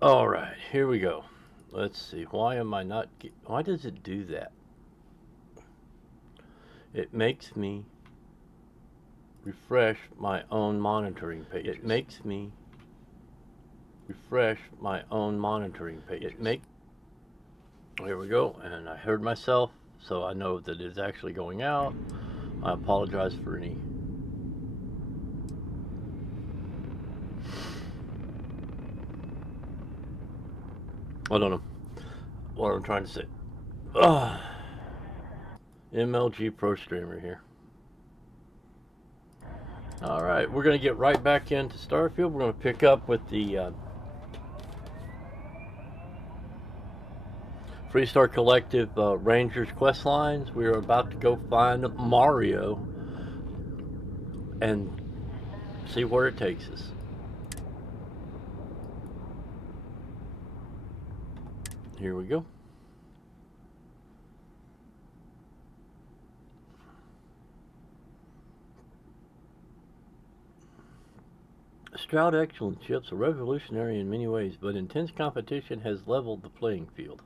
All right, here we go. Let's see. Why am I not? Why does it do that? It makes me refresh my own monitoring pages. It makes me refresh my own monitoring pages. Here we go, and I heard myself, so I know that it's actually going out. I apologize for any. I don't know what I'm trying to say. MLG Pro Streamer here. All right, we're going to get right back into Starfield. We're going to pick up with the Freestar Collective Rangers quest lines. We are about to go find Mario and see where it takes us. Here we go. Stroud Excellent ships are revolutionary in many ways, but intense competition has leveled the playing field.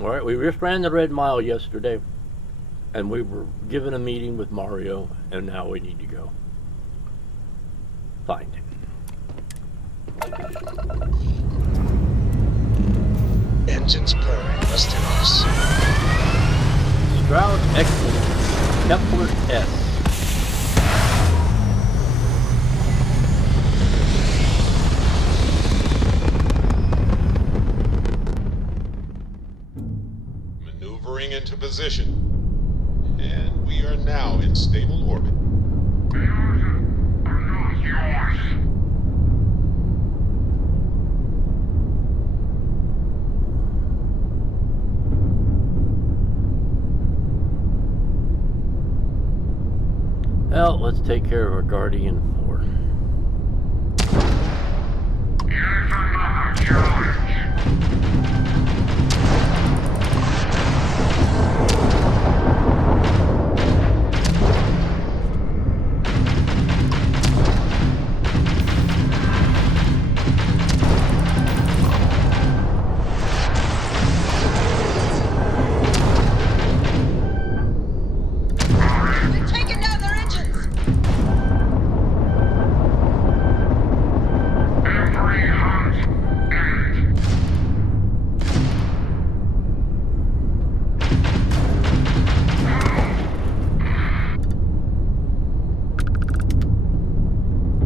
Alright, we just ran the Red Mile yesterday, and we were given a meeting with Mario, and now we need to go find him. Engines purring, rusting us. Stroud Excellent, Kepler S. Maneuvering into position. And we are now in stable orbit. Well, let's take care of our Guardian 4.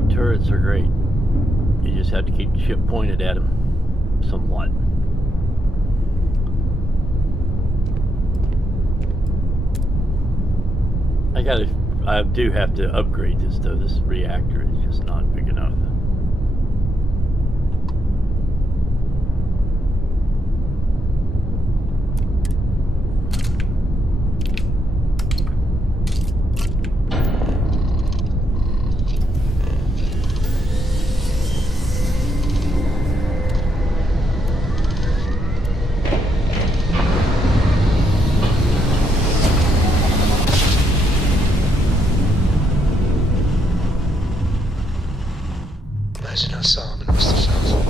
Turrets are great. You just have to keep the ship pointed at them somewhat. I do have to upgrade this though. This reactor is just not big enough. Imagine how Solomon must have felt.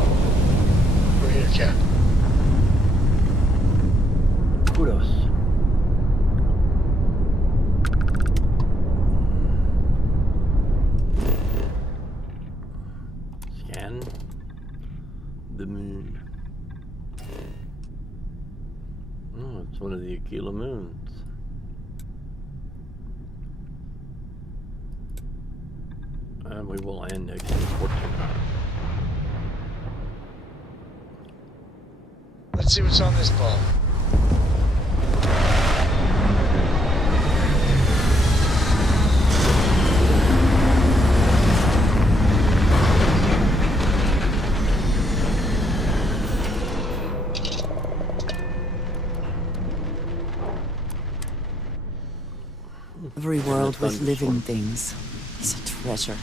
We're here, Cap. Kudos. Scan the moon. Oh, it's one of the Aquila moons. And we will land next to Fortune. Let's see what's on this ball. Every world with living things is a treasure.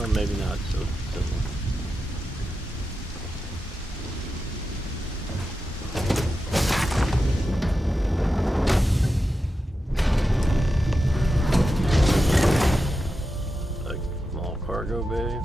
Well, maybe not so similar. Like small cargo bay.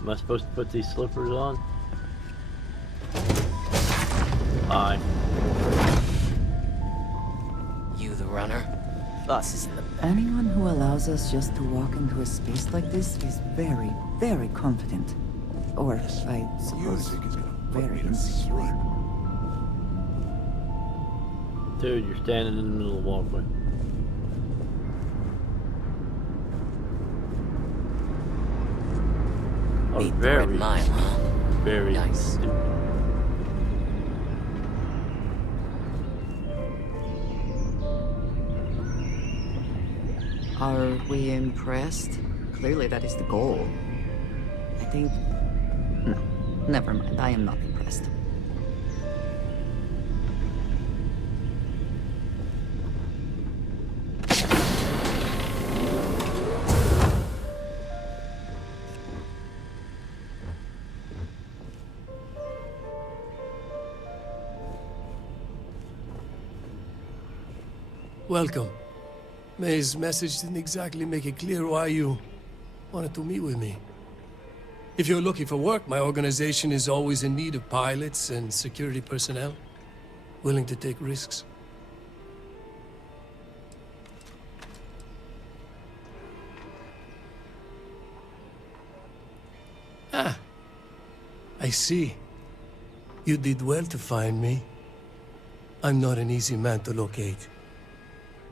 Am I supposed to put these slippers on? Aye. You the runner? Boss is in the back. Anyone who allows us just to walk into a space like this is very, very confident. Or, I suppose, very insecure. Dude, you're standing in the middle of the walkway. Oh, Beat the red mile, huh? very Nice. stupid. Are we impressed? Clearly that is the goal. I think... No, never mind. I am not impressed. Welcome. May's message didn't exactly make it clear why you wanted to meet with me. If you're looking for work, my organization is always in need of pilots and security personnel, willing to take risks. Ah, I see. You did well to find me. I'm not an easy man to locate.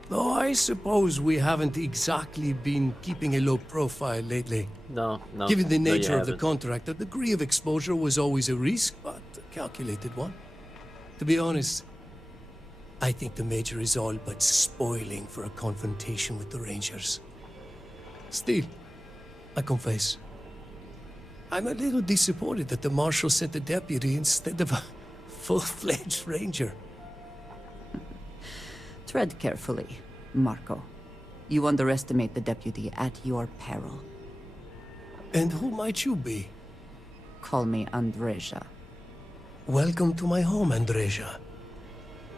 Though I suppose we haven't exactly been keeping a low profile lately. No. Given the No, you nature of the haven't. contract, a degree of exposure was always a risk, but a calculated one. To be honest, I think the Major is all but spoiling for a confrontation with the Rangers. Still, I confess, I'm a little disappointed that the Marshal sent a deputy instead of a full-fledged Ranger. Tread carefully, Marco. You underestimate the deputy at your peril. And who might you be? Call me Andreja. Welcome to my home, Andreja.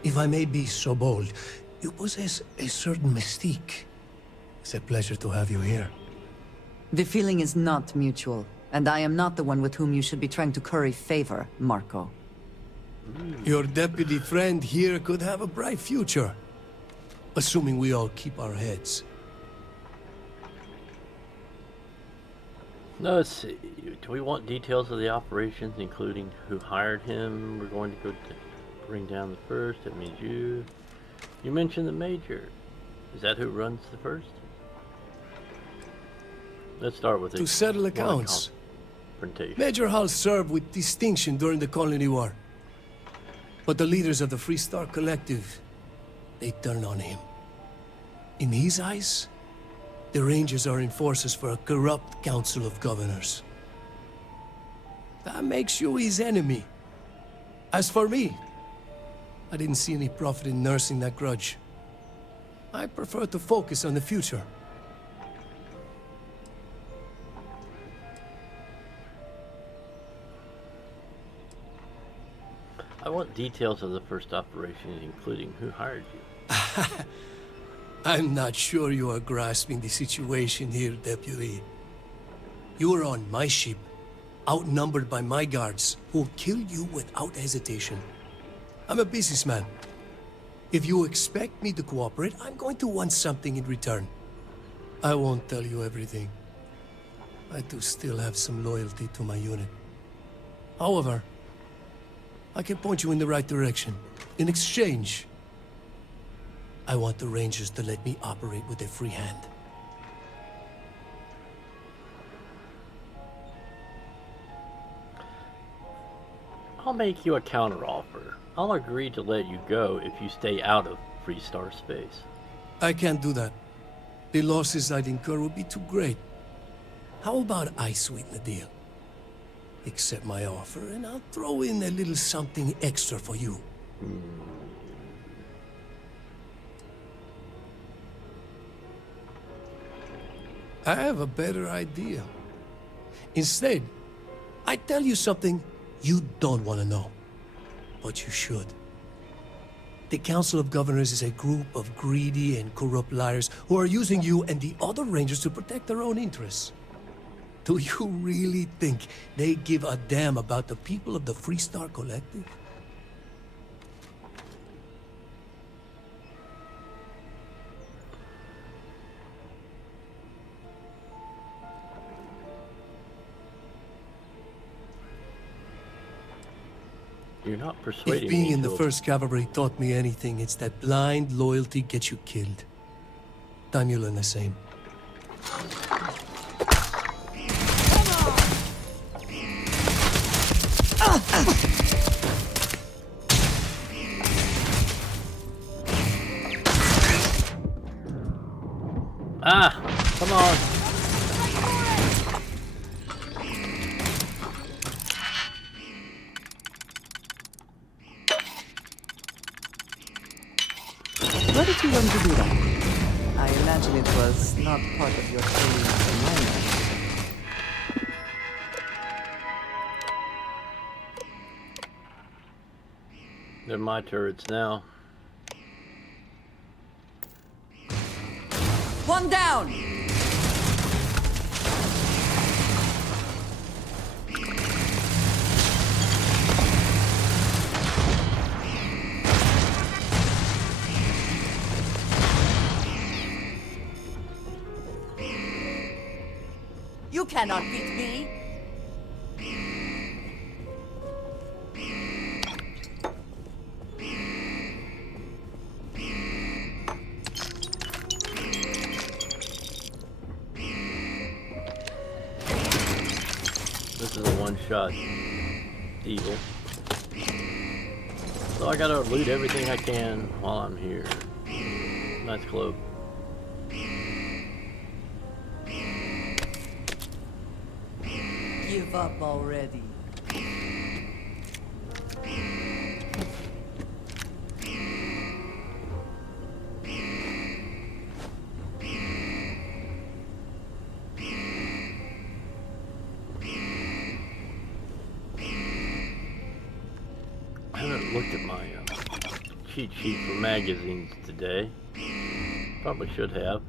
If I may be so bold, you possess a certain mystique. It's a pleasure to have you here. The feeling is not mutual, and I am not the one with whom you should be trying to curry favor, Marco. Your deputy friend here could have a bright future. Assuming we all keep our heads. No, let's see. Do we want details of the operations, including who hired him? We're going to go to bring down the first. That means you. You mentioned the Major. Is that who runs the first? Let's start with To settle accounts, confrontation. Major Hall served with distinction during the Colony War. But the leaders of the Free Star Collective, they turned on him. In his eyes, the Rangers are enforcers for a corrupt Council of Governors. That makes you his enemy. As for me, I didn't see any profit in nursing that grudge. I prefer to focus on the future. I want details of the first operation, including who hired you. I'm not sure you are grasping the situation here, Deputy. You are on my ship, outnumbered by my guards, who'll kill you without hesitation. I'm a businessman. If you expect me to cooperate, I'm going to want something in return. I won't tell you everything. I do still have some loyalty to my unit. However, I can point you in the right direction. In exchange, I want the Rangers to let me operate with a free hand. I'll make you a counteroffer. I'll agree to let you go if you stay out of Free Star space. I can't do that. The losses I'd incur would be too great. How about I sweeten the deal? Accept my offer, and I'll throw in a little something extra for you. I have a better idea. Instead, I tell you something you don't want to know, but you should. The Council of Governors is a group of greedy and corrupt liars who are using you and the other Rangers to protect their own interests. Do you really think they give a damn about the people of the Freestar Collective? You're not persuading If being me in the to- 1st Cavalry taught me anything, it's that blind loyalty gets you killed. Time you learn the same. Ah! Come on! Where did you learn to do that? I imagine it was not part of your training as a miner. They're my turrets now. One down! You cannot beat me! This is a one-shot deal. So I gotta loot everything I can while I'm here. Nice cloak. Give up already. I haven't looked at my cheat sheet for magazines today. Probably should have.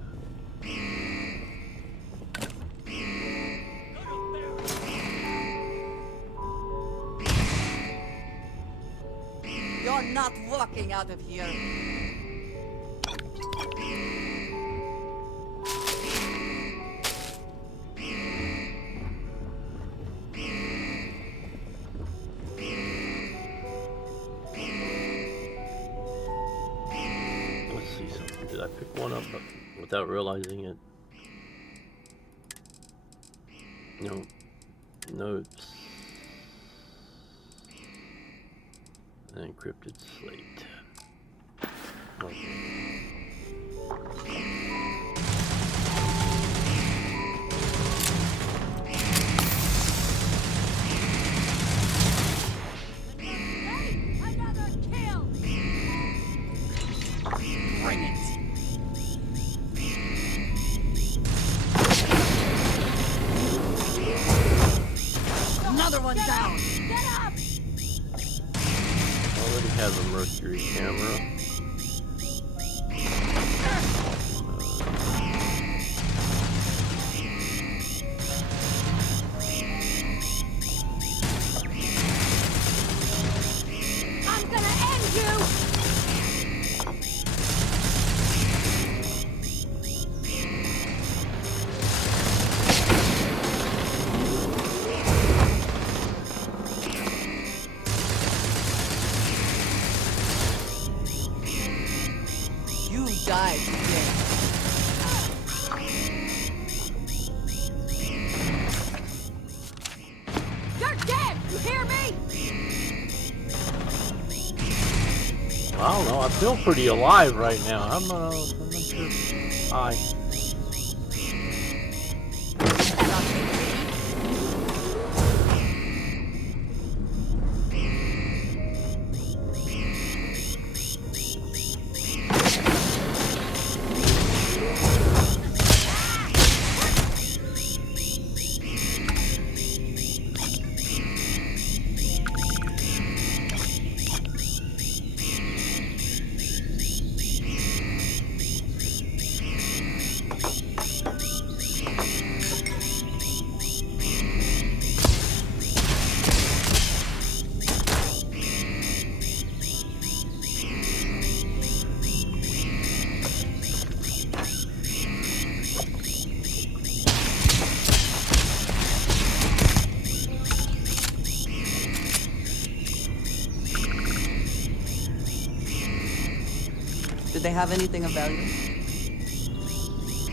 You're not walking out of here. Let's see something. Did I pick one up without realizing it? No. Notes. Encrypted slate. Okay. Bring it. Another one down. Already have a Mercury camera. I'm gonna end you! You died today. You're dead! You hear me? I don't know. I feel pretty alive right now. I'm not sure. Hi. You cannot beat have anything of value?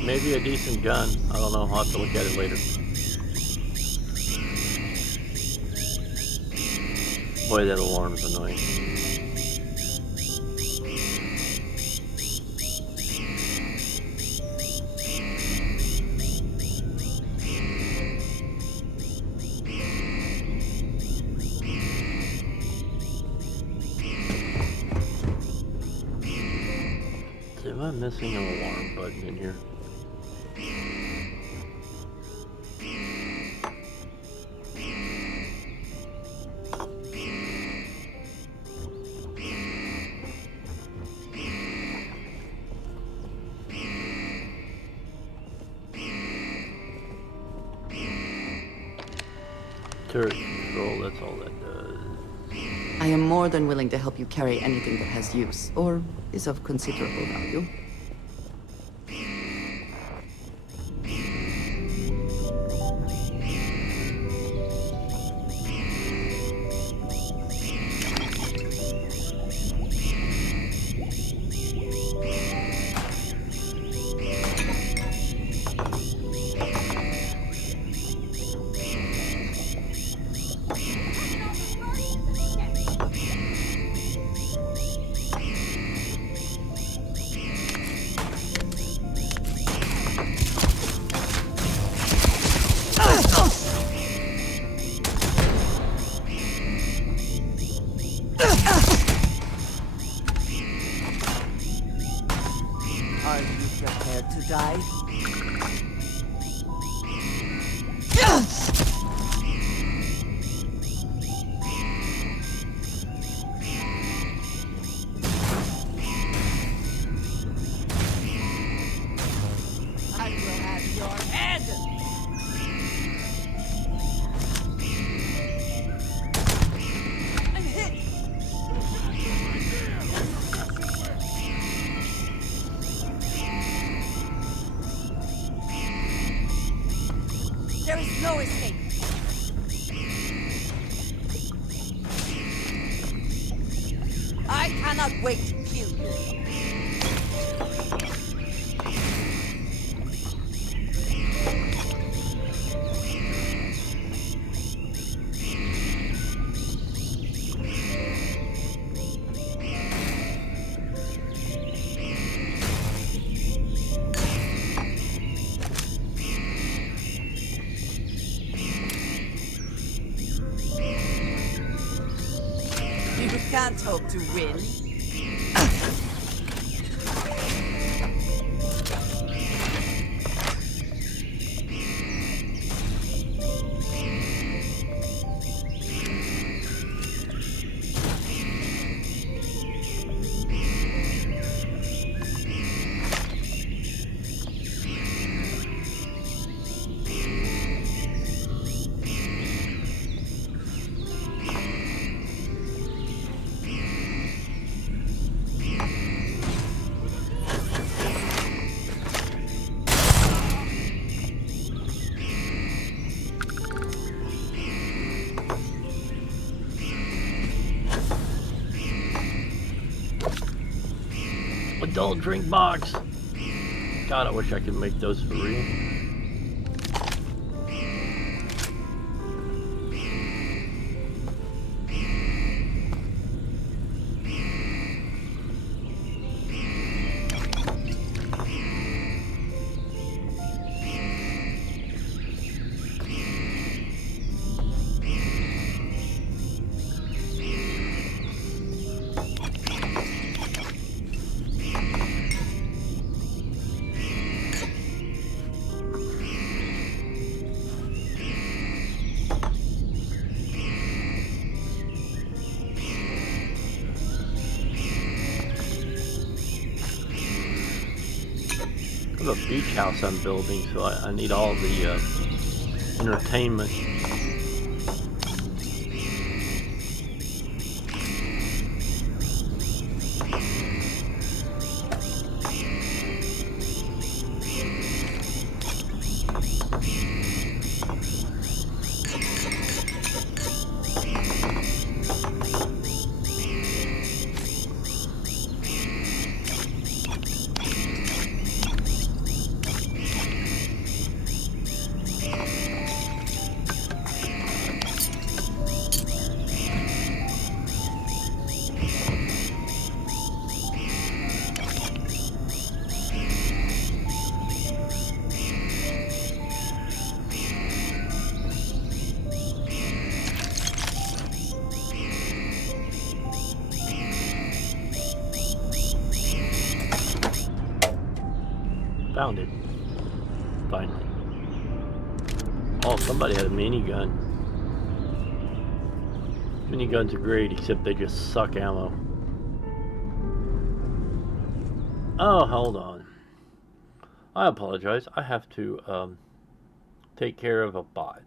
Maybe a decent gun. I don't know. I'll have to look at it later. Boy, that alarm's annoying. Am I missing an alarm button in here? Turret control, that's all that does. I am more than willing to help you carry anything that has use, or is of considerable value. Are you prepared to die? I will have your head! I'm hit! There is no escape. I cannot wait to kill you. You can't hope to win. Adult drink box! God, I wish I could make those for real. I have a beach house I'm building, so I need all the entertainment. Found it. Finally. Oh, somebody had a minigun. Miniguns are great, except they just suck ammo. Oh, hold on. I apologize. I have to take care of a bot.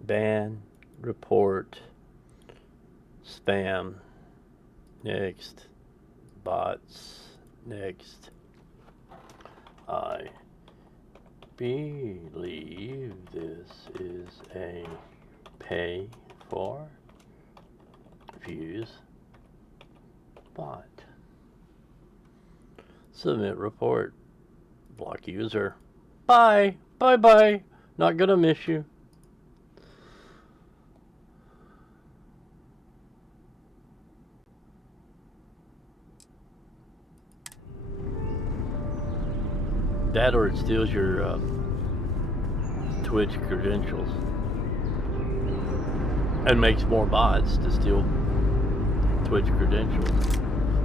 Ban, report, spam, next, bots, next. I believe this is a pay for views bot. Submit report. Block user. Bye. Bye bye. Not gonna miss you. That or it steals your Twitch credentials and makes more bots to steal Twitch credentials,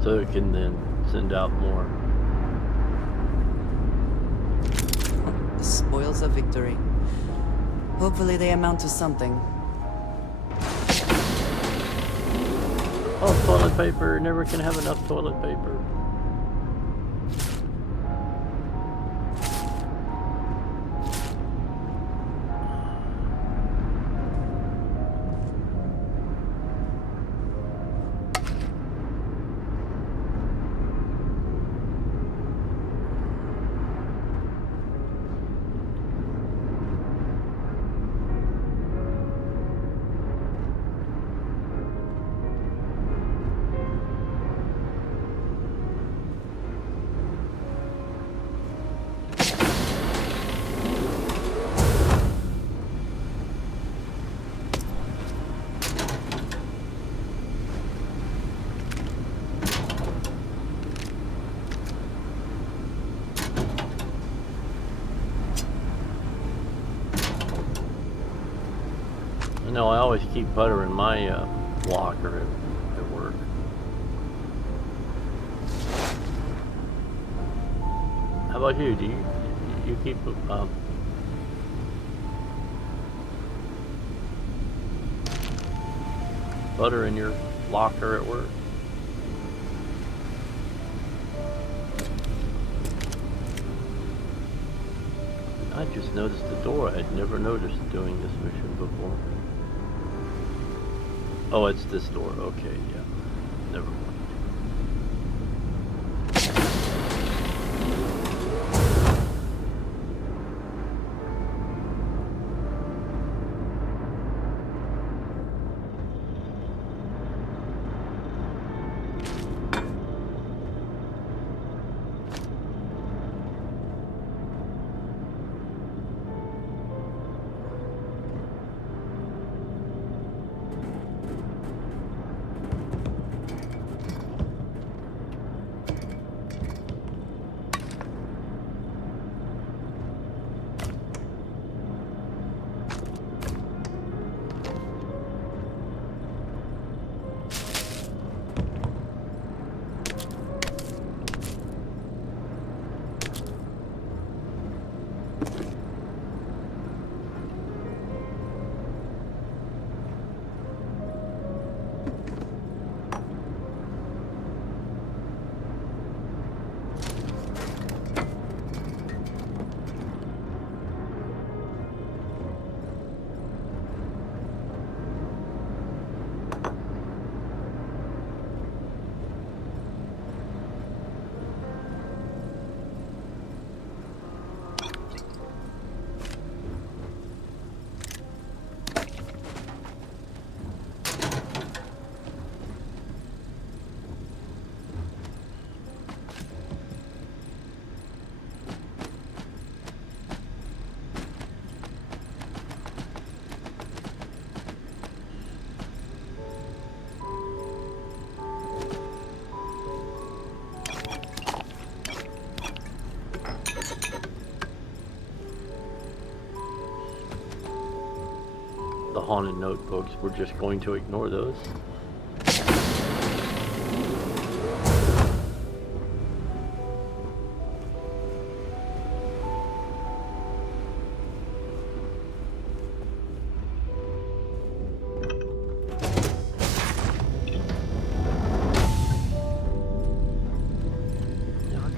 so it can then send out more. The spoils of victory. Hopefully they amount to something. Oh, toilet paper. Never can have enough toilet paper. No, I always keep butter in my locker at work. How about you? Do you keep butter in your locker at work? I just noticed the door. I'd never noticed doing this mission before. Oh, it's this door. Okay, yeah. Never mind. The haunted notebooks, we're just going to ignore those.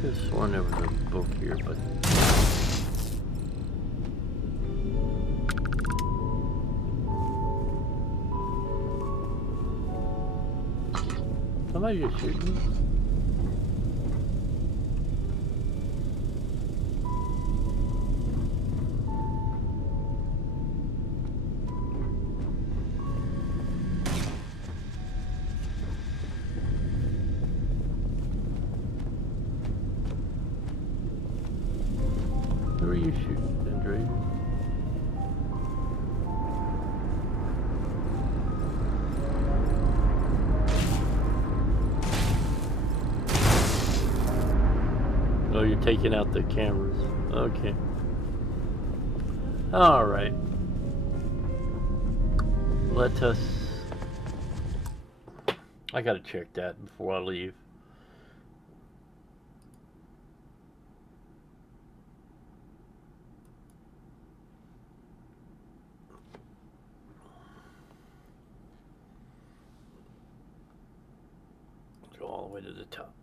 could have sworn there was a book here, but somebody just shooting me. Who are you shooting, Andre? Oh, you're taking out the cameras. Okay. All right. Let us... I gotta check that before I leave. Go all the way to the top.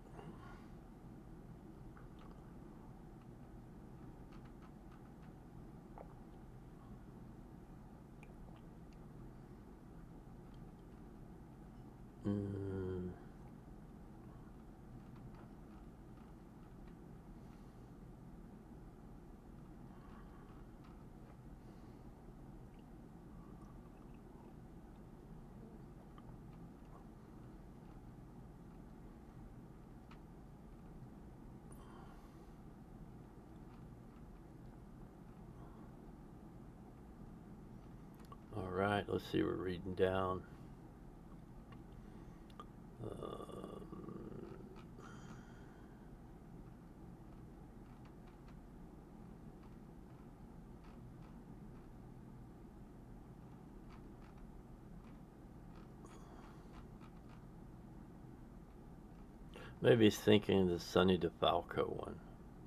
All right, let's see. We're reading down. Maybe he's thinking of the Sonny DeFalco one,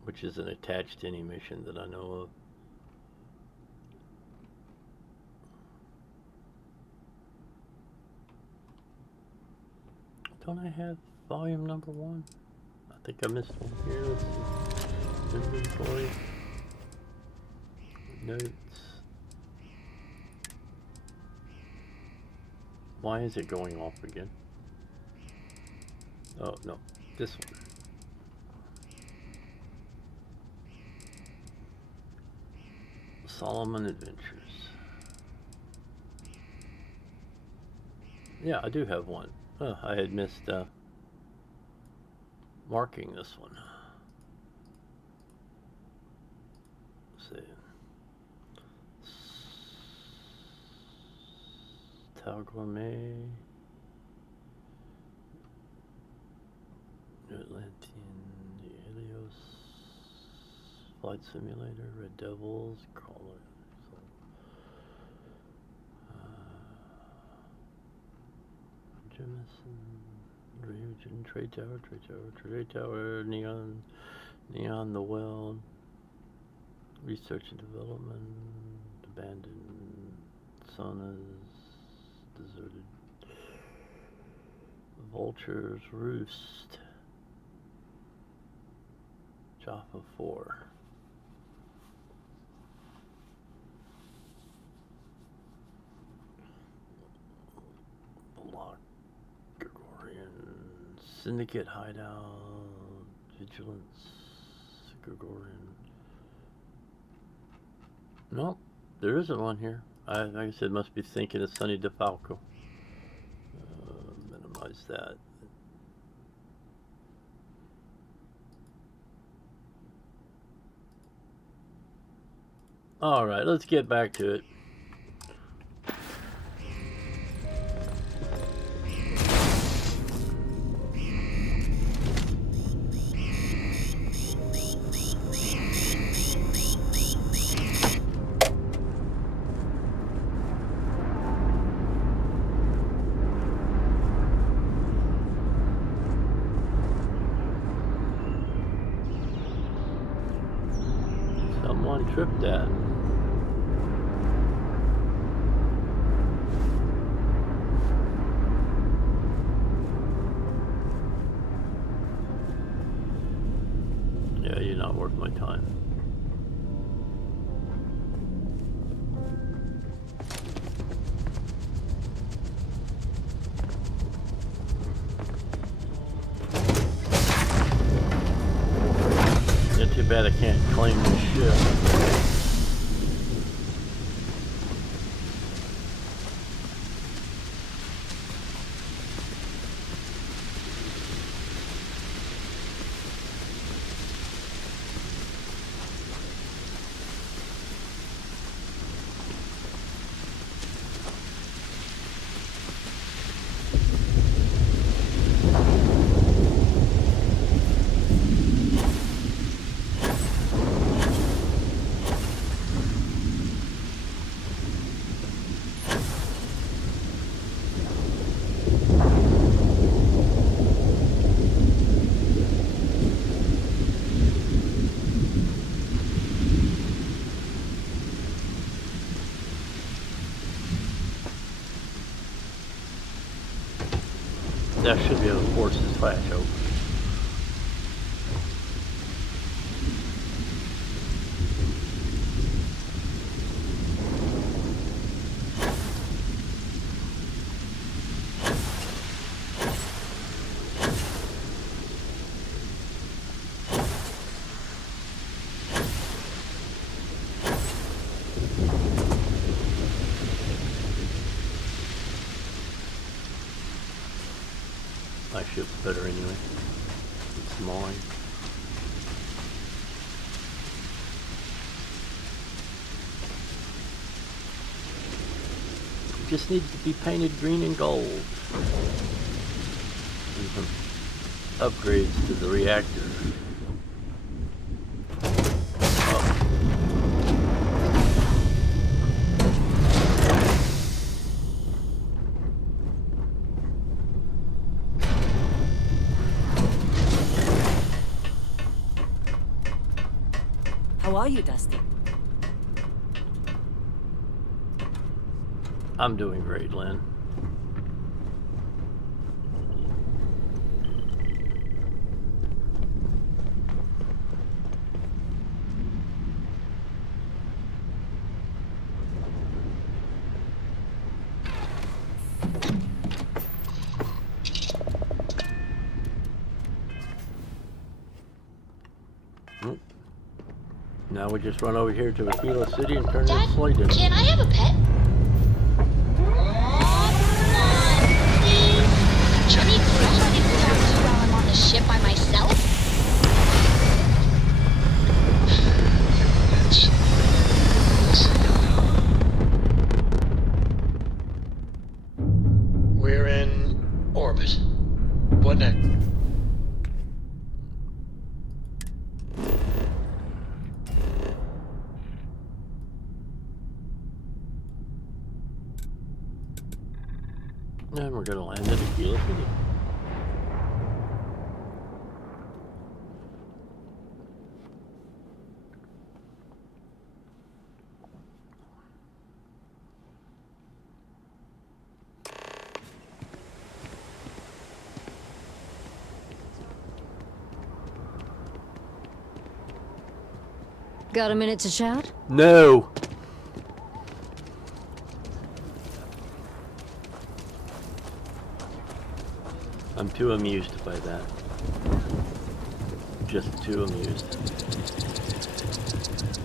which isn't attached to any mission that I know of. Don't I have volume number 1? I think I missed one here. Let's see. Inventory. Notes. Why is it going off again? Oh, no. This one. Solomon Adventures. Yeah, I do have one. Oh, I had missed marking this one. Let's see. Tal Gourmet. Atlantean, the Helios, Flight Simulator, Red Devils, Crawler, Jemison, Ryujin, Trade Tower, Neon the Well, Research and Development, Abandoned Saunas, Deserted Vultures, Roost, Jaffa 4. Block Gregorian Syndicate Hideout, Vigilance, Gregorian. No, there isn't one here. Like I said, must be thinking of Sonny DeFalco. Minimize that. All right, let's get back to it. Someone tripped that. Yeah, you're not worth my time. Yeah, too bad I can't claim this ship. That should be able to force this hatch open. My ship's better anyway. It's mine. It just needs to be painted green and gold. And some upgrades to the reactor. Oh. How are you, Dusty? I'm doing great, Lynn. Now we just run over here to Aquila City and turn this slate in. Can I have a pet? Jimmy, I'm ready to talk to you while I'm on the ship by myself. We're in orbit. What next? And we're gonna land at Aquila City. Got a minute to chat? No! I'm too amused by that. Just too amused.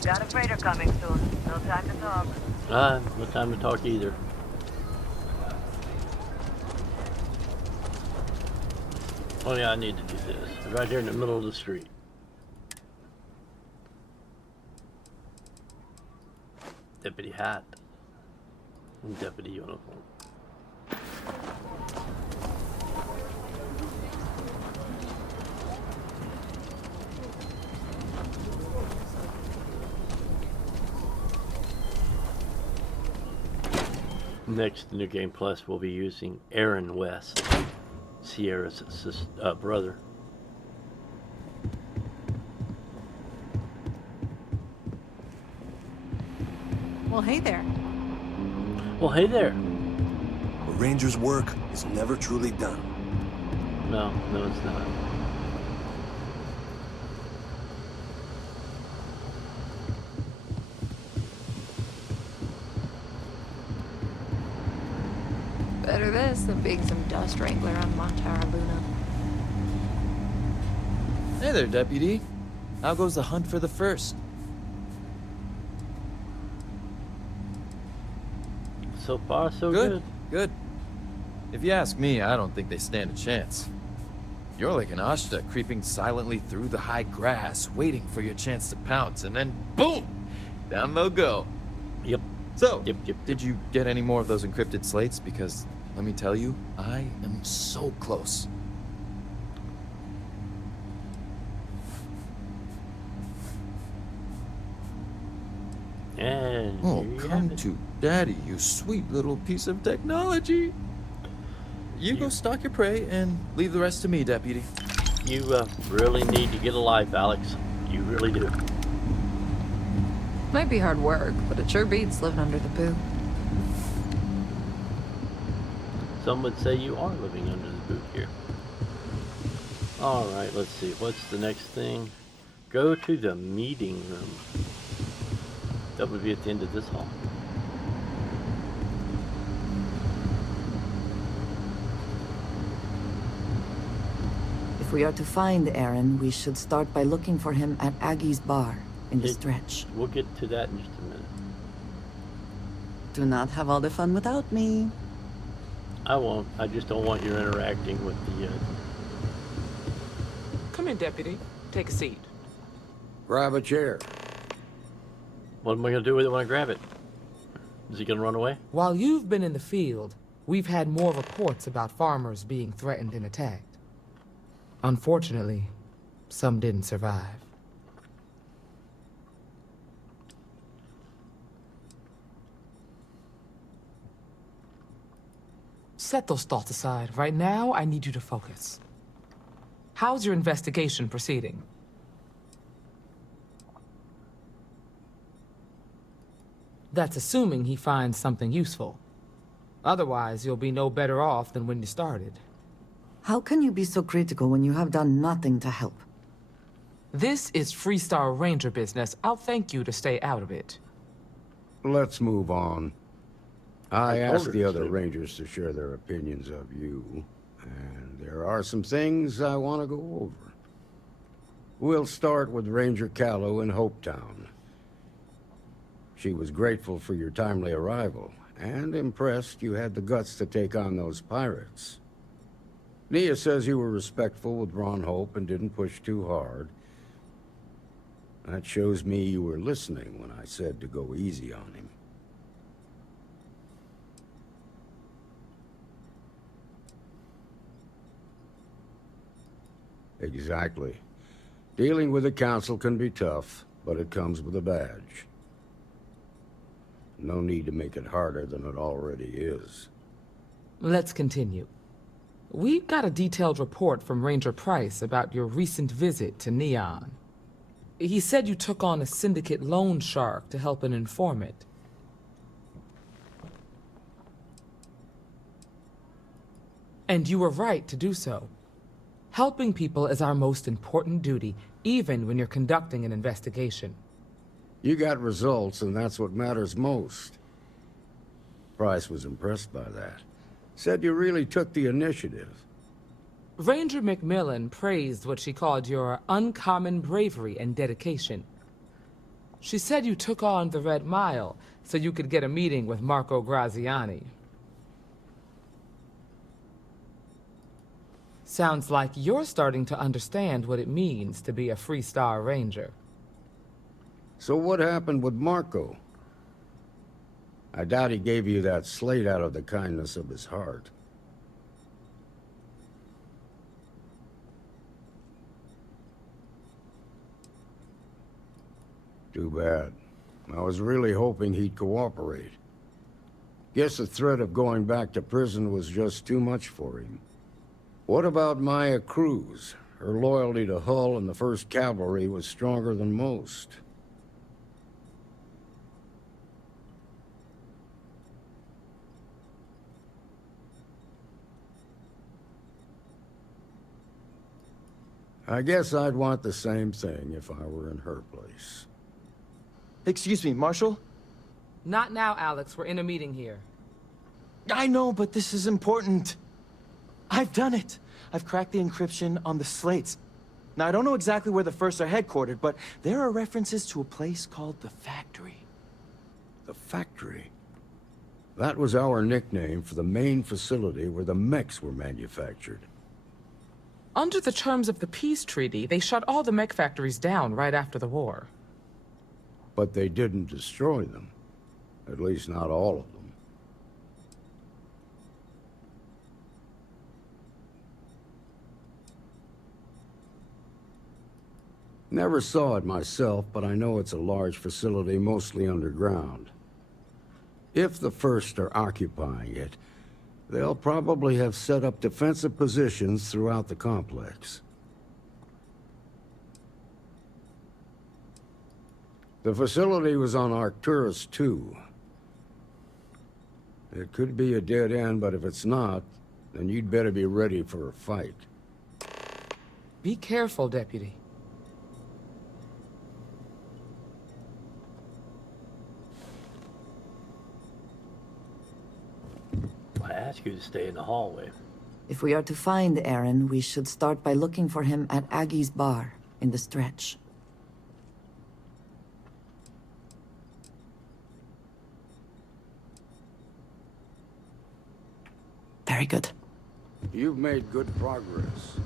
Got a freighter coming soon. No time to talk. No time to talk either. Oh yeah, I need to do this. Right here in the middle of the street. Deputy hat. And deputy uniform. Next, New Game Plus, we'll be using Aaron West, Sierra's brother. Well, hey there. Well, hey there. A ranger's work is never truly done. No, it's not. Just being some dust wrangler on Montara Luna. Hey there, Deputy. How goes the hunt for the first? So far, so good. Good. If you ask me, I don't think they stand a chance. You're like an Ashta creeping silently through the high grass, waiting for your chance to pounce, and then boom! Down they'll go. Yep. So, Yep. did you get any more of those encrypted slates? Because, let me tell you, I am so close. And Oh, here you come have it. to Daddy, you sweet little piece of technology. You go stalk your prey and leave the rest to me, Deputy. You really need to get a life, Alex. You really do. Might be hard work, but it sure beats living under the boot. Some would say you are living under the boot here. Alright, let's see. What's the next thing? Go to the meeting room. That would be at the end of this hall. If we are to find Aaron, we should start by looking for him at Aggie's bar in the stretch. We'll get to that in just a minute. Do not have all the fun without me. I won't. I just don't want you interacting with the... Come in, Deputy. Take a seat. Grab a chair. What am I going to do with it when I grab it? Is he going to run away? While you've been in the field, we've had more reports about farmers being threatened and attacked. Unfortunately, some didn't survive. Set those thoughts aside. Right now, I need you to focus. How's your investigation proceeding? That's assuming he finds something useful. Otherwise, you'll be no better off than when you started. How can you be so critical when you have done nothing to help? This is Freestar Ranger business. I'll thank you to stay out of it. Let's move on. I asked the other to. Rangers to share their opinions of you, and there are some things I want to go over. We'll start with Ranger Callow in Hopetown. She was grateful for your timely arrival, and impressed you had the guts to take on those pirates. Nia says you were respectful with Ron Hope and didn't push too hard. That shows me you were listening when I said to go easy on him. Exactly. Dealing with the Council can be tough, but it comes with a badge. No need to make it harder than it already is. Let's continue. We got a detailed report from Ranger Price about your recent visit to Neon. He said you took on a syndicate loan shark to help an informant. And you were right to do so. Helping people is our most important duty, even when you're conducting an investigation. You got results, and that's what matters most. Price was impressed by that. Said you really took the initiative. Ranger McMillan praised what she called your uncommon bravery and dedication. She said you took on the Red Mile so you could get a meeting with Marco Graziani. Sounds like you're starting to understand what it means to be a Freestar Ranger. So what happened with Marco? I doubt he gave you that slate out of the kindness of his heart. Too bad. I was really hoping he'd cooperate. Guess the threat of going back to prison was just too much for him. What about Maya Cruz? Her loyalty to Hull and the 1st Cavalry was stronger than most. I guess I'd want the same thing if I were in her place. Excuse me, Marshal? Not now, Alex. We're in a meeting here. I know, but this is important. I've done it. I've cracked the encryption on the slates. Now, I don't know exactly where the First are headquartered, but there are references to a place called the Factory. The Factory? That was our nickname for the main facility where the mechs were manufactured. Under the terms of the peace treaty, they shut all the mech factories down right after the war. But they didn't destroy them. At least not all of them. Never saw it myself, but I know it's a large facility mostly underground. If the First are occupying it, they'll probably have set up defensive positions throughout the complex. The facility was on Arcturus 2. It could be a dead end, but if it's not, then you'd better be ready for a fight. Be careful, Deputy. I ask you to stay in the hallway. If we are to find Aaron, we should start by looking for him at Aggie's bar in the stretch. Very good. You've made good progress.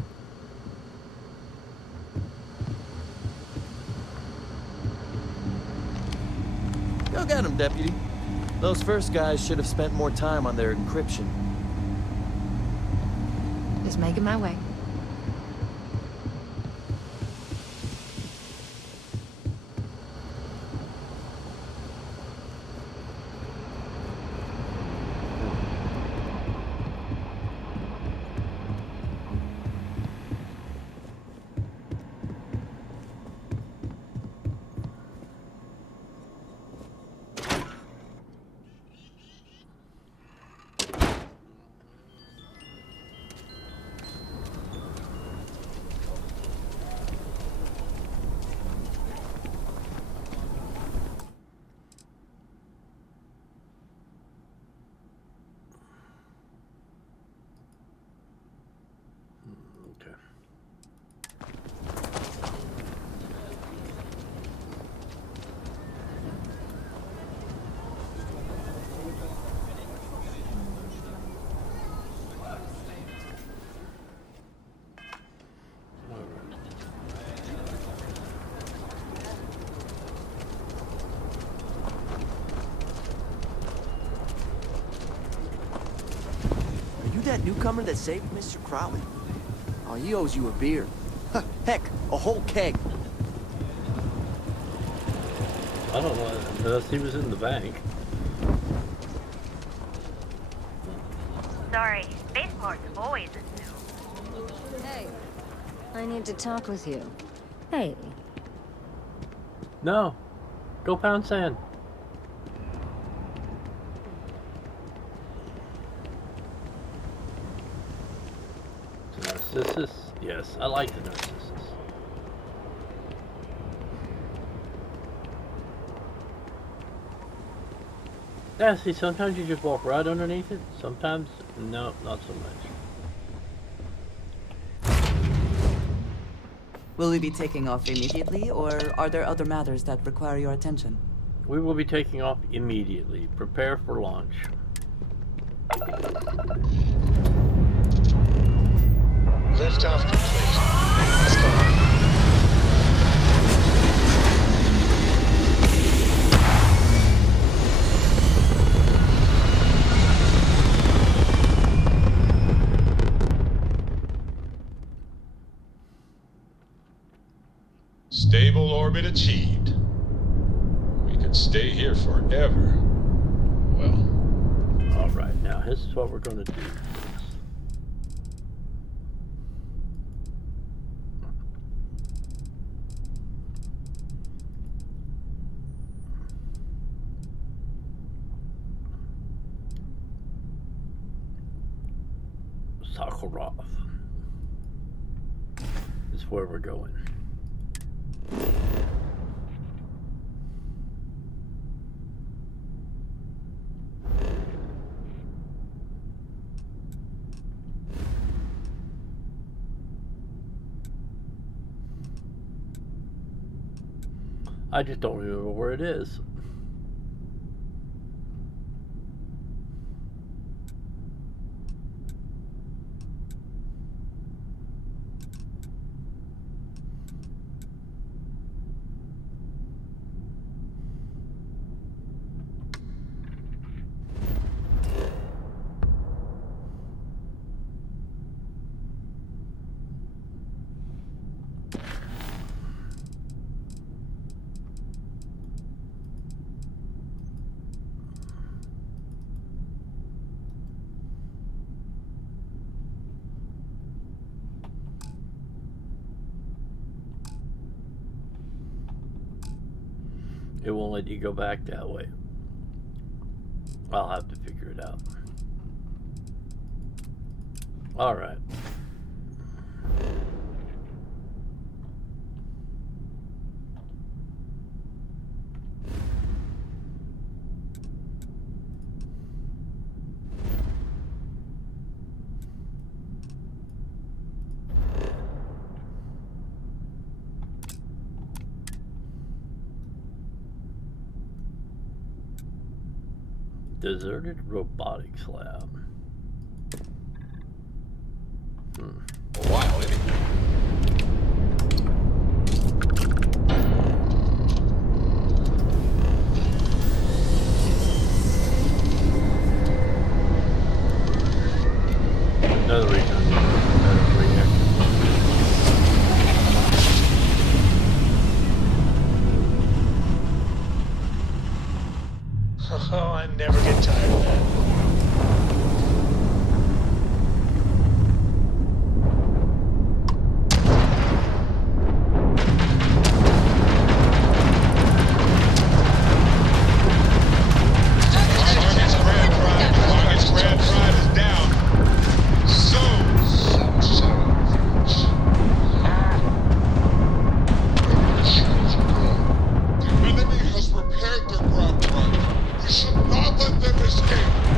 Go get him, Deputy. Those First guys should have spent more time on their encryption. Just making my way. Okay. Are you that newcomer that saved Mr. Crowley? Oh, he owes you a beer. Heck, a whole keg. I don't know unless he was in the bank. Sorry, spaceport's always a zoo. Hey, I need to talk with you. Hey. No. Go pound sand. Narcissus? Yes, I like the Narcissus. Yeah, see, sometimes you just walk right underneath it. Sometimes, no, not so much. Will we be taking off immediately, or are there other matters that require your attention? We will be taking off immediately. Prepare for launch. Liftoff complete. Let's go. Stable orbit achieved. We could stay here forever. Well. Alright, now this is what we're going to do. Sakharov. This is where we're going. I just don't remember where it is. It won't let you go back that way. I'll have to figure it out. All right. Deserted robotics lab. A while, anyway. Another reason I need a better reactor. Oh, I never get tired of that. The enemy has repaired their ground drive. We should not let them escape.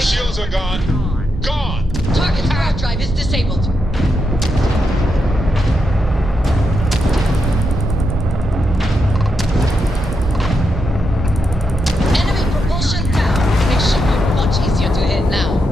Their shields are gone. Gone! Target's hard drive is disabled. Enemy propulsion down. It should be much easier to hit now.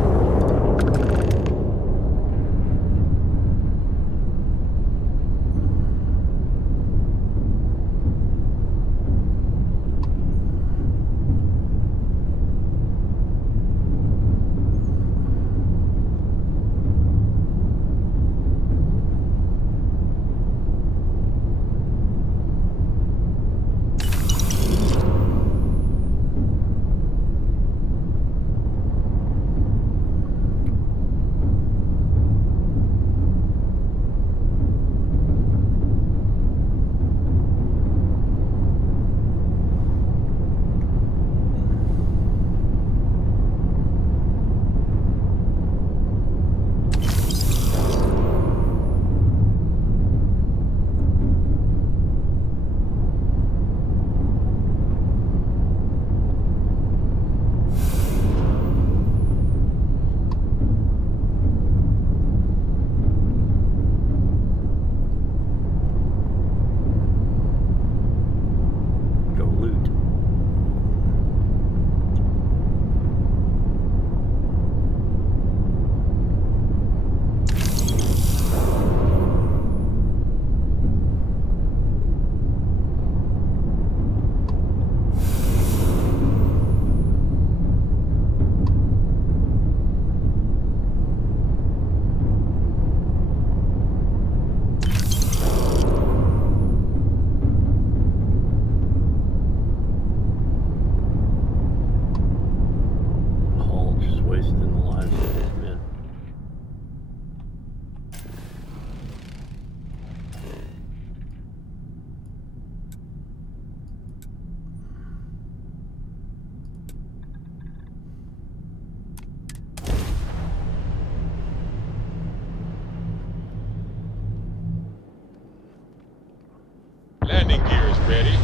Landing gear is ready.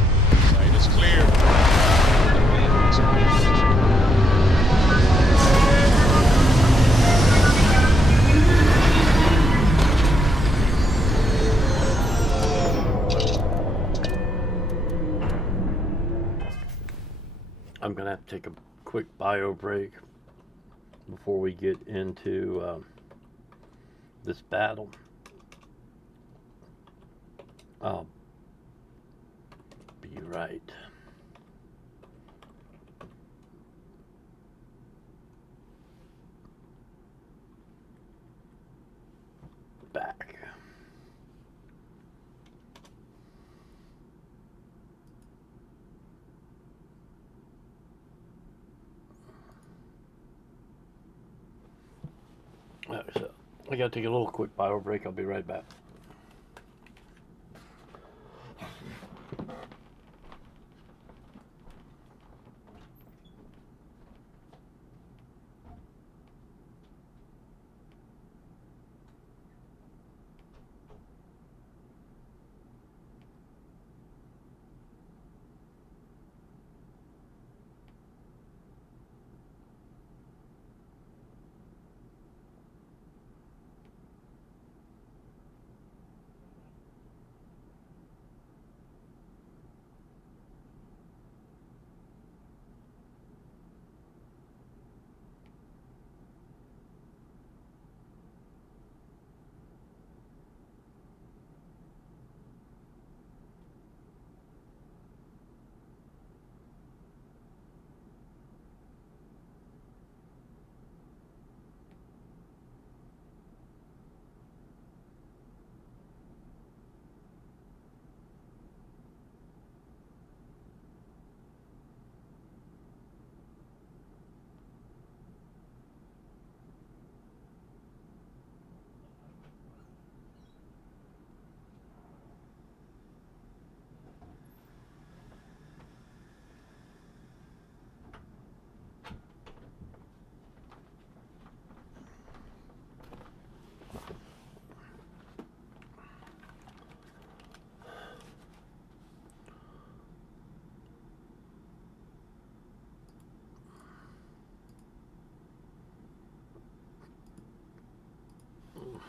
Site is clear. I'm gonna have to take a quick bio break before we get into this battle. I'll be right back. Alright, so I gotta take a little quick bio break. I'll be right back.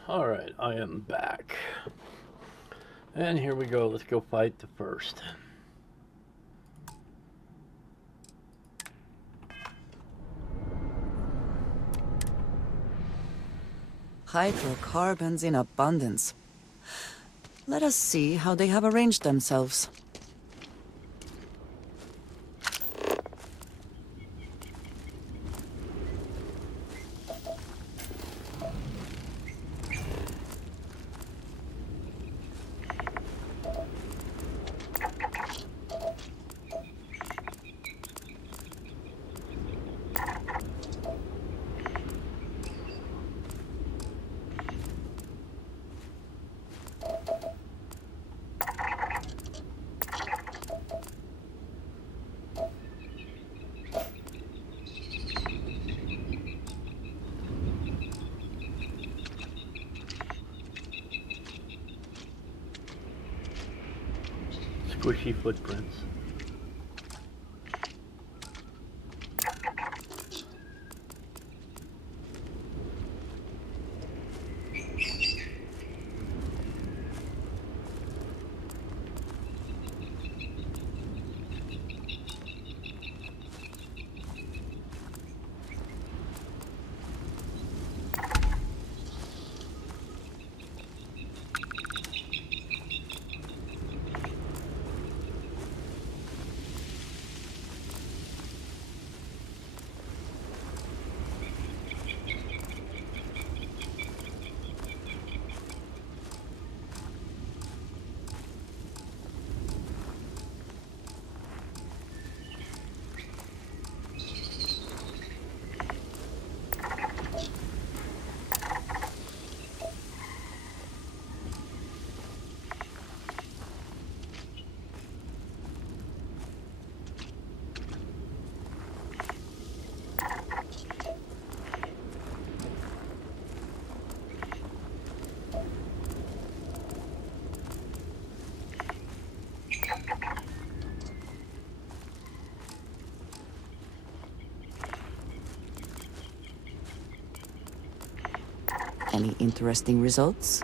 Alright, I am back. And here we go. Let's go fight the first. Hydrocarbons in abundance. Let us see how they have arranged themselves. Squishy footprints. Any interesting results?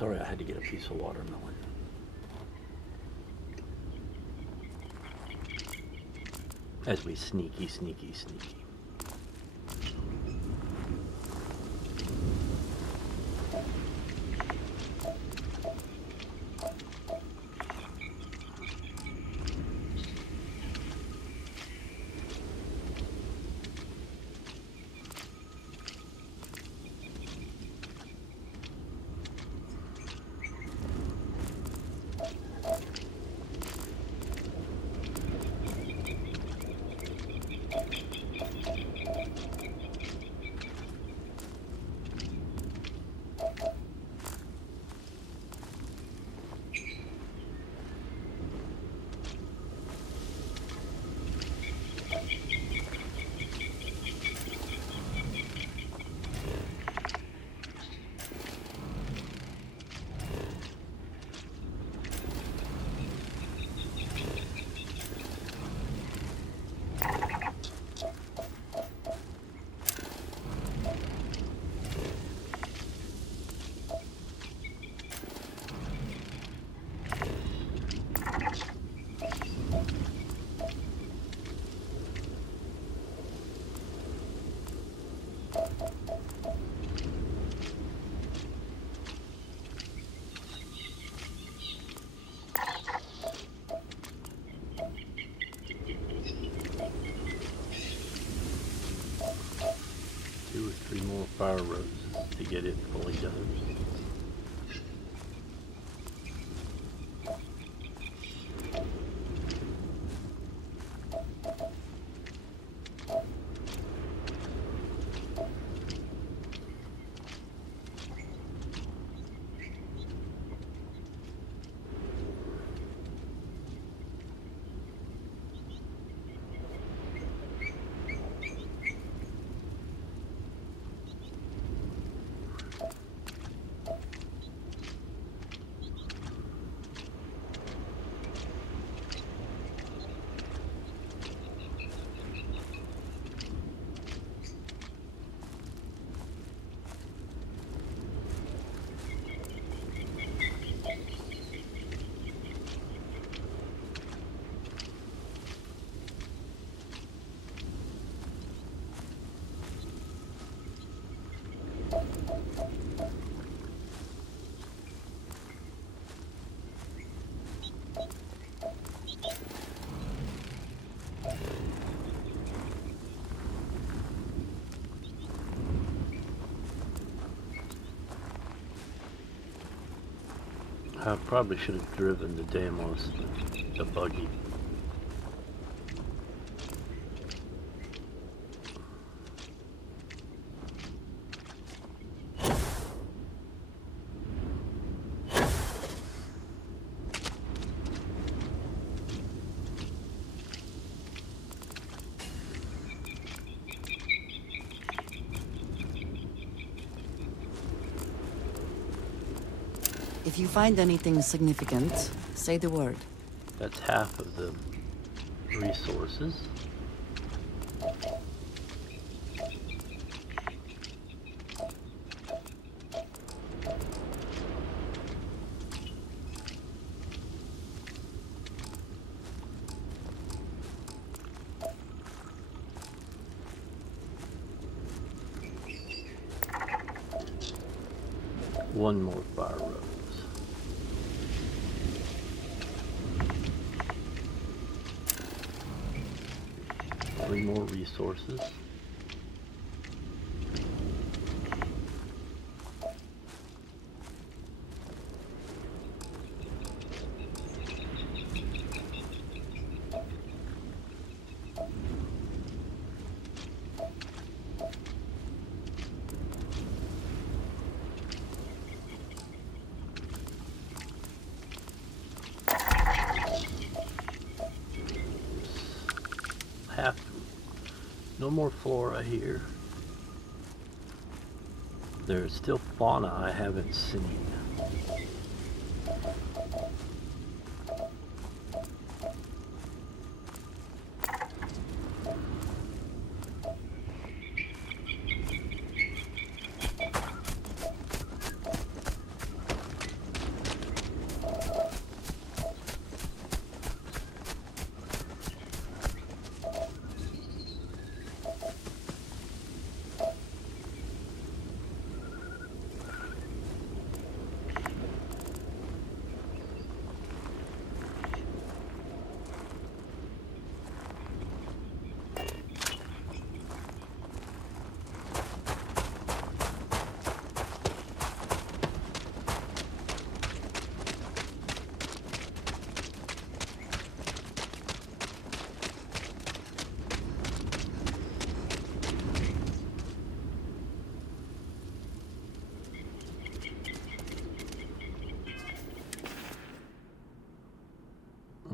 Sorry, I had to get a piece of watermelon. As we sneaky. Two or three more fire roses to get it fully done. I probably should have driven the Deimos, the buggy. If you find anything significant, say the word. That's half of the resources. One more fire rose. Three more resources. No more flora here. There's still fauna I haven't seen.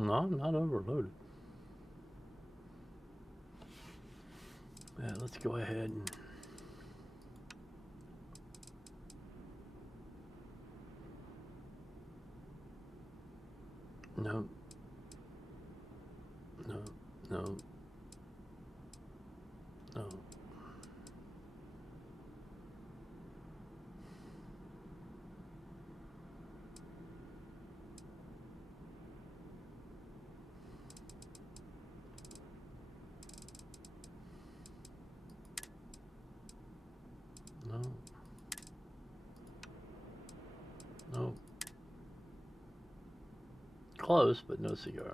No, I'm not overloaded. Yeah, let's go ahead and... No. No. No. No. No. No. Close, but no cigar.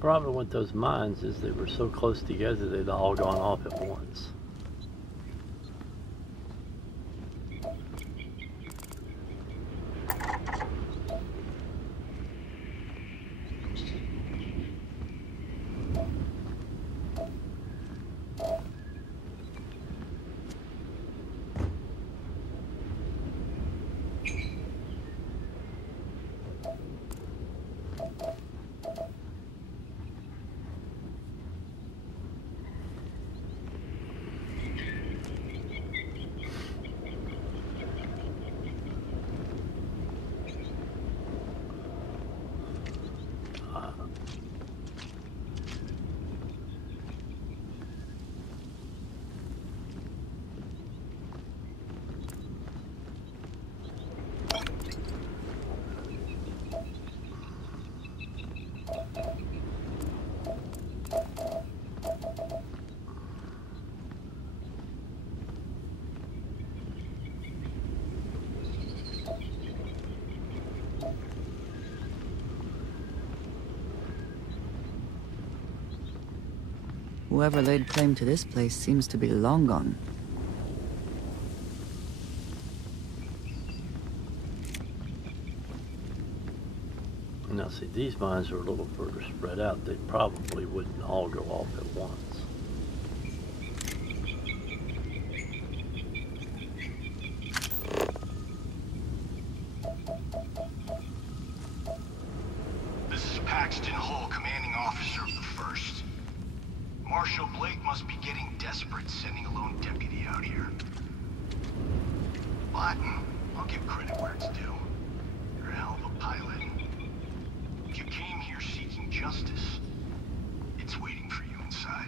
Problem with those mines is they were so close together they'd all gone off at once. Whoever laid claim to this place seems to be long gone. Now see, these mines are a little further spread out. They probably wouldn't all go off at once. what? I'll give credit where it's due. You're a hell of a pilot. If you came here seeking justice, it's waiting for you inside.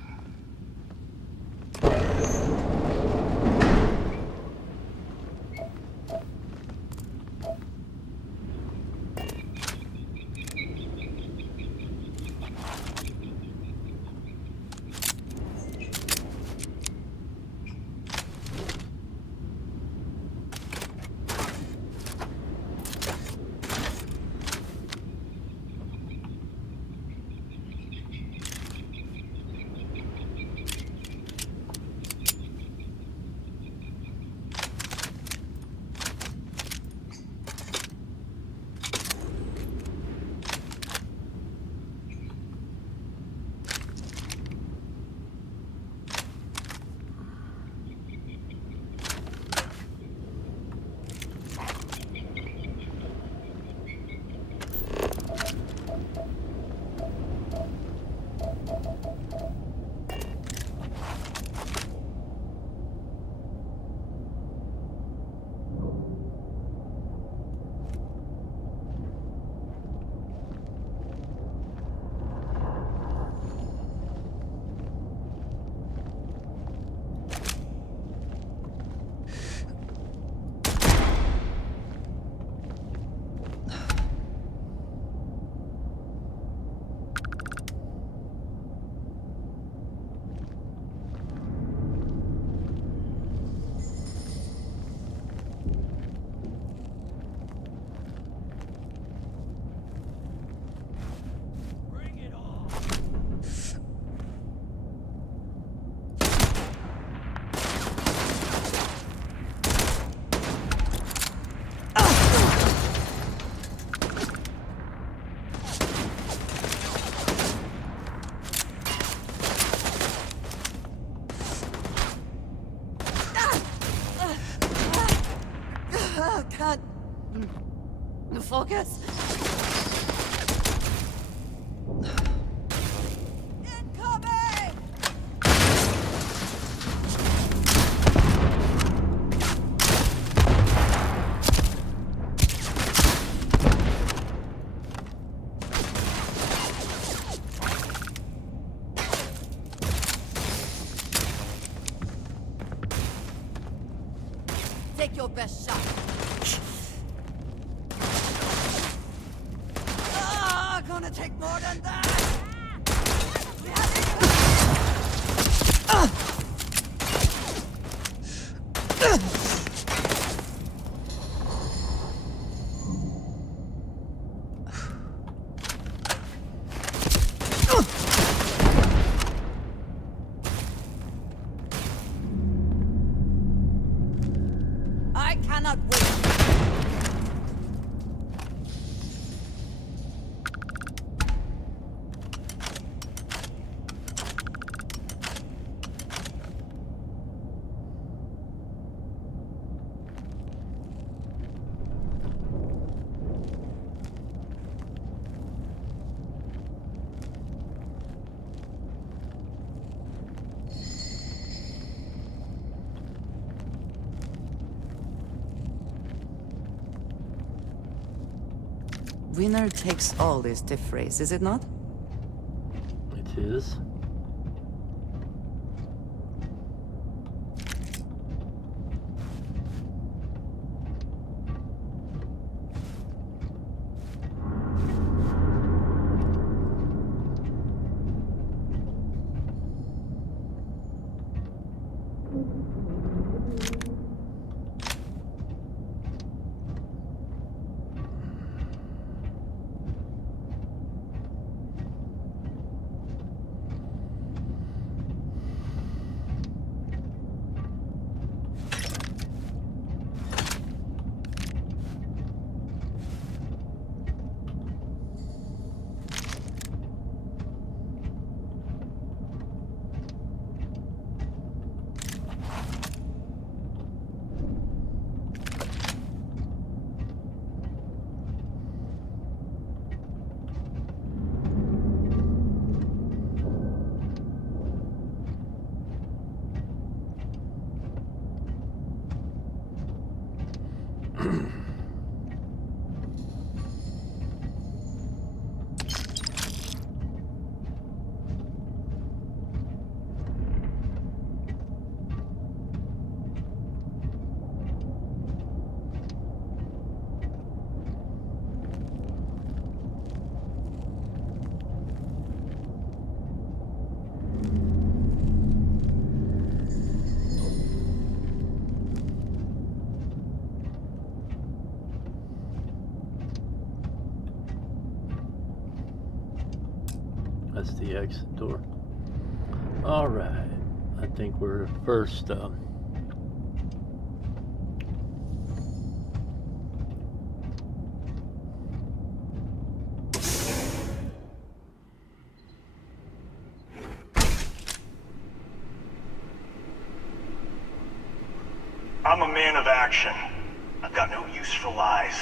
Can't focus. Incoming! Take your best shot. Gonna take more than that! I cannot wait! Winner takes all this stiff race, is it not? It is. That's the exit door. All right. I think we're first. I'm a man of action. I've got no use for lies.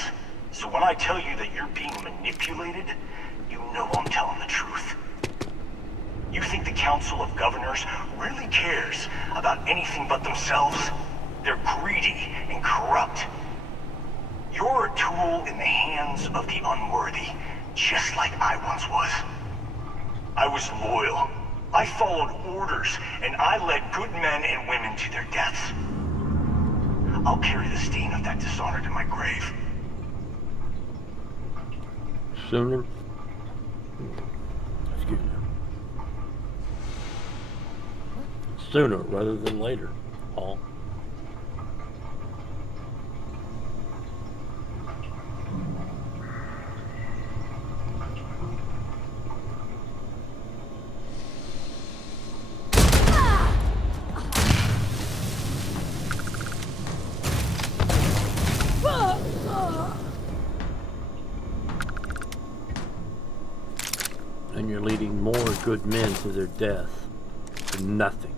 So when I tell you that you're being manipulated, you know I'm telling the truth. You think the Council of Governors really cares about anything but themselves? They're greedy and corrupt. You're a tool in the hands of the unworthy, just like I once was. I was loyal. I followed orders, and I led good men and women to their deaths. I'll carry the stain of that dishonor to my grave. Sooner. Excuse me. Sooner rather than later, Paul. And you're leading more good men to their death for nothing.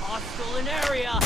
Hostile in area!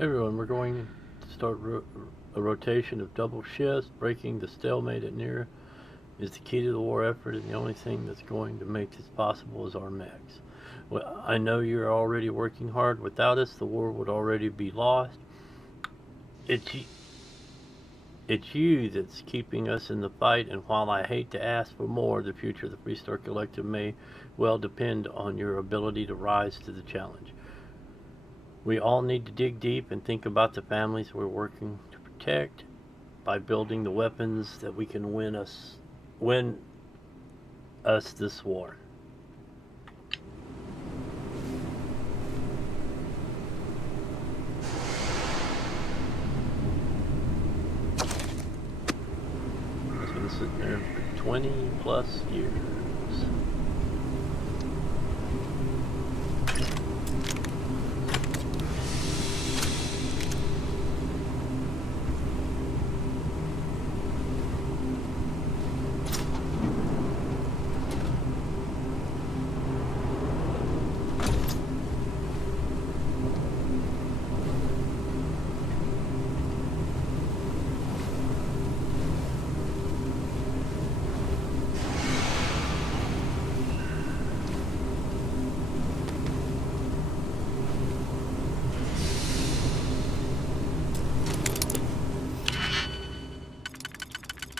Everyone, we're going to start a rotation of double shifts. Breaking the stalemate at Nira is the key to the war effort, and the only thing that's going to make this possible is our mechs. Well, I know you're already working hard. Without us, the war would already be lost. It's you that's keeping us in the fight, and while I hate to ask for more, the future of the Freestar Collective may well depend on your ability to rise to the challenge. We all need to dig deep and think about the families we're working to protect by building the weapons that we can win us this war. It's been sitting there for 20 plus years.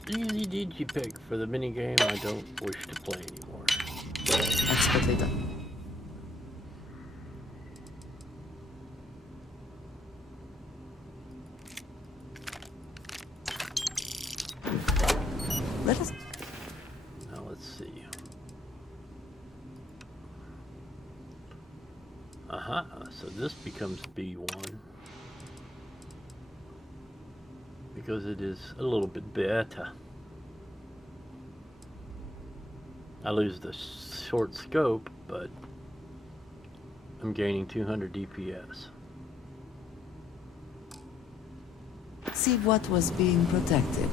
Easy digipick for the minigame I don't wish to play anymore. Expertly done. Let us... Now let's see. Aha, so this becomes B1. Because it is a little bit better. I lose the short scope, but I'm gaining 200 DPS. See what was being protected.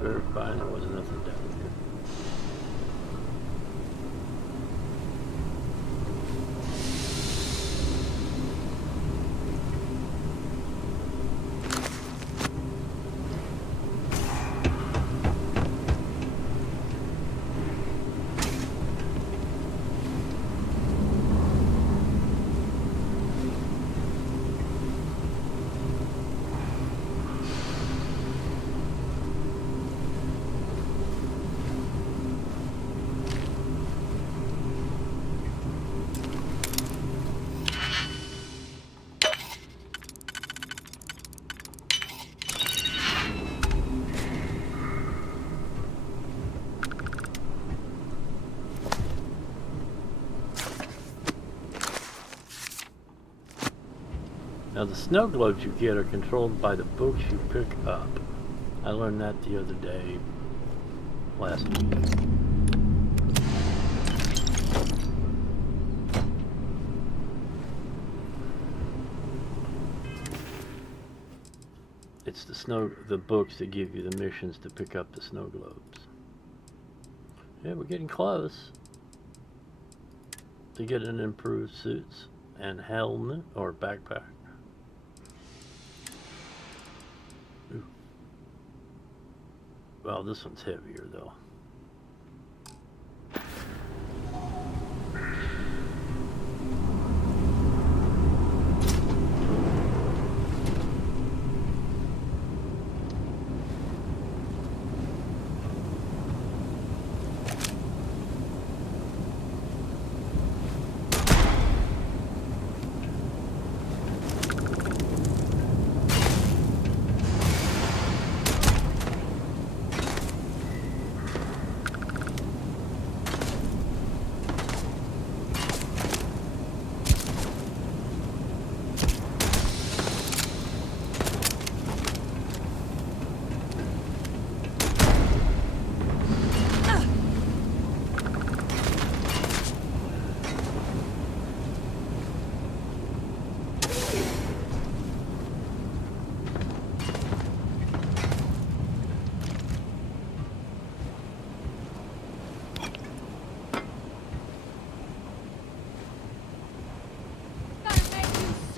Verify there was nothing down here. Now the snow globes you get are controlled by the books you pick up. I learned that the other day, last week. It's the books that give you the missions to pick up the snow globes. Yeah, we're getting close to getting improved suits and helmet or backpack. Ooh. Well, this one's heavier though.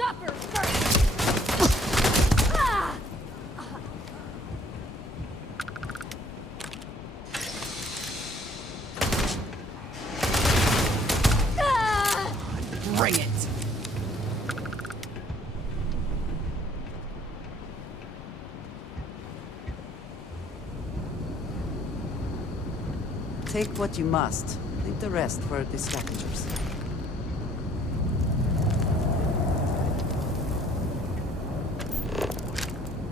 Suffer first! Ah! Bring it! Take what you must. Leave the rest for the scavengers.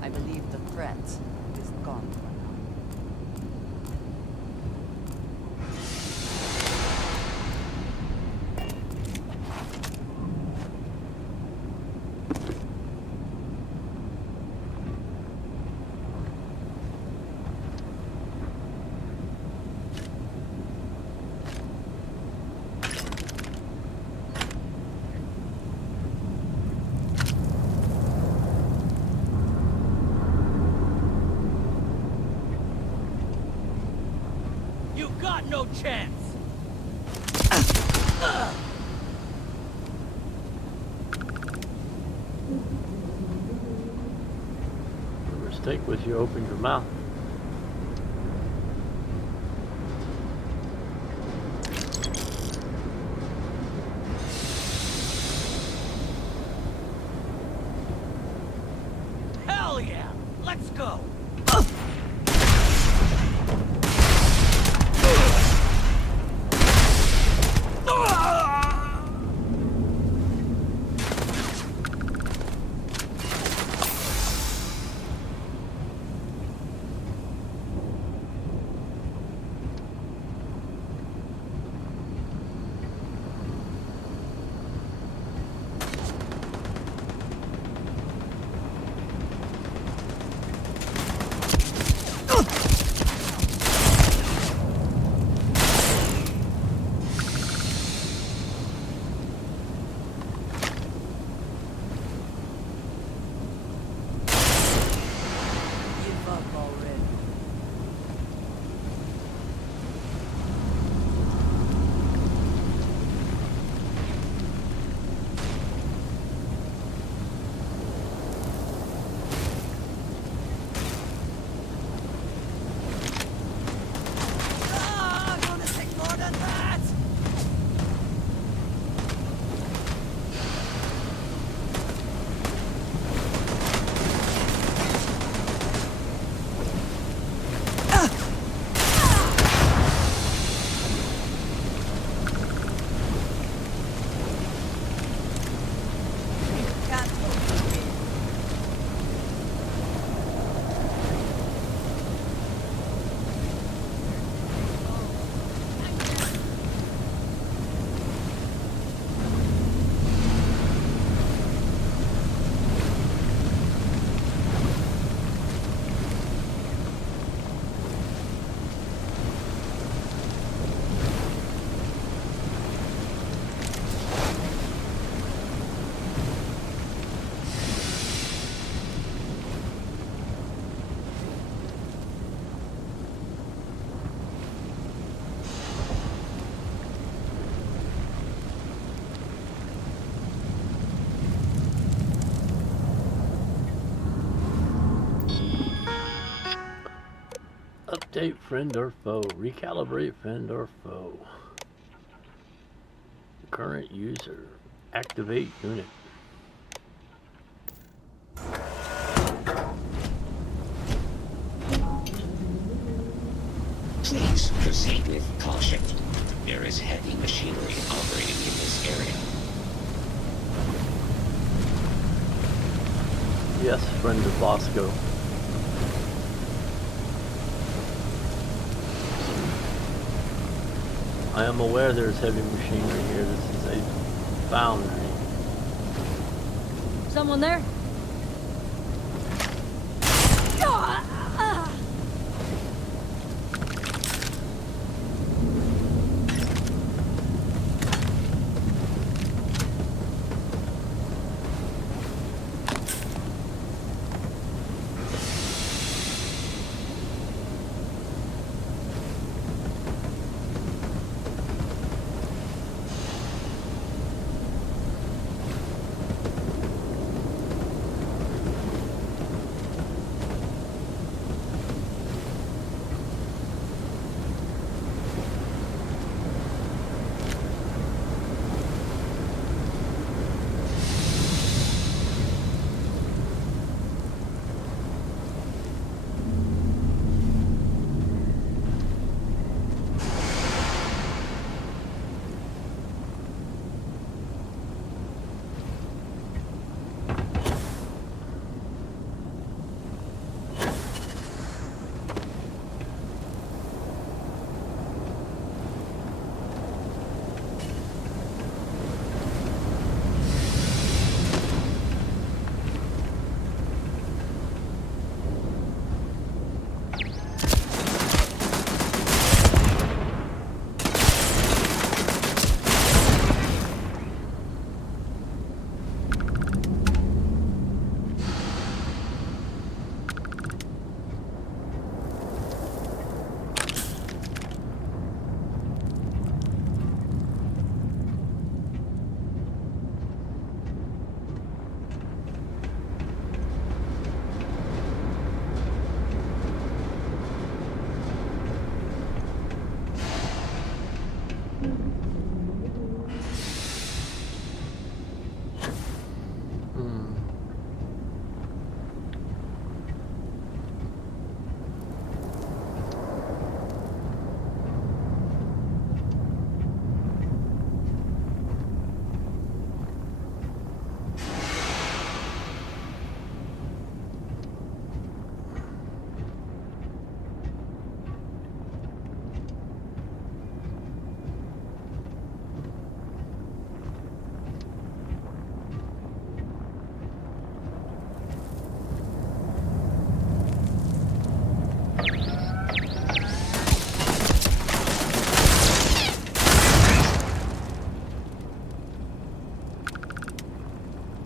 I believe the threat is gone. You got no chance! The mistake was you opened your mouth. Hell yeah! Let's go! Give up already. Gonna take more than that! Update friend or foe. Recalibrate friend or foe. Current user. Activate unit. Please proceed with caution. There is heavy machinery operating in this area. Yes, friend of Bosco. I am aware there's heavy machinery here. This is a foundry. Someone there?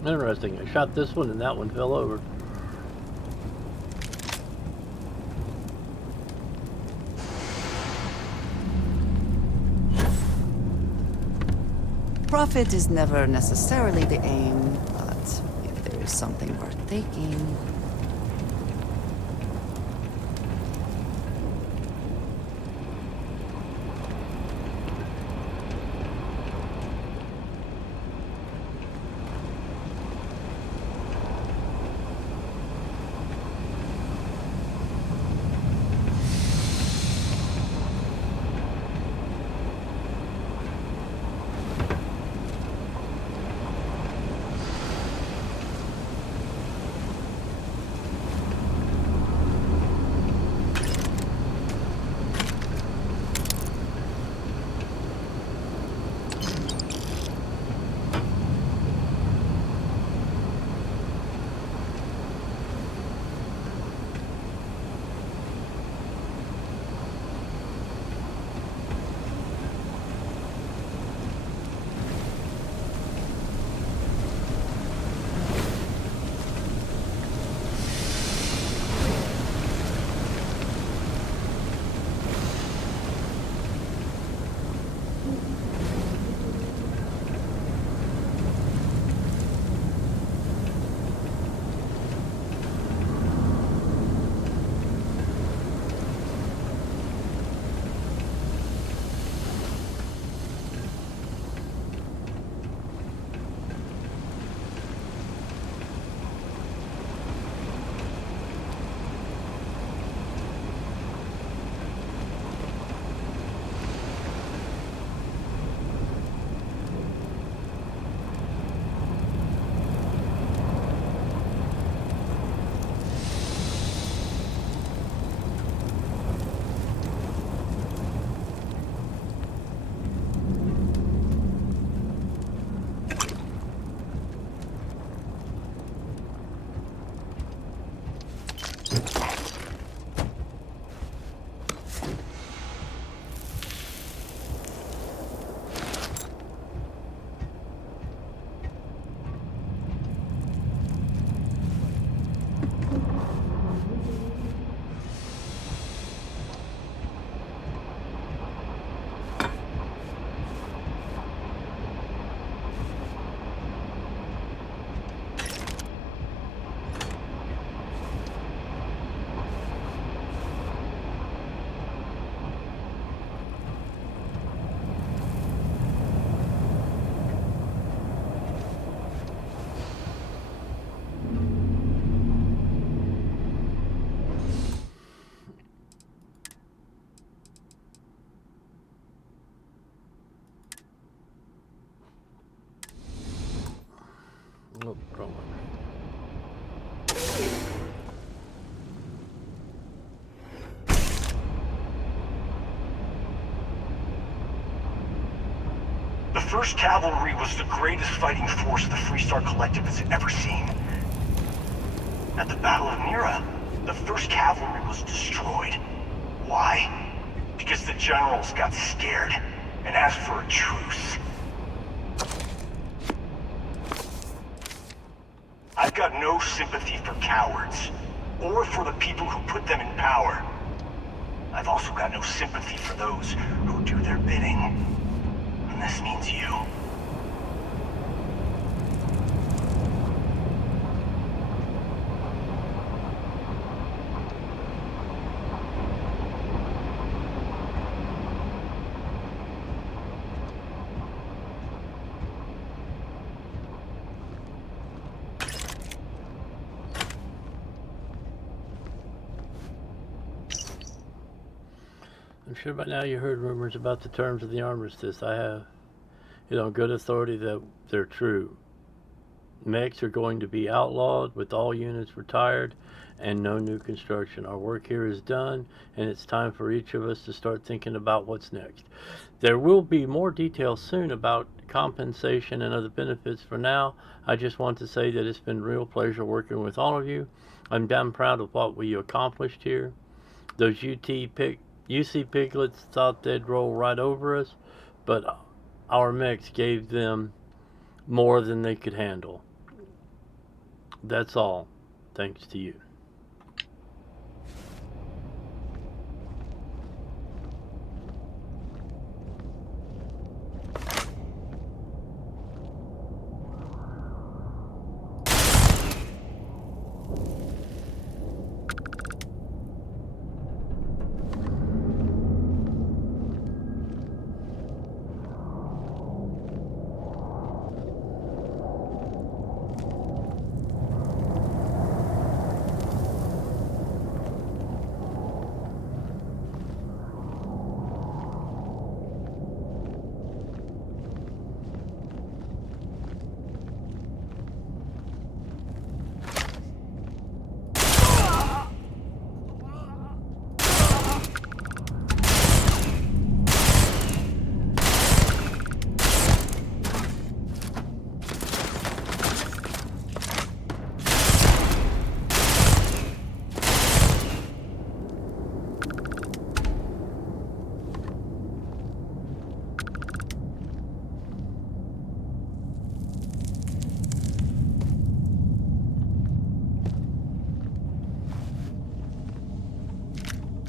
Interesting. I shot this one and that one fell over. Profit is never necessarily the aim, but if there is something worth taking... Oh, wrong one. The 1st Cavalry was the greatest fighting force the Freestar Collective has ever seen. At the Battle of Mira, the 1st Cavalry was destroyed. Why? Because the generals got scared and asked for a truce. I've got no sympathy for cowards, or for the people who put them in power. I've also got no sympathy for those who do their bidding. And this means you. I'm sure by now you heard rumors about the terms of the armistice. I have, good authority that they're true. Mechs are going to be outlawed with all units retired and no new construction. Our work here is done, and it's time for each of us to start thinking about what's next. There will be more details soon about compensation and other benefits. For now, I just want to say that it's been a real pleasure working with all of you. I'm damn proud of what we accomplished here. Those UC piglets thought they'd roll right over us, but our mechs gave them more than they could handle. That's all, thanks to you.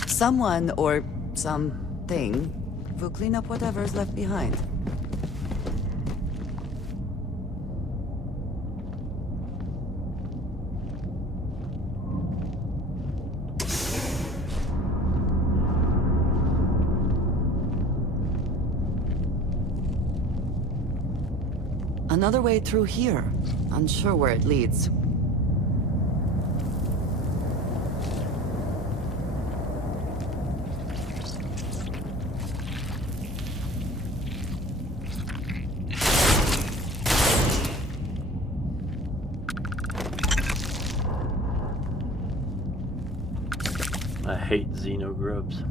Someone or something will clean up whatever's left behind. Another way through here. Unsure where it leads. I hate xenogrubs.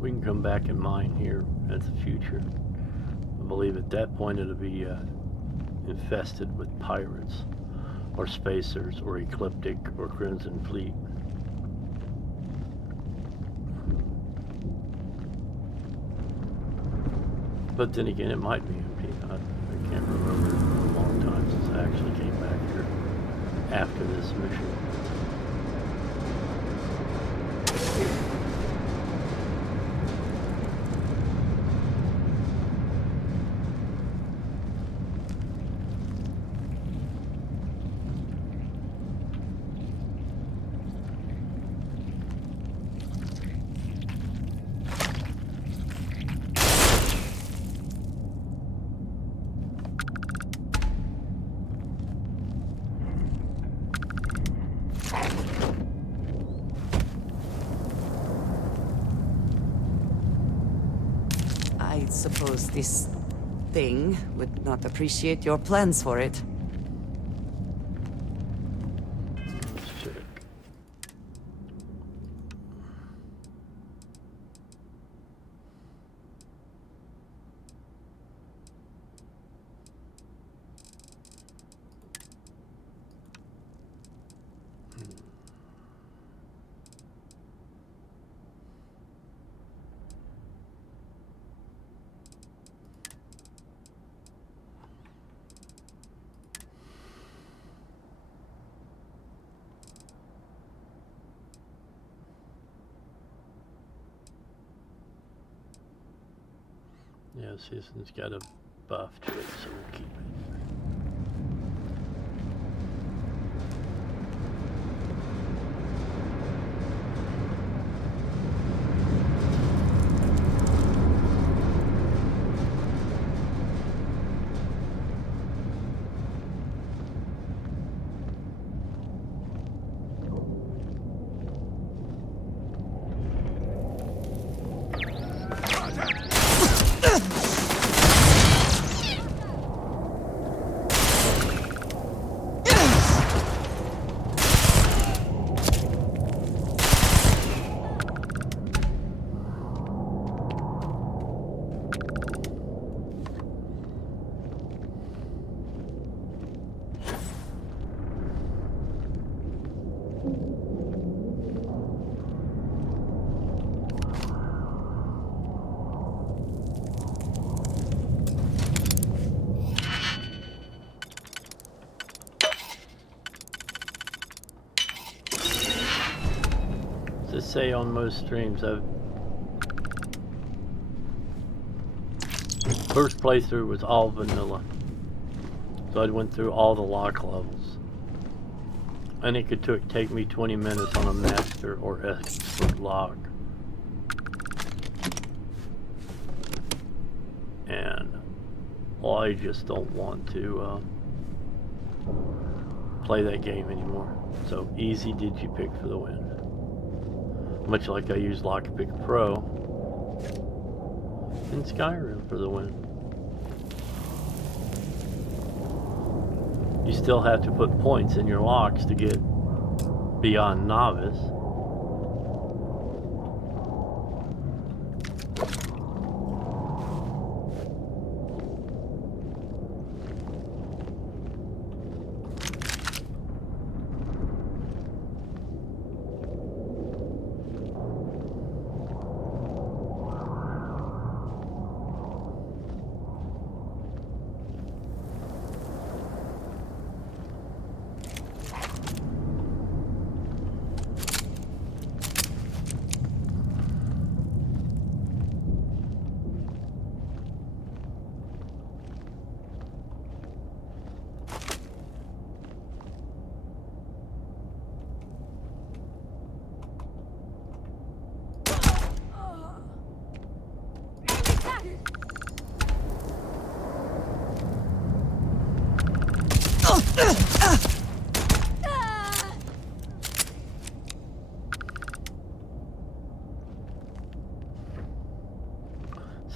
We can come back and mine here at the future. I believe at that point it'll be infested with pirates, or spacers, or Ecliptic, or Crimson Fleet. But then again, it might be empty. I can't remember. It's been a long time since I actually came back here after this mission. I suppose this thing would not appreciate your plans for it. Let's check. Yeah, Citizen's got a buff to it, so we'll keep it. To say on most streams, first playthrough was all vanilla, so I went through all the lock levels, and it could take me 20 minutes on a master or expert lock, and well, I just don't want to play that game anymore. So easy digipick for the win. Much like I use Lockpick Pro in Skyrim for the win. You still have to put points in your locks to get beyond novice.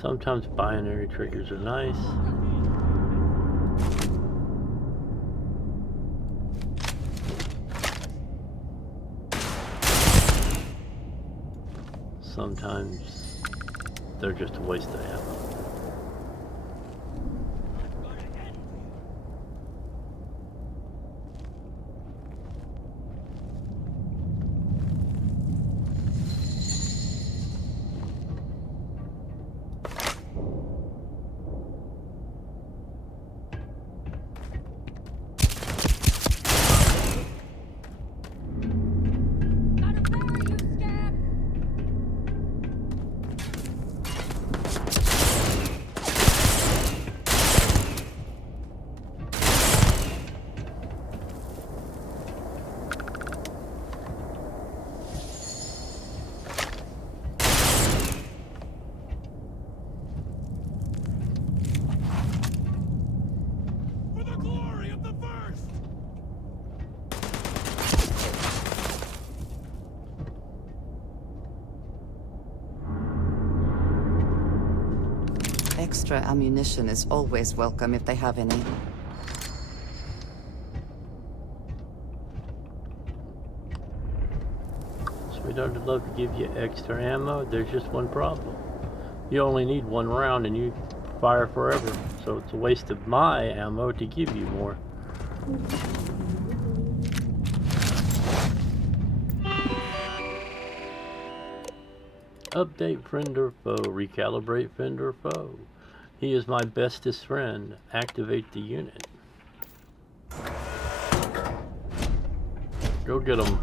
Sometimes binary triggers are nice. Sometimes they're just a waste of ammo. Extra ammunition is always welcome if they have any. Sweetheart, I'd love to give you extra ammo. There's just one problem. You only need one round and you fire forever. So it's a waste of my ammo to give you more. Update friend or foe. Recalibrate friend or foe. He is my bestest friend. Activate the unit. Go get him.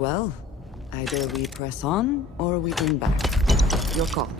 Well, either we press on or we turn back. Your call.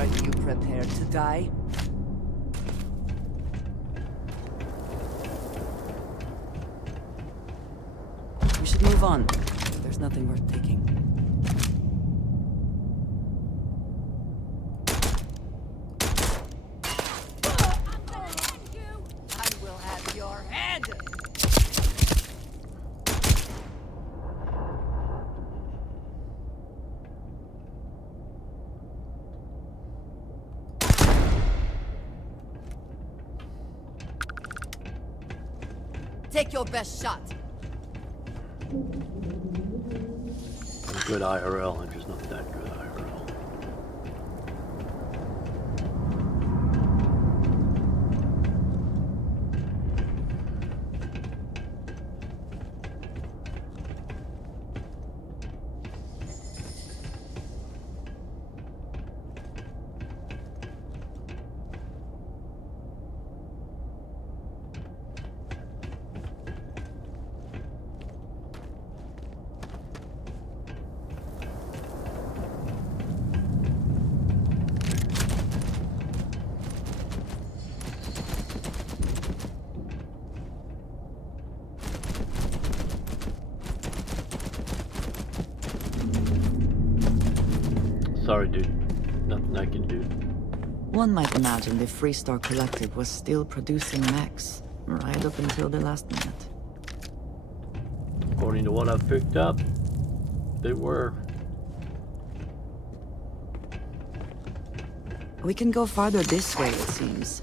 Are you prepared to die? We should move on. There's nothing worth taking. I will have your head! Take your best shot. I'm good IRL, I'm just not that good IRL. Sorry, dude. Nothing I can do. One might imagine the Freestar Collective was still producing mechs, right up until the last minute. According to what I've picked up, they were. We can go farther this way, it seems.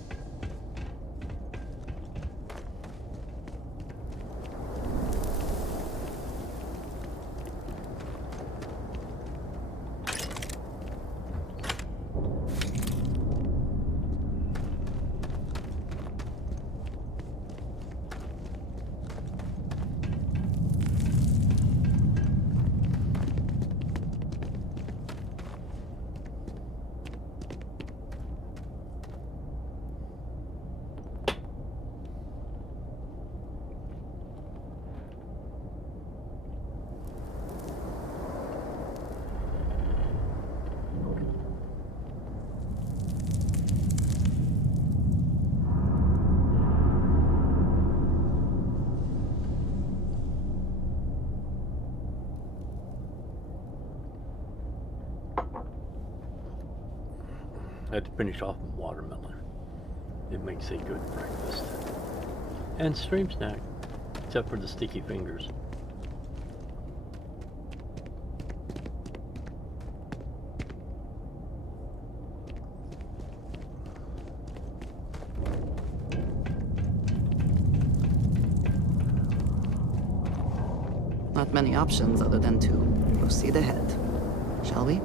I had to finish off my watermelon. It makes a good breakfast. And stream snack, except for the sticky fingers. Not many options other than to proceed ahead. Shall we?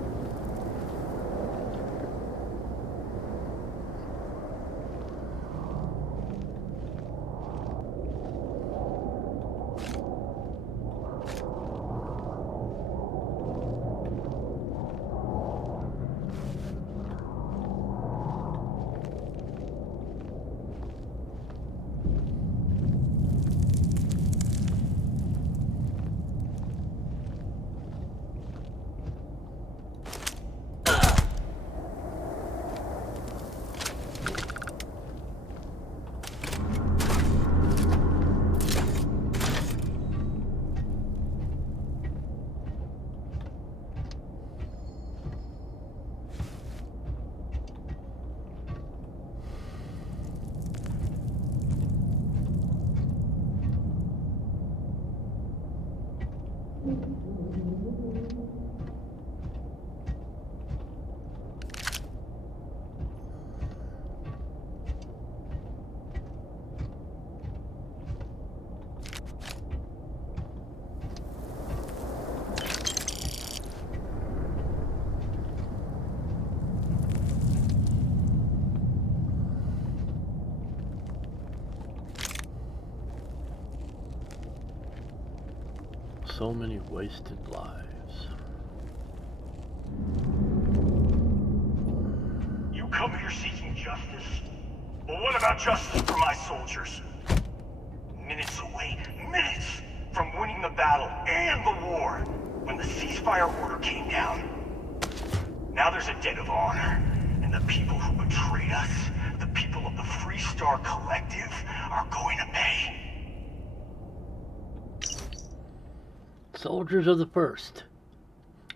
So many wasted lives. You come here seeking justice? Well, what about justice for my soldiers? Minutes away, minutes from winning the battle and the war, when the ceasefire order came down. Now there's a debt of honor, and And the people who betrayed us, the people of the Freestar Collective, are going to pay. Soldiers of the First.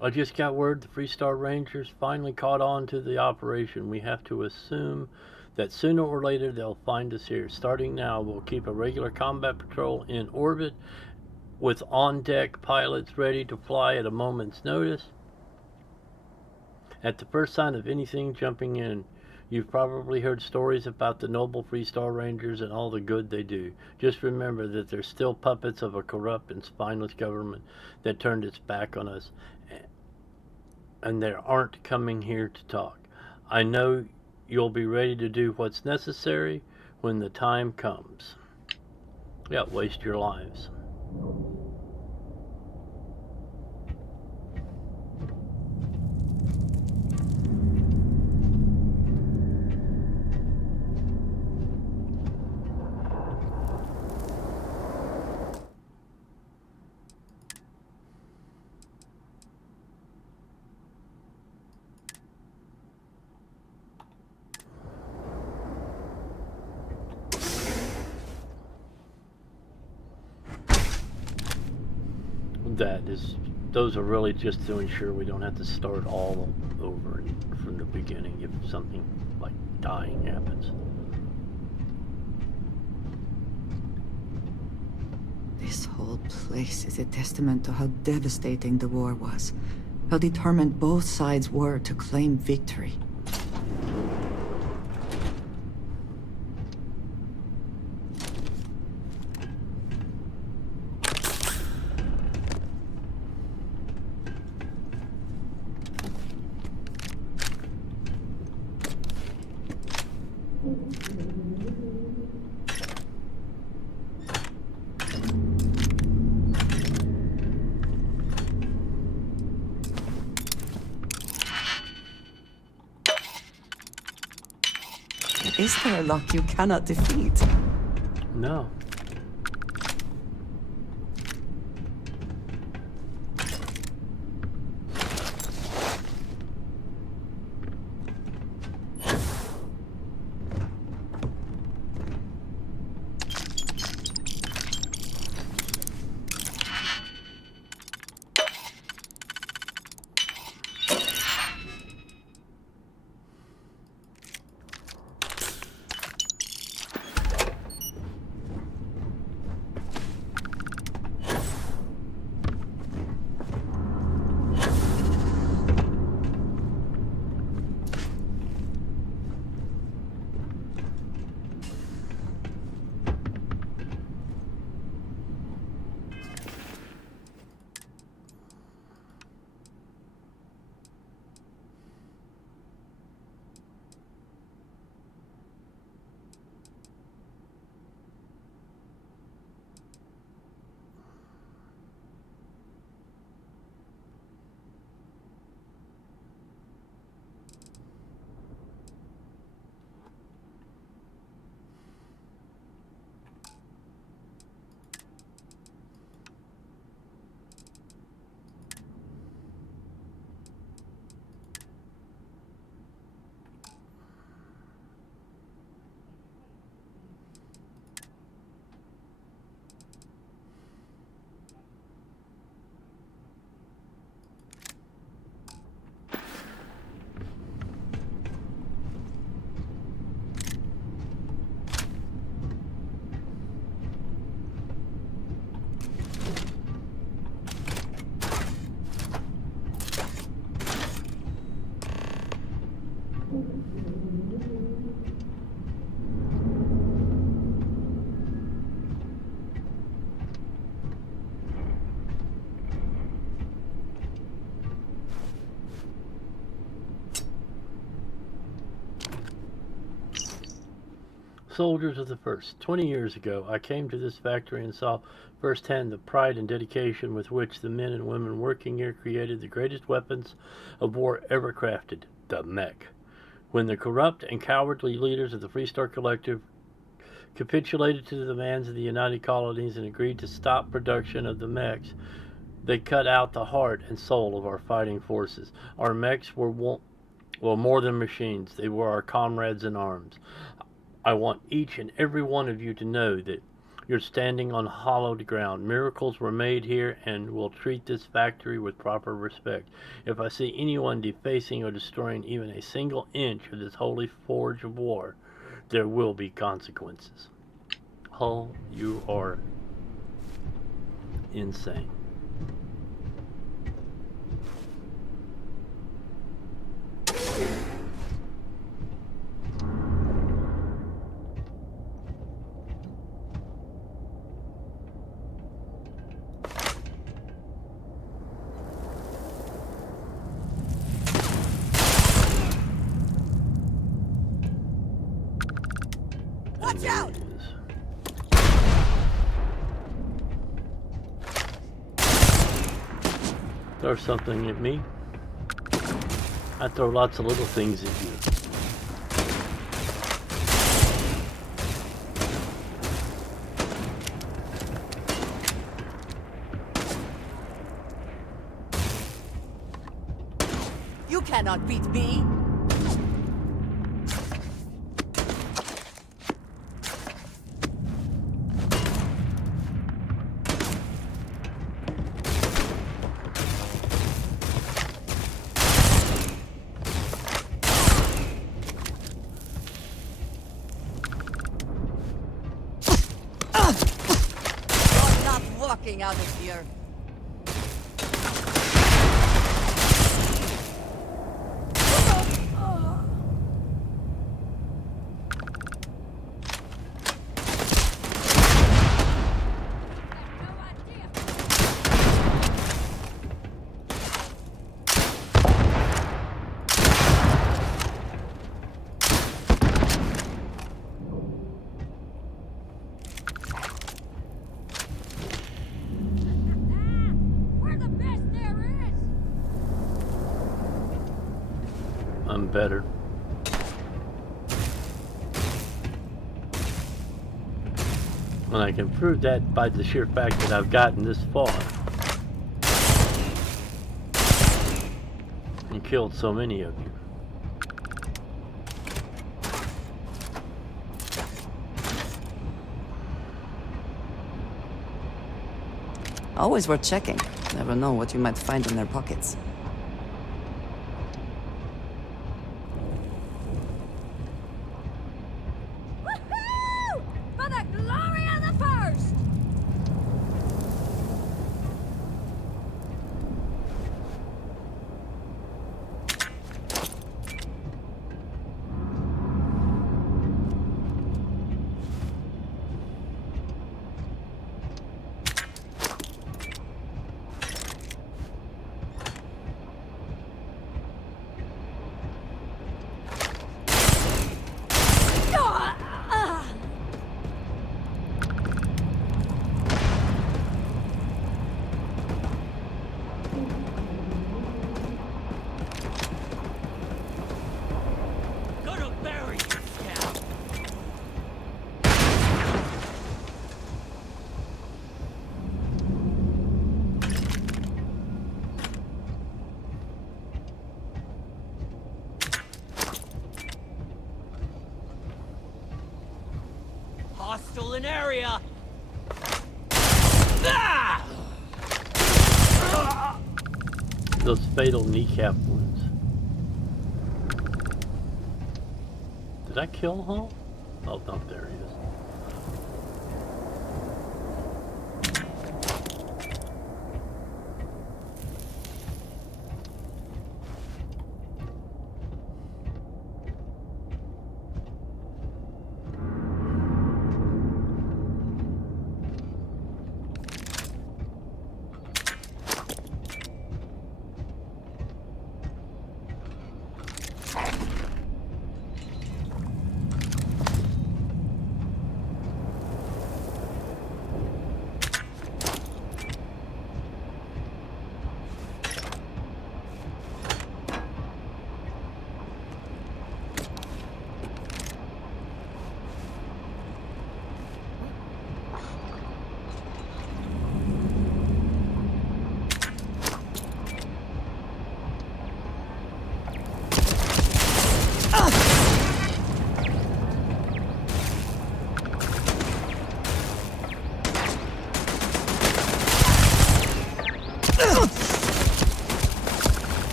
I just got word the Freestar Rangers finally caught on to the operation. We have to assume that sooner or later they'll find us here. Starting now, we'll keep a regular combat patrol in orbit with on-deck pilots ready to fly at a moment's notice. At the first sign of anything jumping in, you've probably heard stories about the noble Freestar Rangers and all the good they do. Just remember that they're still puppets of a corrupt and spineless government that turned its back on us, and they aren't coming here to talk. I know you'll be ready to do what's necessary when the time comes. Yeah, waste your lives. Those are really just to ensure we don't have to start all over from the beginning if something like dying happens. This whole place is a testament to how devastating the war was. How determined both sides were to claim victory. Is there a lock you cannot defeat? No. Soldiers of the First. 20 years ago, I came to this factory and saw firsthand the pride and dedication with which the men and women working here created the greatest weapons of war ever crafted, the mech. When the corrupt and cowardly leaders of the Freestar Collective capitulated to the demands of the United Colonies and agreed to stop production of the mechs, they cut out the heart and soul of our fighting forces. Our mechs were Well, more than machines. They were our comrades in arms. I want each and every one of you to know that you're standing on hallowed ground. Miracles were made here, and we'll treat this factory with proper respect. If I see anyone defacing or destroying even a single inch of this holy forge of war, there will be consequences. Hull, you are insane. Watch out! Throw something at me. I throw lots of little things at you. You cannot beat me! You're not walking out of here. I'm better. And I can prove that by the sheer fact that I've gotten this far. And killed so many of you. Always worth checking. Never know what you might find in their pockets. Woohoo! For the glory of the first! Gonna bury you, scout. Hostile in area. Ah! Those fatal kneecap wounds. Did I kill Hull? Oh, no, there he is.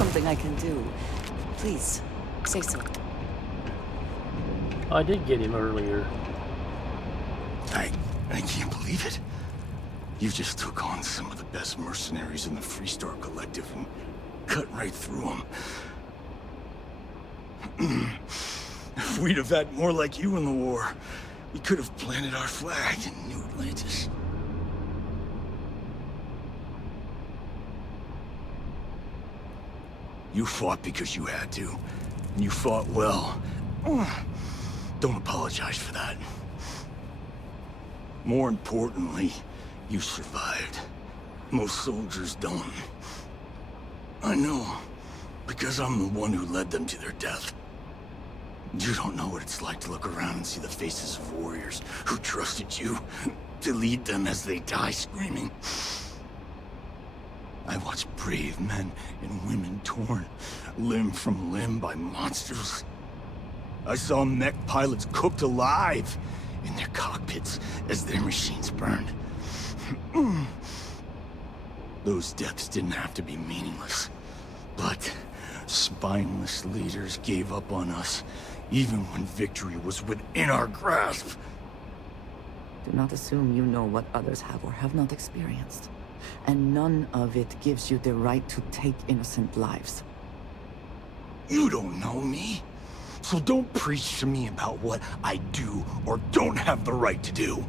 something I can do, please, say so. I did get him earlier. I can't believe it. You just took on some of the best mercenaries in the Freestar Collective and cut right through them. If we'd have had more like you in the war, we could have planted our flag in New Atlantis. You fought because you had to, and you fought well. Don't apologize for that. More importantly, you survived. Most soldiers don't. I know, because I'm the one who led them to their death. You don't know what it's like to look around and see the faces of warriors who trusted you to lead them as they die screaming. I watched brave men and women torn limb from limb by monsters. I saw mech pilots cooked alive in their cockpits as their machines burned. Those deaths didn't have to be meaningless, but spineless leaders gave up on us even when victory was within our grasp. Do not assume you know what others have or have not experienced. And none of it gives you the right to take innocent lives. You don't know me, so don't preach to me about what I do or don't have the right to do.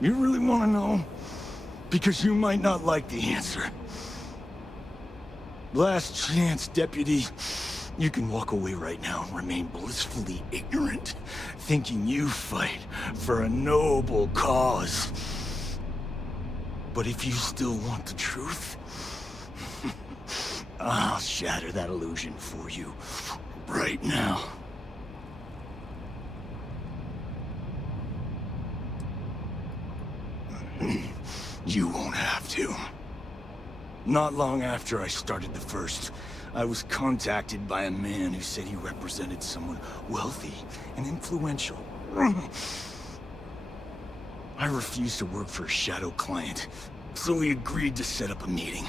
You really want to know? Because you might not like the answer. Last chance, Deputy. You can walk away right now and remain blissfully ignorant, thinking you fight for a noble cause. But if you still want the truth, I'll shatter that illusion for you right now. You won't have to. Not long after I started the First, I was contacted by a man who said he represented someone wealthy and influential. I refused to work for a shadow client, so he agreed to set up a meeting.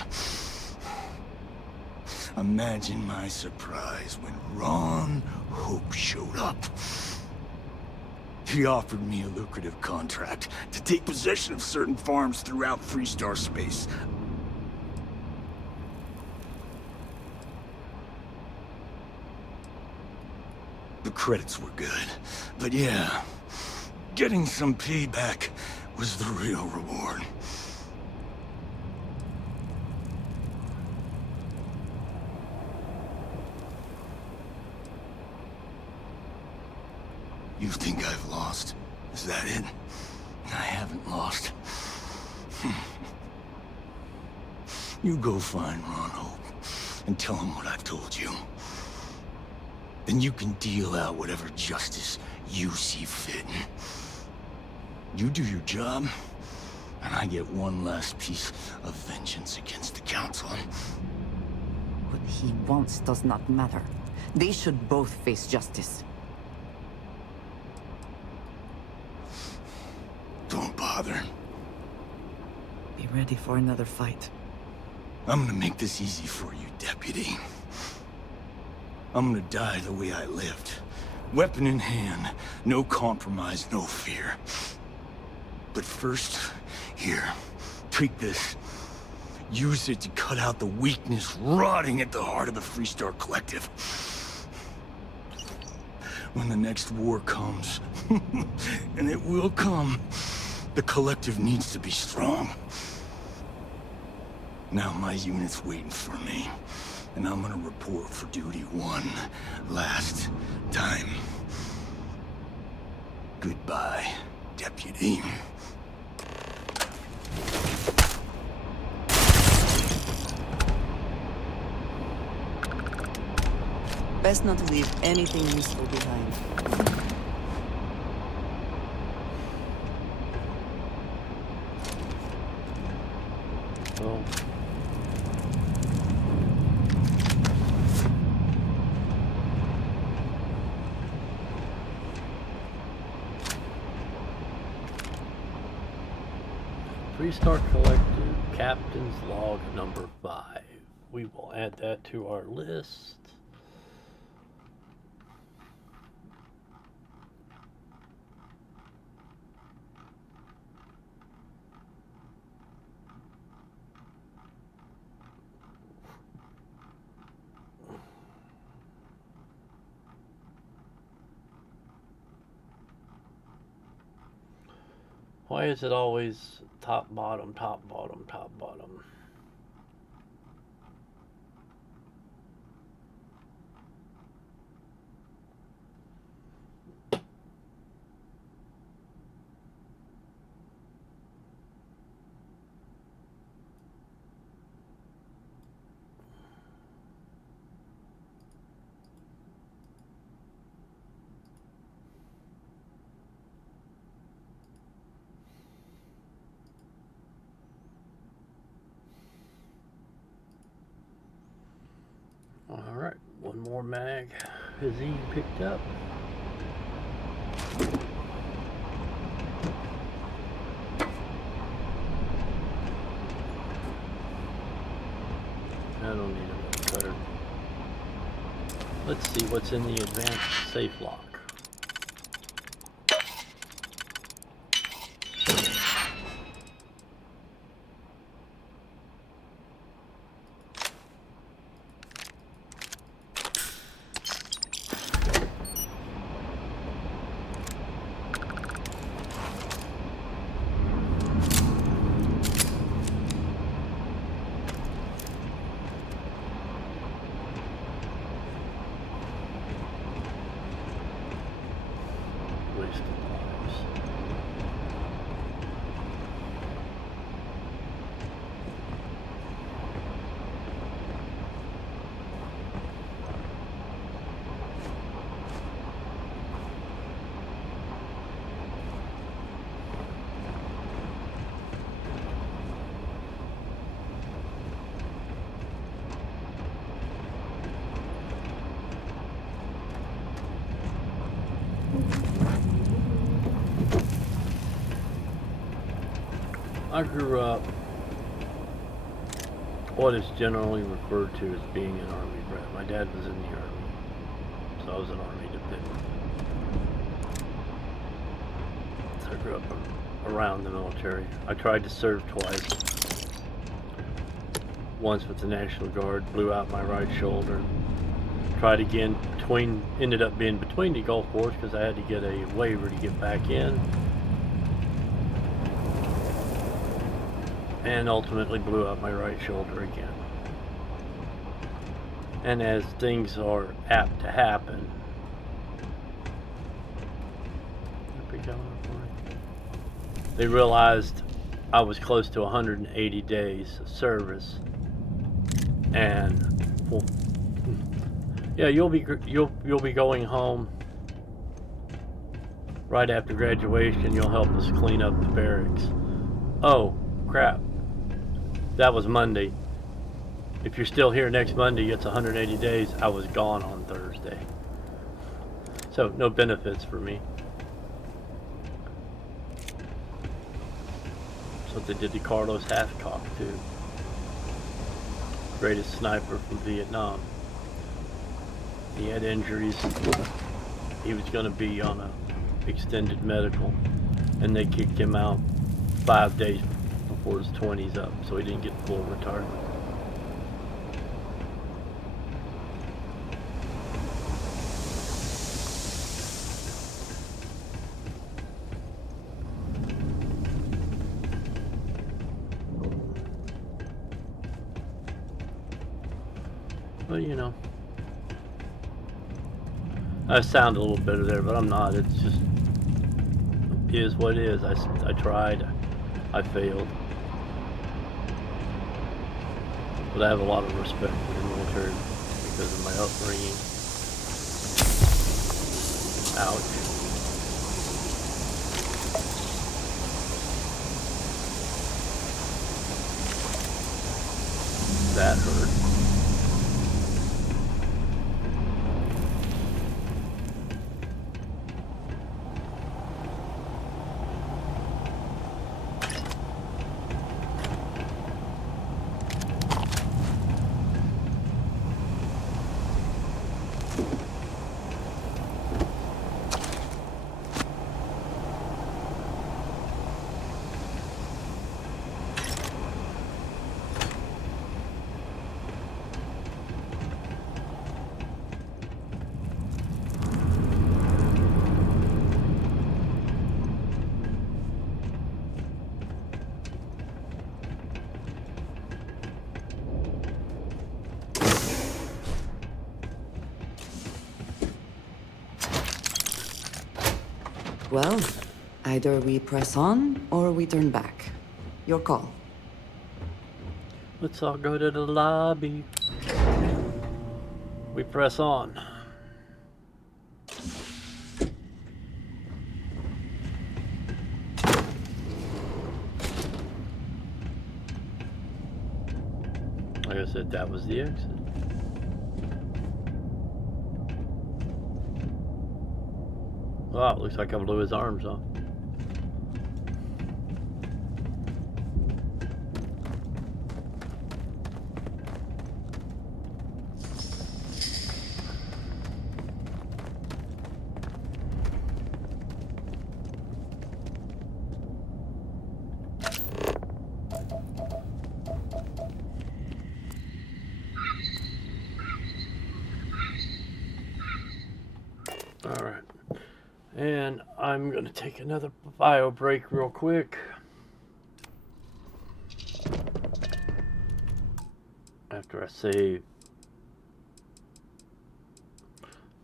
Imagine my surprise when Ron Hope showed up. He offered me a lucrative contract to take possession of certain farms throughout Freestar space. The credits were good, but yeah, getting some payback was the real reward. You think I've lost? Is that it? I haven't lost. You go find Ron Hope and tell him what I've told you. Then you can deal out whatever justice you see fit. You do your job, and I get one last piece of vengeance against the Council. What he wants does not matter. They should both face justice. Don't bother. Be ready for another fight. I'm gonna make this easy for you, Deputy. I'm gonna die the way I lived. Weapon in hand, no compromise, no fear. But first, here, take this. Use it to cut out the weakness rotting at the heart of the Freestar Collective. When the next war comes, and it will come, the Collective needs to be strong. Now my unit's waiting for me, and I'm gonna report for duty one last time. Goodbye, Deputy. Best not to leave anything useful behind. Oh. Restart collective, Captain's Log number 5. We will add that to our list. Why is it always top, bottom, top, bottom, top, bottom? Alright, one more mag has he picked up. I don't need a cutter. Let's see what's in the advanced safe lock. I grew up what is generally referred to as being an Army brat. My dad was in the Army, so I was an Army dependent. So I grew up around the military. I tried to serve twice. Once with the National Guard, blew out my right shoulder. Tried again, ended up being between the Gulf Wars because I had to get a waiver to get back in. And ultimately blew out my right shoulder again. And as things are apt to happen, they realized I was close to 180 days of service, and well, yeah, you'll be going home right after graduation. You'll help us clean up the barracks. Oh crap. That was Monday. If you're still here next Monday, it's 180 days. I was gone on Thursday. So, no benefits for me. That's what they did to Carlos Hathcock, too. Greatest sniper from Vietnam. He had injuries. He was going to be on a extended medical. And they kicked him out 5 days before his 20s up, so he didn't get full retirement. Well, you know, I sound a little bitter there, but I'm not. It's just it is what it is. I tried. I failed. But I have a lot of respect for the military because of my upbringing. Ouch. That hurt. Well, either we press on or we turn back. Your call. Let's all go to the lobby. We press on. Like I said, that was the exit. Wow, it looks like I blew his arms off. Alright. And I'm going to take another bio break real quick. After I save.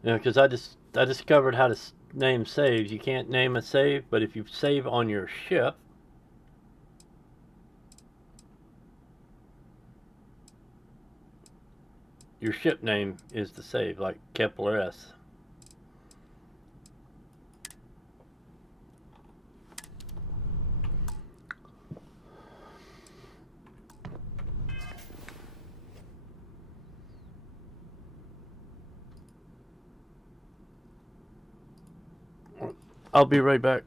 Yeah, because I discovered how to name saves. You can't name a save, but if you save on your ship, your ship name is the save, like Kepler S. I'll be right back.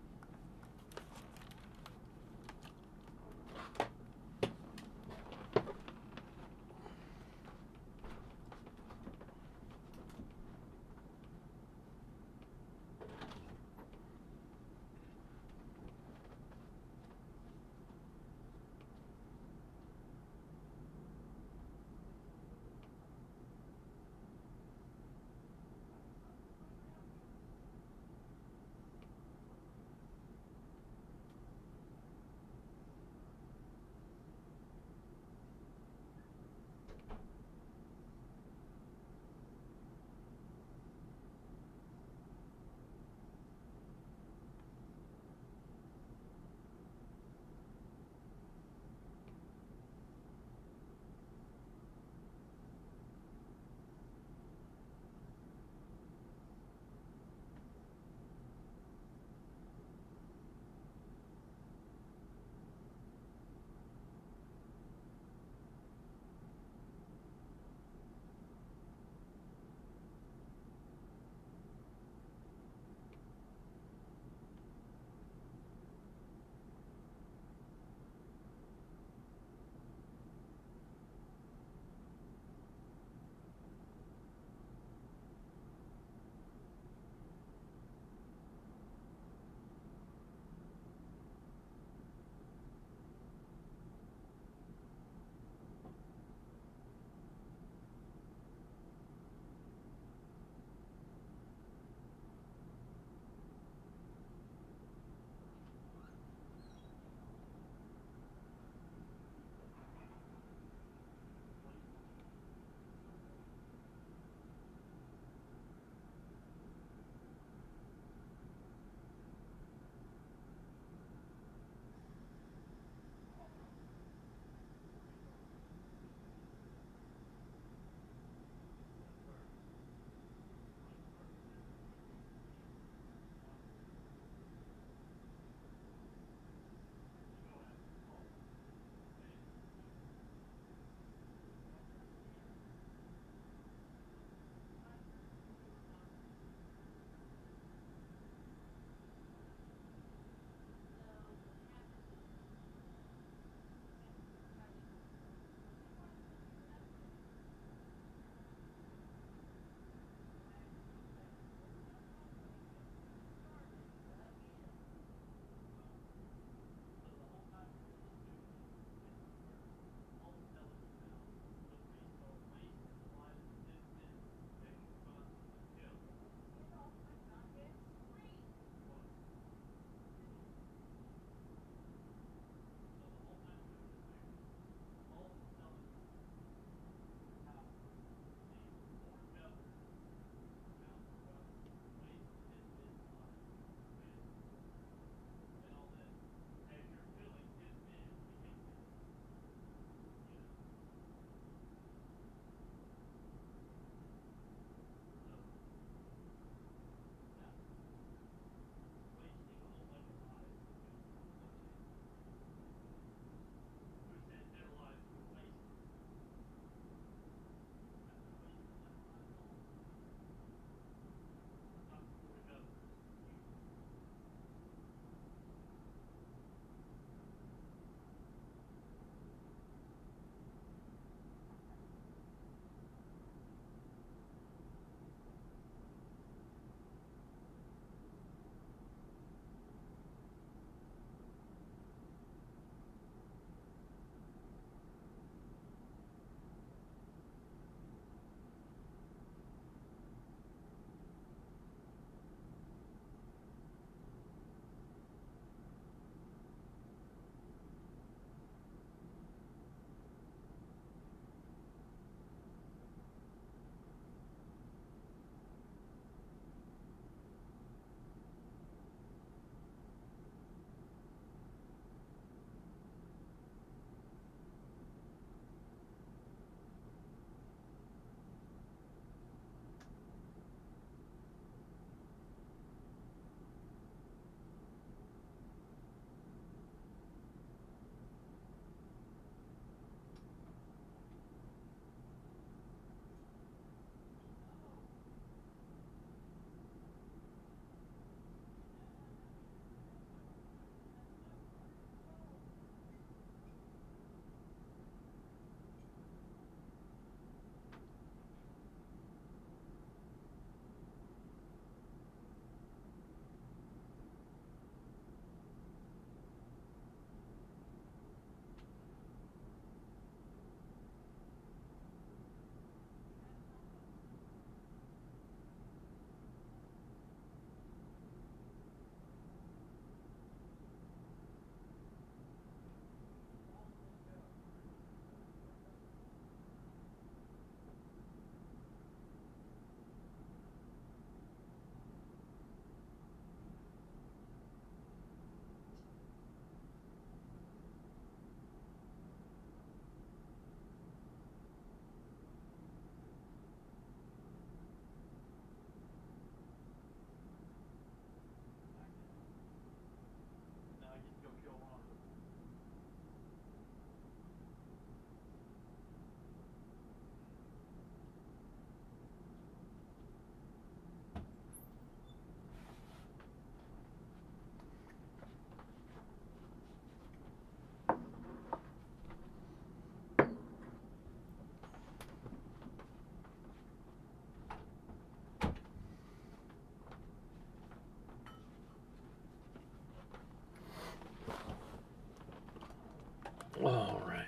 Alright.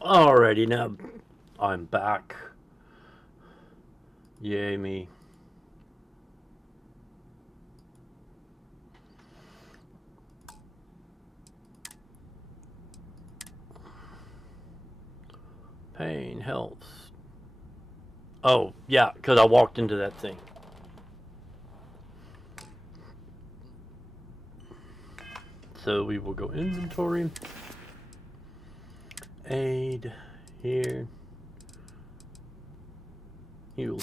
Alrighty, now I'm back. Yay me. Pain, health. Oh, yeah, because I walked into that thing. So we will go inventory. Aid. Here. Heal.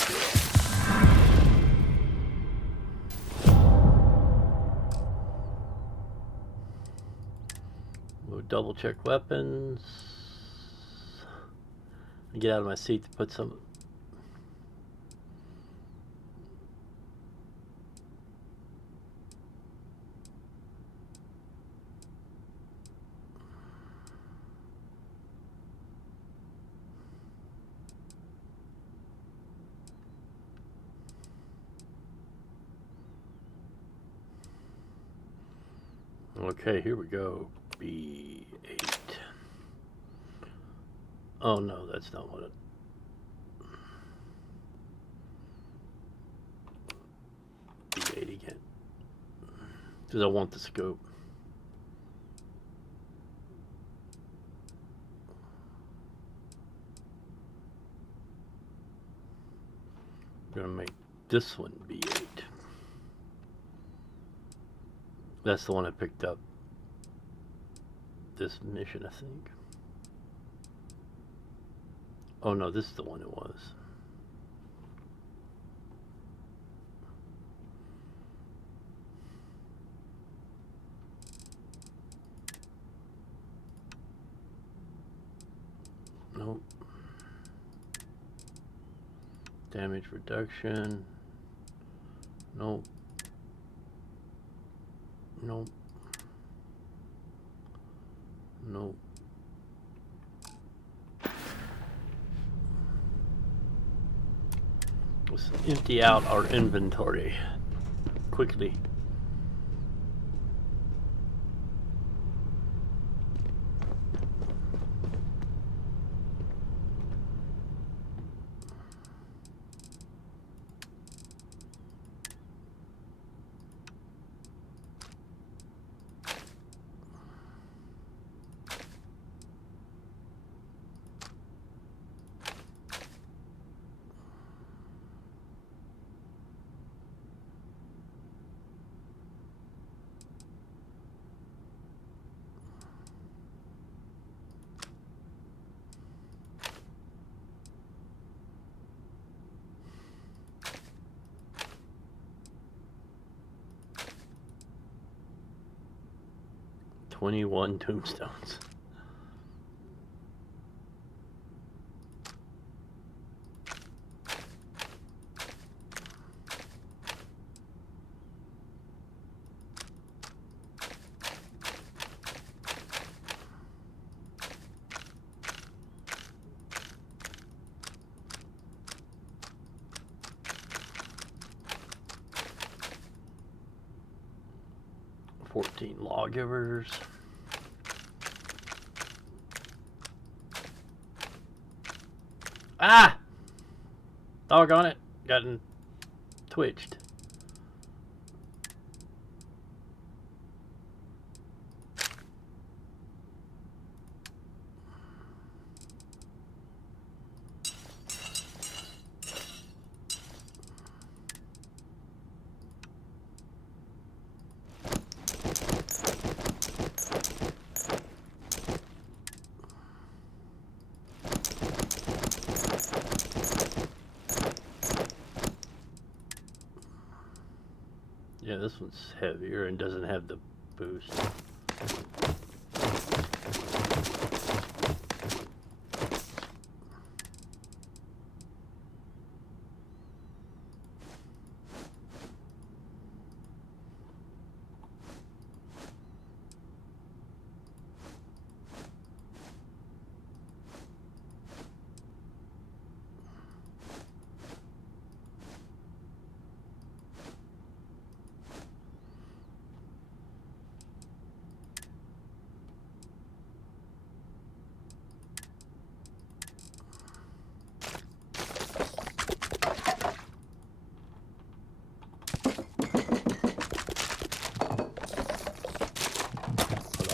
We'll double check weapons. Get out of my seat to put some. Okay, here we go. B8. Oh no, that's not what it. B8 again. Because I want the scope. I'm gonna make this one B8. That's the one I picked up this mission, I think. Oh no, this is the one it was. Nope. Damage reduction. Nope. Nope. Nope. Let's empty out our inventory quickly. "21 tombstones." Lawgivers. Ah! Doggone it. Gotten twitched. Yeah, this one's heavier and doesn't have the boost.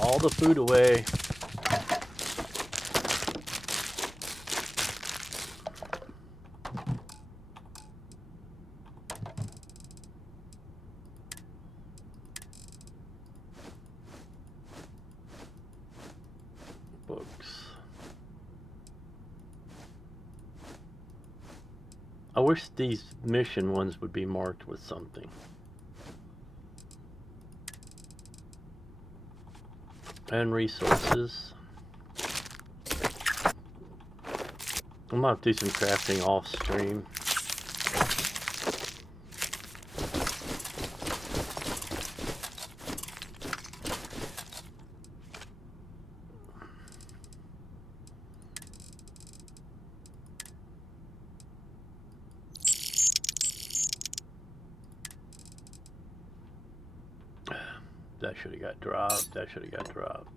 all the food away. Books. I wish these mission ones would be marked with something. And resources. I'm gonna have to do some crafting off stream. That should have got dropped. That should have got dropped.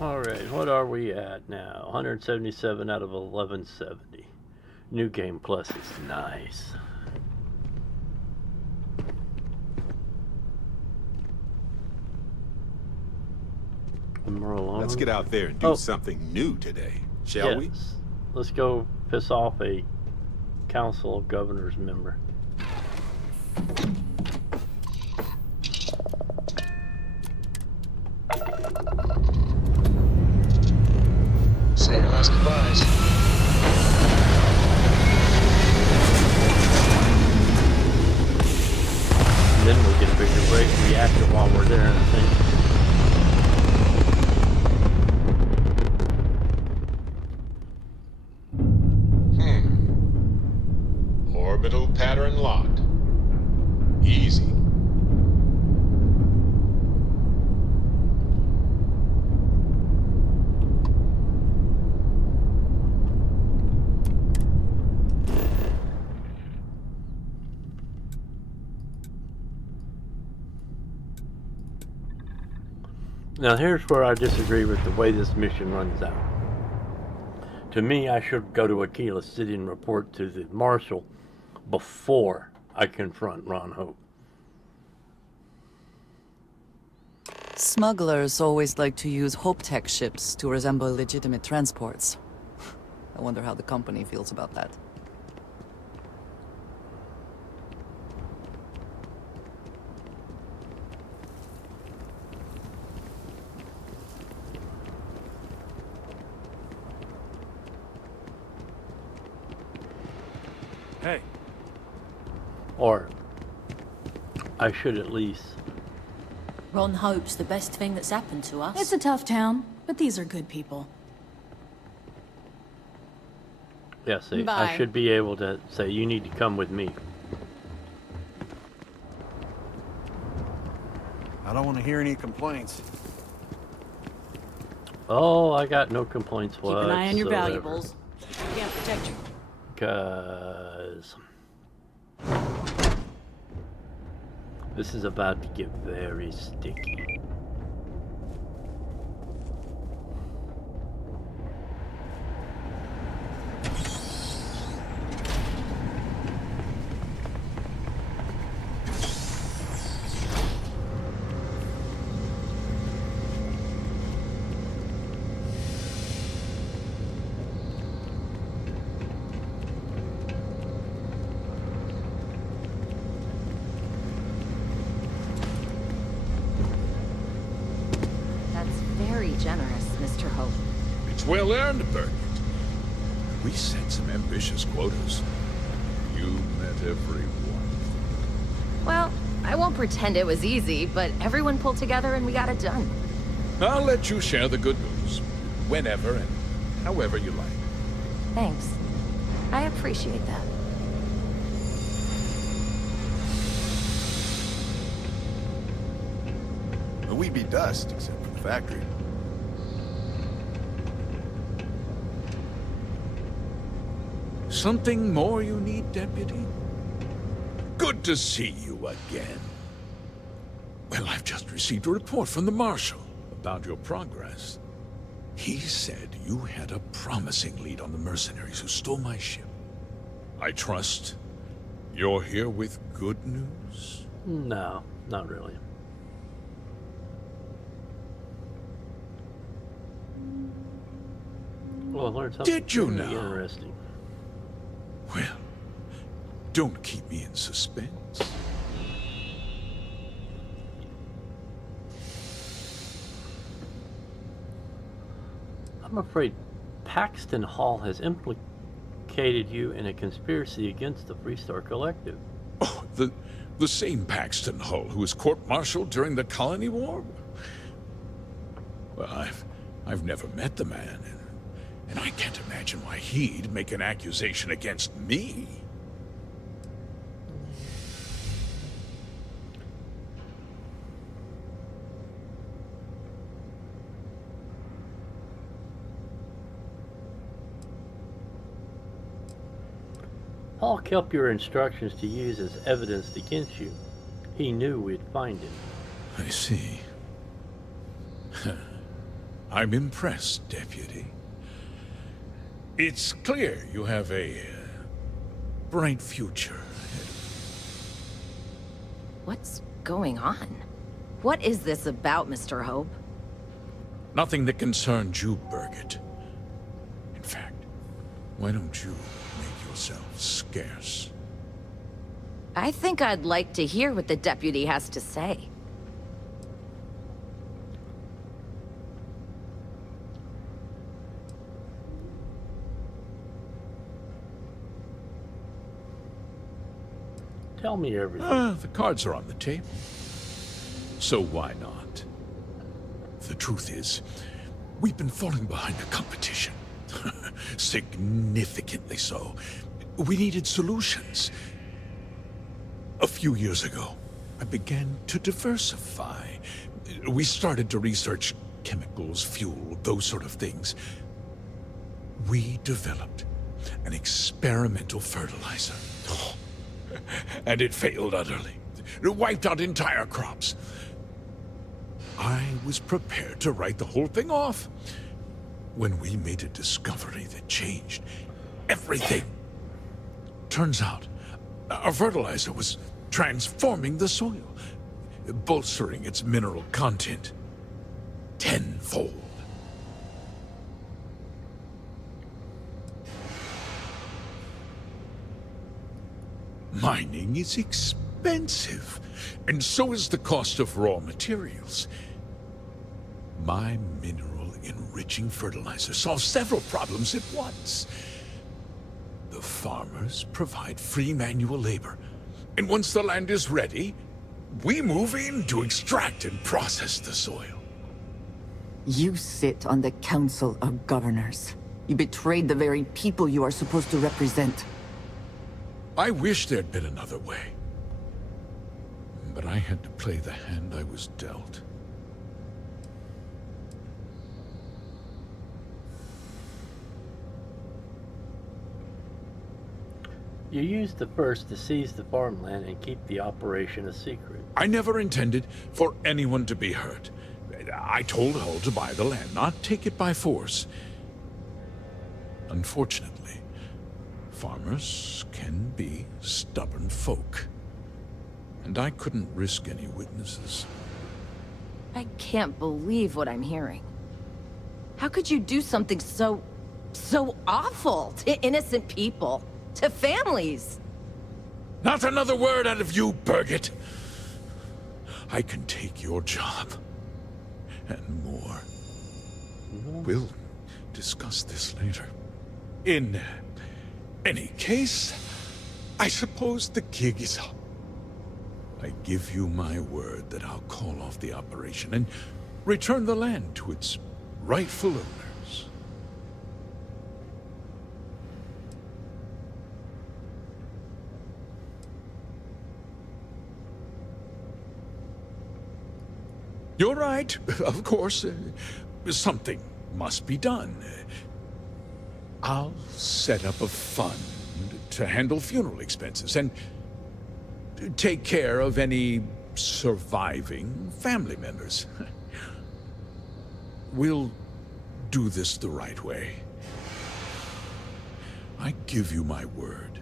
Alright, what are we at now? 177 out of 1170. New Game Plus is nice. Let's get out there and do something new today, shall we? Let's go piss off a Council of Governors member. Say your last goodbyes. And then we'll get a bigger reactor while we're there, I think. Orbital pattern locked. Easy. Now here's where I disagree with the way this mission runs out. To me, I should go to Aquila City and report to the Marshal before I confront Ron Hope. Smugglers always like to use Hope Tech ships to resemble legitimate transports. I wonder how the company feels about that. Hey. Or I should at least. Ron Hope's the best thing that's happened to us. It's a tough town, but these are good people. Yeah, see, Bye. I should be able to say, you need to come with me. I don't want to hear any complaints. Oh, I got no complaints Keep an eye on your whatsoever. valuables. Yeah, protect you. Because this is about to get very sticky. Very generous, Mr. Hope. It's well earned, Burkett. We set some ambitious quotas. You met every one. Well, I won't pretend it was easy, but everyone pulled together and we got it done. I'll let you share the good news. Whenever and however you like. Thanks. I appreciate that. But we'd be dust, except for the factory. Something more you need, Deputy? Good to see you again. Well, I've just received a report from the Marshal about your progress. He said you had a promising lead on the mercenaries who stole my ship. I trust you're here with good news? No, not really. Well, I learned something Did you really now? interesting. Well, don't keep me in suspense. I'm afraid Paxton Hall has implicated you in a conspiracy against the Freestar Collective. Oh, the same Paxton Hull who was court-martialed during the Colony War? Well, I've never met the man, and I can't imagine why he'd make an accusation against me. Hall kept your instructions to use as evidence against you. He knew we'd find him. I see. I'm impressed, Deputy. It's clear you have a bright future ahead. What's going on? What is this about, Mr. Hope? Nothing that concerns you, Birgit. In fact, why don't you make yourself scarce? I think I'd like to hear what the deputy has to say. Tell me everything. The cards are on the table. So why not? The truth is, we've been falling behind the competition. Significantly so. We needed solutions. A few years ago, I began to diversify. We started to research chemicals, fuel, those sort of things. We developed an experimental fertilizer. And it failed utterly. It wiped out entire crops. I was prepared to write the whole thing off when we made a discovery that changed everything. Turns out, our fertilizer was transforming the soil, bolstering its mineral content tenfold. Mining is expensive, and so is the cost of raw materials. My mineral-enriching fertilizer solves several problems at once. The farmers provide free manual labor, and once the land is ready, we move in to extract and process the soil. You sit on the Council of Governors. You betrayed the very people you are supposed to represent. I wish there'd been another way. But I had to play the hand I was dealt. You used the first to seize the farmland and keep the operation a secret. I never intended for anyone to be hurt. I told Hull to buy the land, not take it by force. Unfortunately, farmers can be stubborn folk. And I couldn't risk any witnesses. I can't believe what I'm hearing. How could you do something so awful to innocent people, to families? Not another word out of you, Birgit! I can take your job. And more. We'll discuss this later. In any case, I suppose the gig is up. I give you my word that I'll call off the operation and return the land to its rightful owners. You're right, of course. Something must be done. I'll set up a fund to handle funeral expenses, and take care of any surviving family members. We'll do this the right way. I give you my word.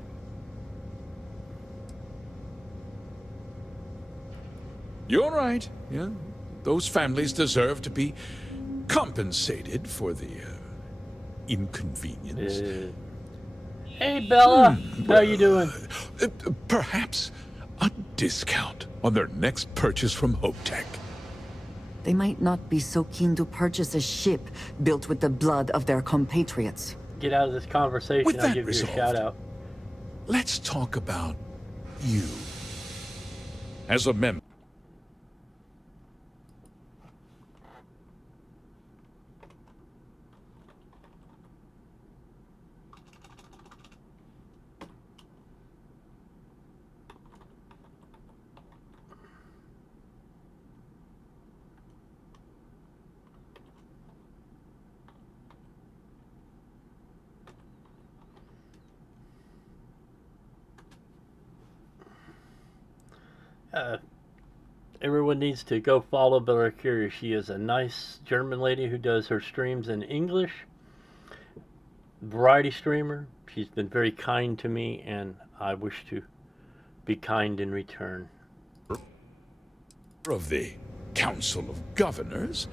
You're right, yeah. Those families deserve to be compensated for the inconvenience. Hey, Bella. How you doing? Perhaps a discount on their next purchase from HopeTech. They might not be so keen to purchase a ship built with the blood of their compatriots. Get out of this conversation. With I'll that give resolved, you a shout out. Let's talk about you. As a member. Everyone needs to go follow Bella Curie. She is a nice German lady who does her streams in English. Variety streamer. She's been very kind to me, and I wish to be kind in return. Of the Council of Governors,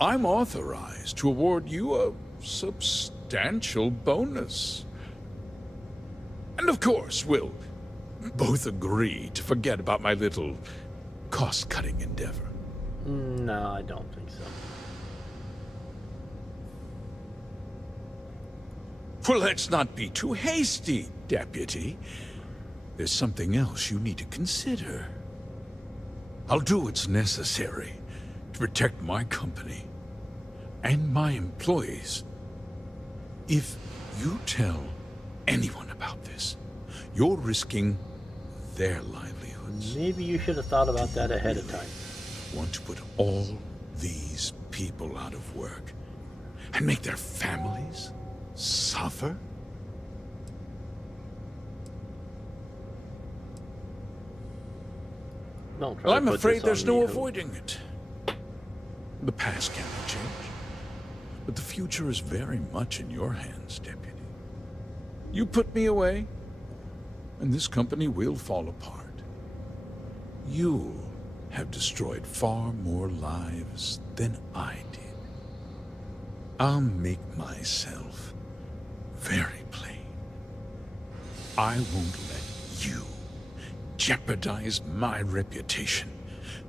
I'm authorized to award you a substantial bonus. And of course, we'll both agree to forget about my little cost-cutting endeavor. No, I don't think so. Well, let's not be too hasty, Deputy. There's something else you need to consider. I'll do what's necessary to protect my company and my employees. If you tell anyone about this, you're risking their livelihoods. Maybe you should have thought about that ahead of time. Want to put all these people out of work and make their families suffer? Don't try Well, to I'm put afraid this there's on no me, avoiding it. The past can be changed, but the future is very much in your hands, Deputy. You put me away, and this company will fall apart. You'll have destroyed far more lives than I did. I'll make myself very plain. I won't let you jeopardize my reputation,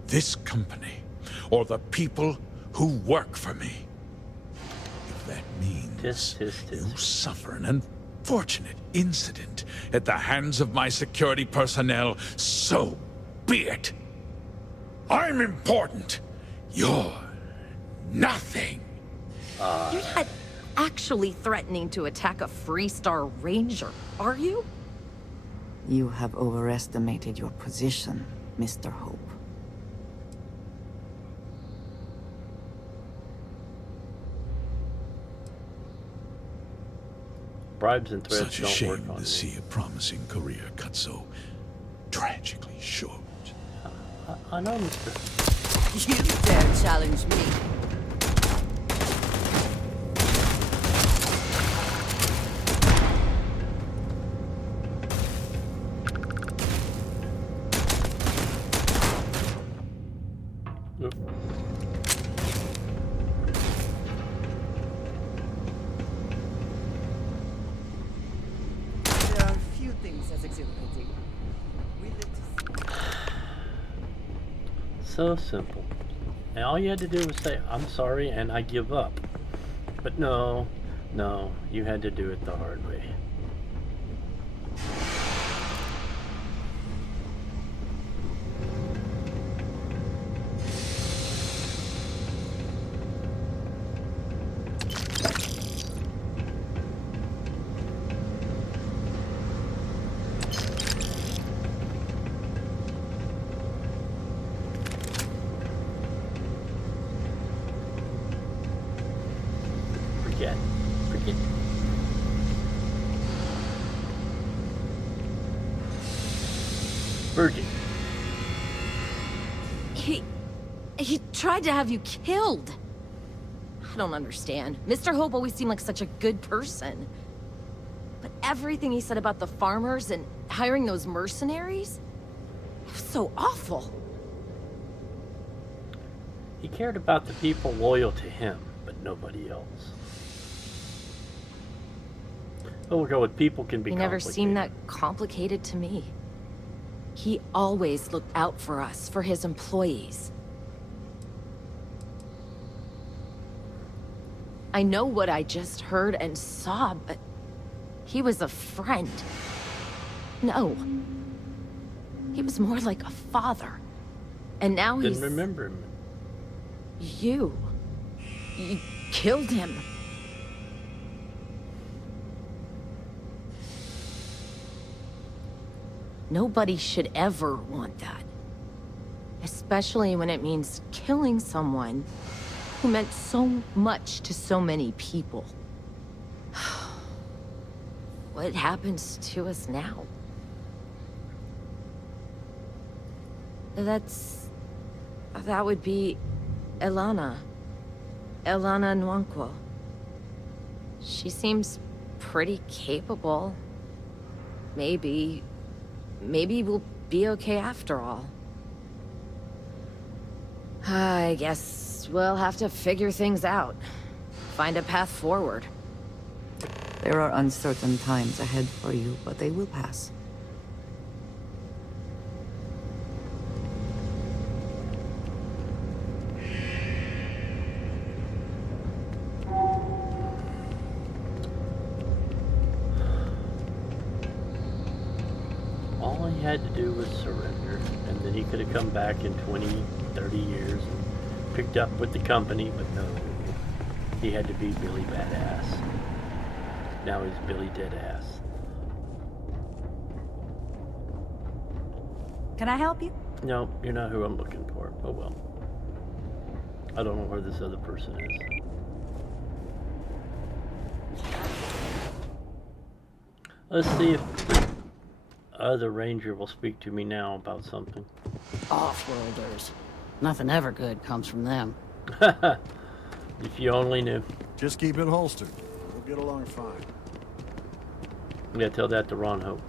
this company, or the people who work for me. If that means you suffer an unfortunate incident at the hands of my security personnel, so be it. I'm important. You're nothing. You're not actually threatening to attack a Freestar Ranger, are you? You have overestimated your position, Mr. Hope. Bribes and threats Such a don't shame work on to me. see a promising career cut so tragically short. I know, Mr. You dare challenge me. There are few things as exhilarating. We live to So simple. And all you had to do was say, I'm sorry and I give up. But no, you had to do it the hard way. Forget. Virgin. He tried to have you killed. I don't understand. Mr. Hope always seemed like such a good person. But everything he said about the farmers and hiring those mercenaries, it was so awful. He cared about the people loyal to him, but nobody else. But we'll go with people can be He never complicated. seemed that complicated to me. He always looked out for us, for his employees. I know what I just heard and saw, but he was a friend. No. He was more like a father. And now Didn't remember him. You killed him. Nobody should ever want that. Especially when it means killing someone who meant so much to so many people. What happens to us now? That would be Elana. Elana Nwankwo. She seems pretty capable. Maybe we'll be okay after all. I guess we'll have to figure things out. Find a path forward. There are uncertain times ahead for you, but they will pass. All he had to do was surrender, and then he could have come back in 20, 30 years and picked up with the company, but no. He had to be Billy Badass. Now he's Billy Deadass. Can I help you? No, you're not who I'm looking for. Oh well. I don't know where this other person is. Let's see if the other ranger will speak to me now about something. Off-worlders. Nothing ever good comes from them. If you only knew. Just keep it holstered. We'll get along fine. Yeah, tell that to Ron Hope.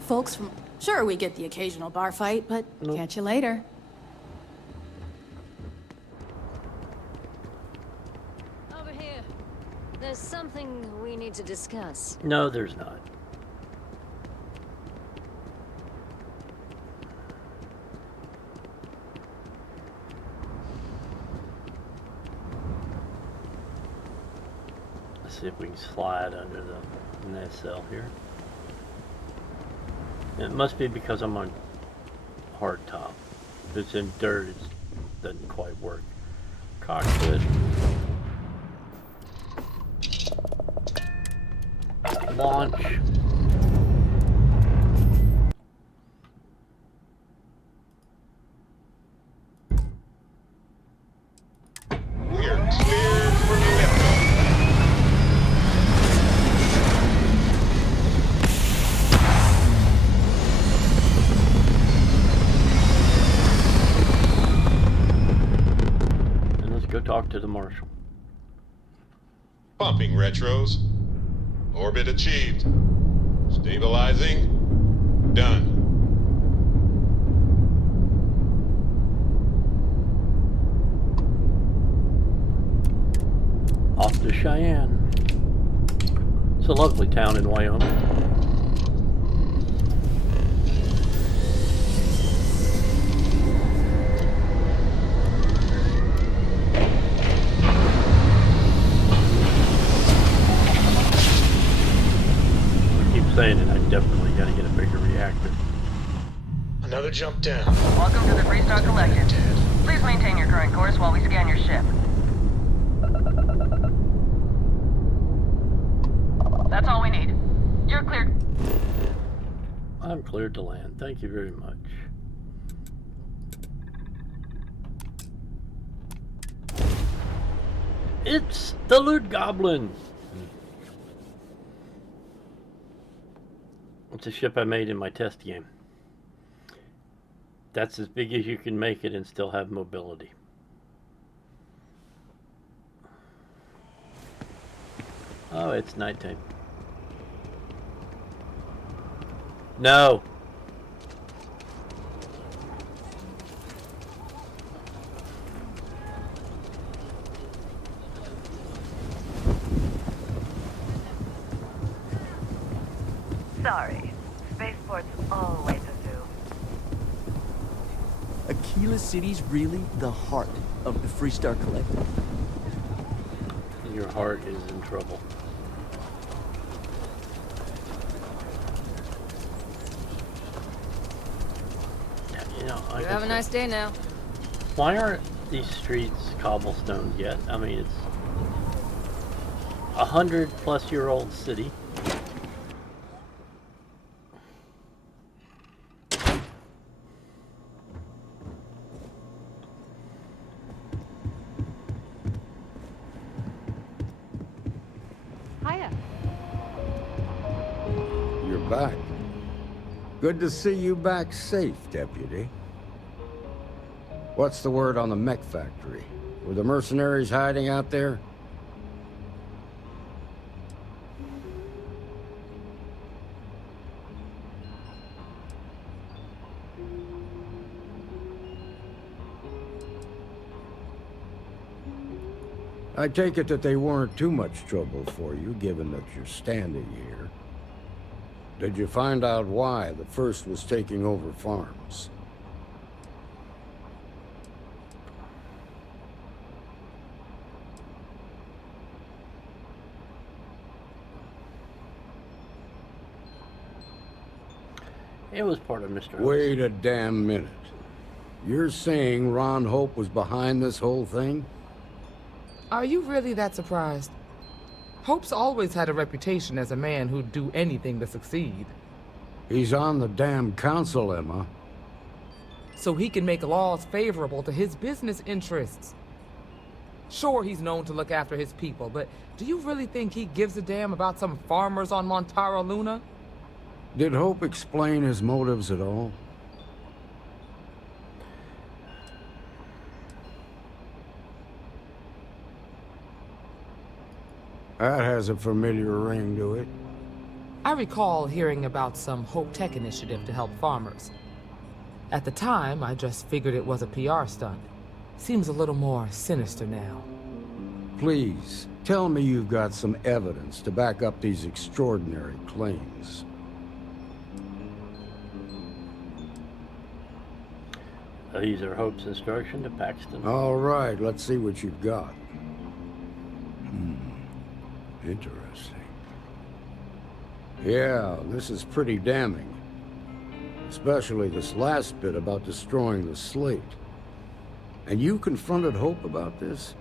Folks from... Sure, we get the occasional bar fight, but catch you later. Over here. There's something we need to discuss. No, there's not. Let's see if we can slide under the nacelle here. It must be because I'm on hard top. If it's in dirt, it doesn't quite work. Cockpit. Launch. We're cleared for liftoff. And let's go talk to the marshal. Pumping retros. Orbit achieved. Stabilizing. Done. Off to Cheyenne. It's a lovely town in Wyoming. Saying it, I definitely gotta get a bigger reactor. Another jump down. Welcome to the Freestar Collective. Please maintain your current course while we scan your ship. That's all we need. You're cleared. I'm cleared to land. Thank you very much. It's the Loot Goblin. It's a ship I made in my test game. That's as big as you can make it and still have mobility. Oh, it's nighttime. No! Sorry. Spaceport's always a zoo. Aquila City's really the heart of the Freestar Collective. Your heart is in trouble. You know, You have a nice day now. Why aren't these streets cobblestoned yet? I mean, it's 100-plus-year-old city. Hiya. You're back. Good to see you back safe, Deputy. What's the word on the mech factory? Were the mercenaries hiding out there? I take it that they weren't too much trouble for you, given that you're standing here. Did you find out why the first was taking over farms? It was part of Mr. Hope's. Wait a damn minute. You're saying Ron Hope was behind this whole thing? Are you really that surprised? Hope's always had a reputation as a man who'd do anything to succeed. He's on the damn council, Emma. So he can make laws favorable to his business interests. Sure, he's known to look after his people, but do you really think he gives a damn about some farmers on Montara Luna? Did Hope explain his motives at all? That has a familiar ring to it. I recall hearing about some Hope Tech initiative to help farmers. At the time, I just figured it was a PR stunt. Seems a little more sinister now. Please, tell me you've got some evidence to back up these extraordinary claims. These are Hope's instruction to Paxton. All right, let's see what you've got. Interesting. Yeah, this is pretty damning. Especially this last bit about destroying the slate. And you confronted Hope about this?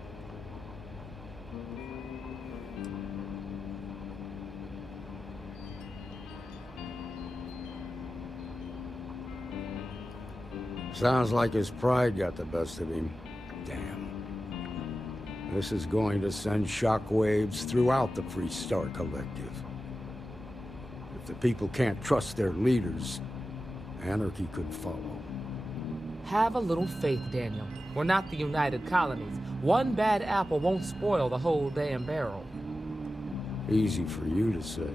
Sounds like his pride got the best of him. Damn. This is going to send shockwaves throughout the Freestar Collective. If the people can't trust their leaders, anarchy could follow. Have a little faith, Daniel. We're not the United Colonies. One bad apple won't spoil the whole damn barrel. Easy for you to say.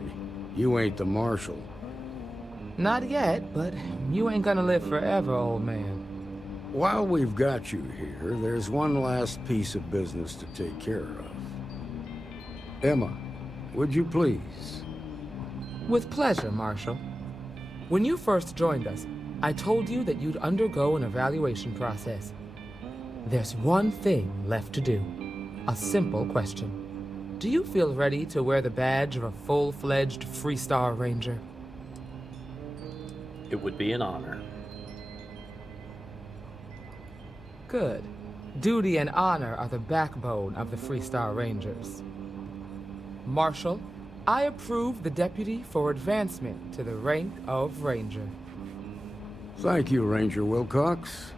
You ain't the Marshal. Not yet, but you ain't gonna live forever, old man. While we've got you here, there's one last piece of business to take care of. Emma, would you please? With pleasure, Marshal. When you first joined us, I told you that you'd undergo an evaluation process. There's one thing left to do. A simple question. Do you feel ready to wear the badge of a full-fledged Freestar Ranger? It would be an honor. Good. Duty and honor are the backbone of the Freestar Rangers. Marshal, I approve the deputy for advancement to the rank of Ranger. Thank you, Ranger Wilcox.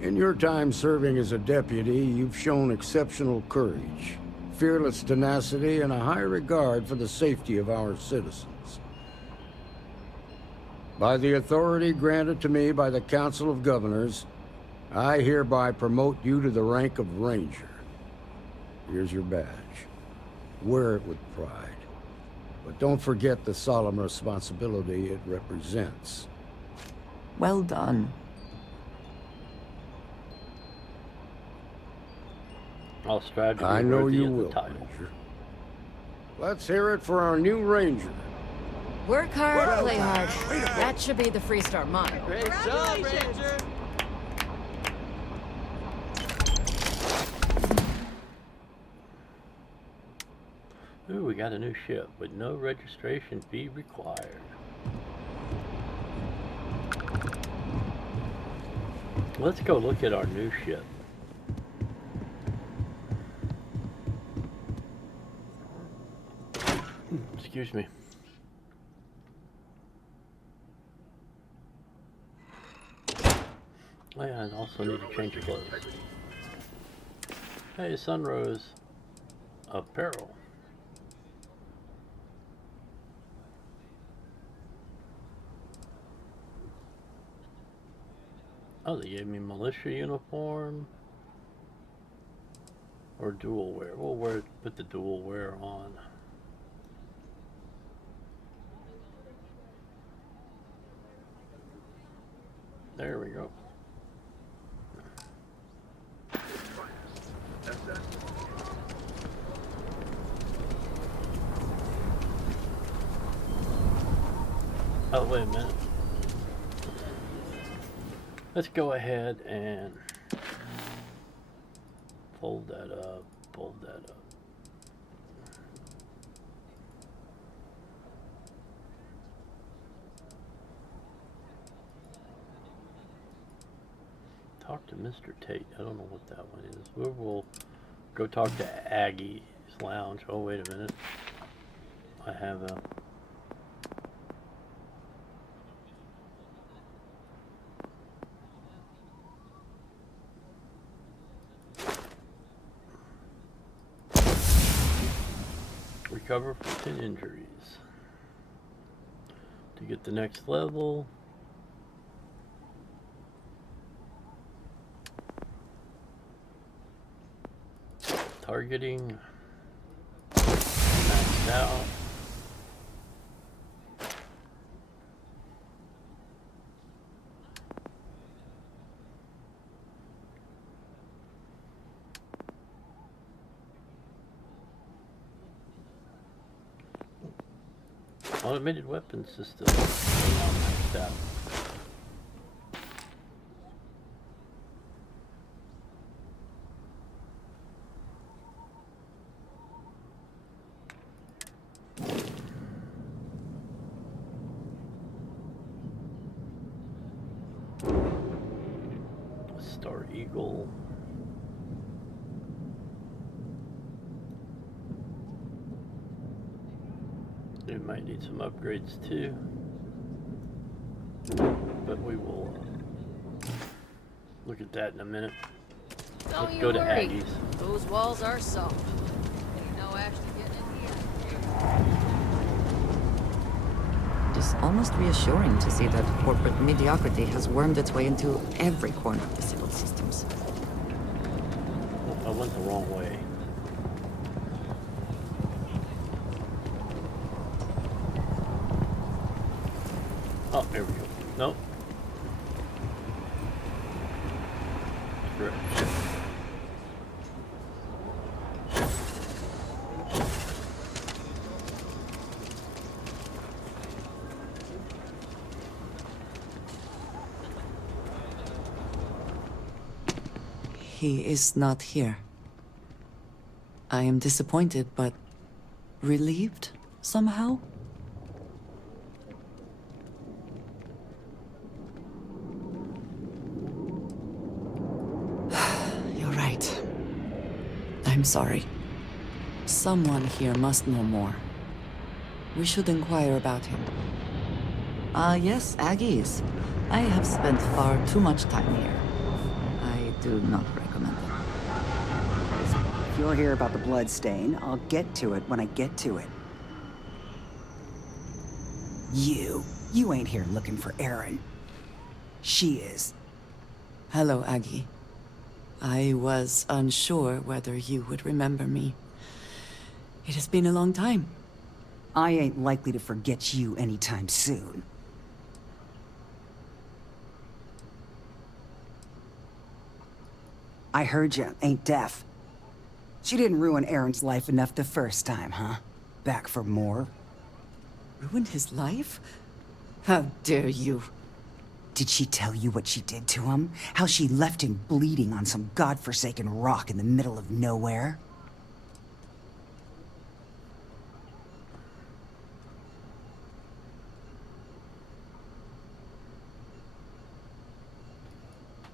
In your time serving as a deputy, you've shown exceptional courage, fearless tenacity, and a high regard for the safety of our citizens. By the authority granted to me by the Council of Governors, I hereby promote you to the rank of Ranger. Here's your badge. Wear it with pride. But don't forget the solemn responsibility it represents. Well done. I'll strive to be I know worthy you of the will, title. Ranger. Let's hear it for our new Ranger. Work hard, play hard. That should be the Freestar motto. Great job, Ranger! Ooh, we got a new ship with no registration fee required. Let's go look at our new ship. Excuse me. Oh yeah, I also need to change clothes. Hey, Sunrose Apparel. Oh, they gave me militia uniform or dual wear. We'll put the dual wear on. There we go. Oh, wait a minute. Let's go ahead and fold that up, fold that up. Talk to Mr. Tate. I don't know what that one is. We'll go talk to Aggie's Lounge. Oh, wait a minute. I have a... Recover from 10 injuries. To get the next level. Targeting. Maxed out. Automated weapon system. Maxed out. Star Eagle. It might need some upgrades too, but we will look at that in a minute. Don't Let's you go to worry. Aggie's. Those walls are soft. Ain't no actually getting in here. It is almost reassuring to see that corporate mediocrity has wormed its way into every corner of the civil systems. I went the wrong way. Oh, there we go. Nope. Right. He is not here. I am disappointed, but relieved somehow. You're right. I'm sorry. Someone here must know more. We should inquire about him. Yes, Aggie's. I have spent far too much time here. I do not recommend it. If you're here about the blood stain, I'll get to it when I get to it. You. You ain't here looking for Erin. She is. Hello, Aggie. I was unsure whether you would remember me. It has been a long time. I ain't likely to forget you anytime soon. I heard you ain't deaf. She didn't ruin Aaron's life enough the first time, huh? Back for more? Ruined his life? How dare you? Did she tell you what she did to him? How she left him bleeding on some godforsaken rock in the middle of nowhere?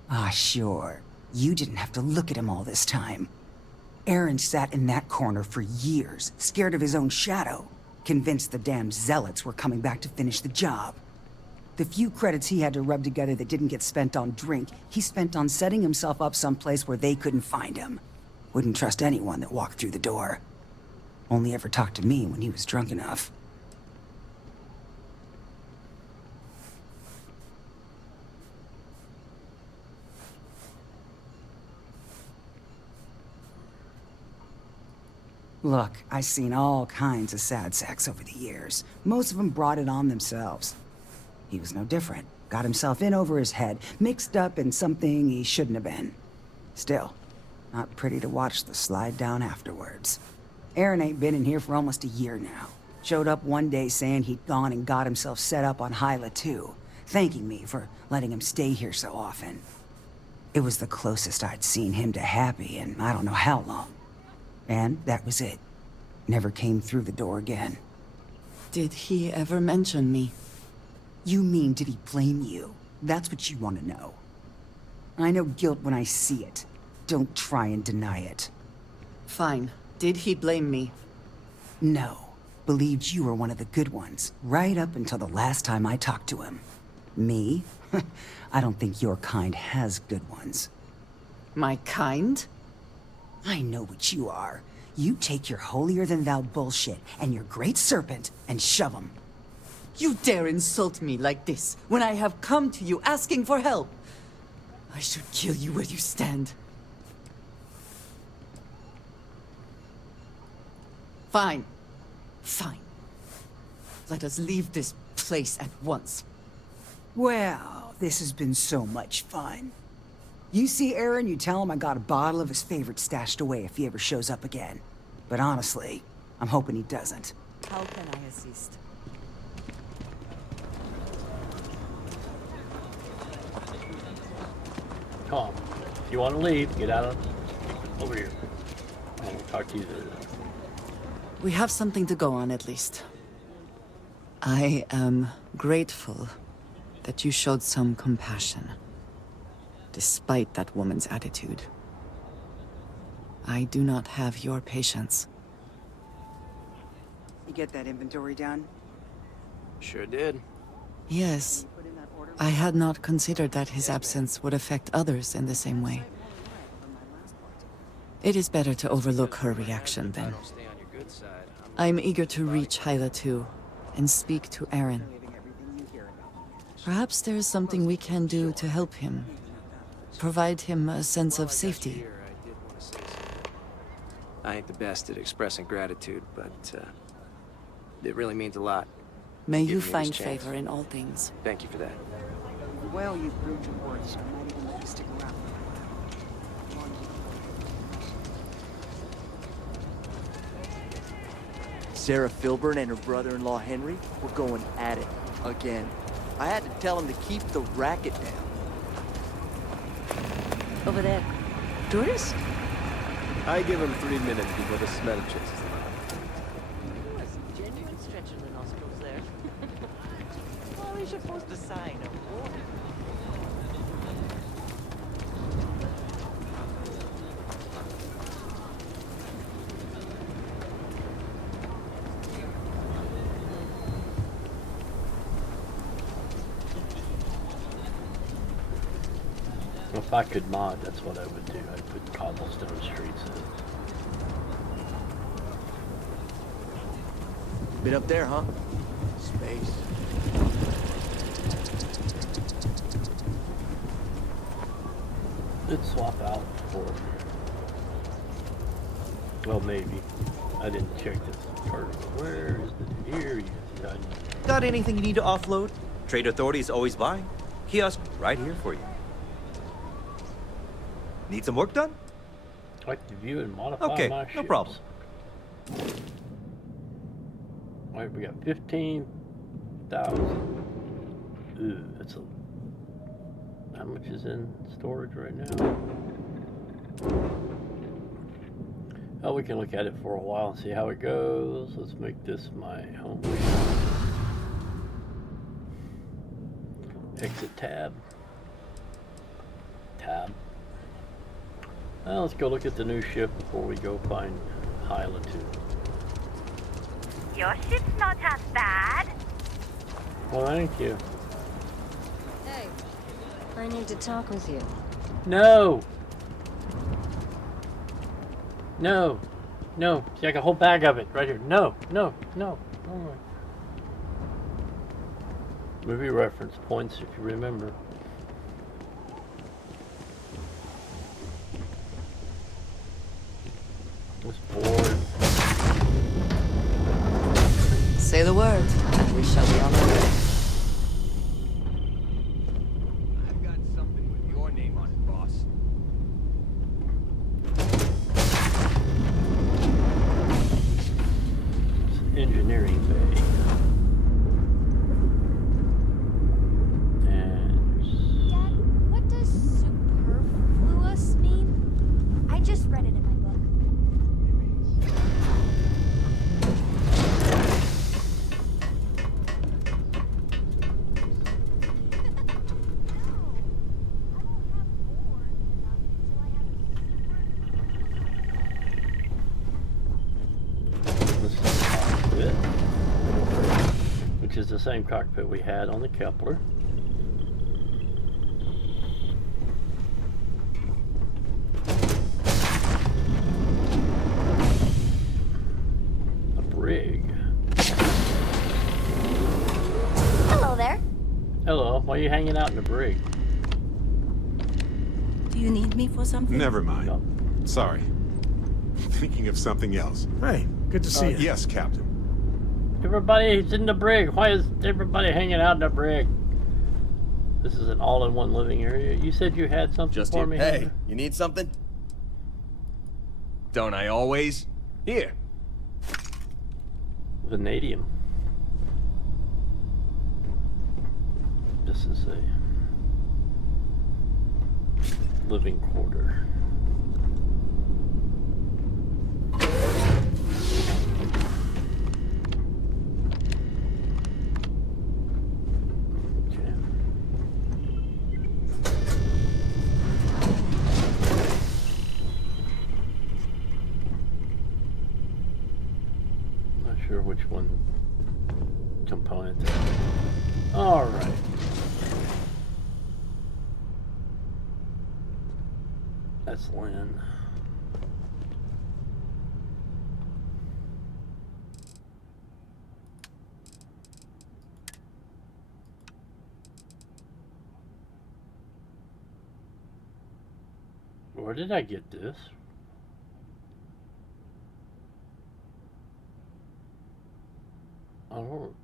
Ah, sure. You didn't have to look at him all this time. Aaron sat in that corner for years, scared of his own shadow, convinced the damn zealots were coming back to finish the job. The few credits he had to rub together that didn't get spent on drink, he spent on setting himself up someplace where they couldn't find him. Wouldn't trust anyone that walked through the door. Only ever talked to me when he was drunk enough. Look, I've seen all kinds of sad sacks over the years. Most of them brought it on themselves. He was no different. Got himself in over his head, mixed up in something he shouldn't have been. Still, not pretty to watch the slide down afterwards. Aaron ain't been in here for almost a year now. Showed up one day saying he'd gone and got himself set up on Hyla too, thanking me for letting him stay here so often. It was the closest I'd seen him to happy in I don't know how long. And that was it. Never came through the door again. Did he ever mention me? You mean, did he blame you? That's what you want to know. I know guilt when I see it. Don't try and deny it. Fine. Did he blame me? No. Believed you were one of the good ones, right up until the last time I talked to him. Me? I don't think your kind has good ones. My kind? I know what you are. You take your holier-than-thou bullshit and your great serpent and shove 'em. You dare insult me like this when I have come to you asking for help. I should kill you where you stand. Fine. Fine. Let us leave this place at once. Well, this has been so much fun. You see Aaron, you tell him I got a bottle of his favorite stashed away if he ever shows up again. But honestly, I'm hoping he doesn't. How can I assist? Come on. If you want to leave, get out of over here. I'll talk to you later. We have something to go on at least. I am grateful that you showed some compassion, despite that woman's attitude. I do not have your patience. You get that inventory done? Sure did. Yes. I had not considered that his absence would affect others in the same way. It is better to overlook her reaction then. I'm eager to reach Hyla too, and speak to Aaron. Perhaps there is something we can do to help him. Provide him a sense of safety. I ain't the best at expressing gratitude, but it really means a lot. May Give you me this find chance. favor in all things. Thank you for that. Well, you've proved your worth, so I might even let you stick around. Sarah Filburn and her brother-in-law Henry were going at it again. I had to tell them to keep the racket down. Over there. Tourists? I give them 3 minutes before the smell chases them out. There was genuine stretch in the nostrils there. Well, we should post a sign of warning. If I could mod, that's what I would do. I'd put cobblestone streets in. Bit up there, huh? Space. Let's swap out for. Well, maybe. I didn't check this target. Where is the here? He is. Got anything you need to offload? Trade Authority is always buying. Kiosk right here for you. Need some work done? I'd like to view and modify okay, my no ships. problem. Alright, we got 15,000. Ooh, that's a... How much is in storage right now? Oh, we can look at it for a while and see how it goes. Let's make this my home. Exit tab. Tab. Well, let's go look at the new ship before we go find high latitude. Your ship's not half bad. Well, thank you. Hey, I need to talk with you. No! No! No! See, I got a whole bag of it right here. No! No! No! Oh my. Movie reference points if you remember. This board. Say the word, and we shall be on our way. I've got something with your name on it, boss. It's engineering bay. Dad, what does superfluous mean? I just read it in my book. This is the cockpit, which is the same cockpit we had on the Kepler. A brig. Hello there. Hello, why are you hanging out in the brig? Do you need me for something? Never mind. Sorry. Thinking of something else. Hey, good to see you. Yes, Captain. Everybody's in the brig. Why is everybody hanging out in the brig? This is an all-in-one living area. You said you had something Just for here. me. Hey, Henry? you need something? Don't I always? Here. Vanadium. This is a living quarter. Okay. Not sure which one component. All right. That's Lynn. Where did I get this? I don't.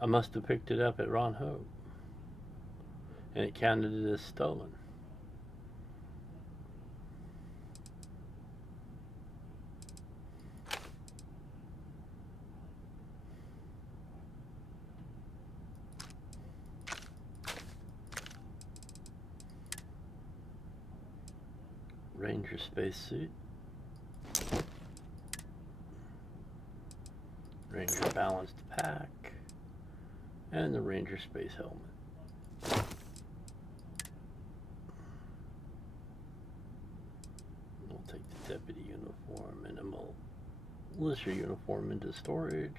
I must have picked it up at Ron Hope, and it counted it as stolen. Ranger spacesuit. Ranger balanced pack. And the Ranger space helmet. We'll take the deputy uniform and a militia uniform into storage.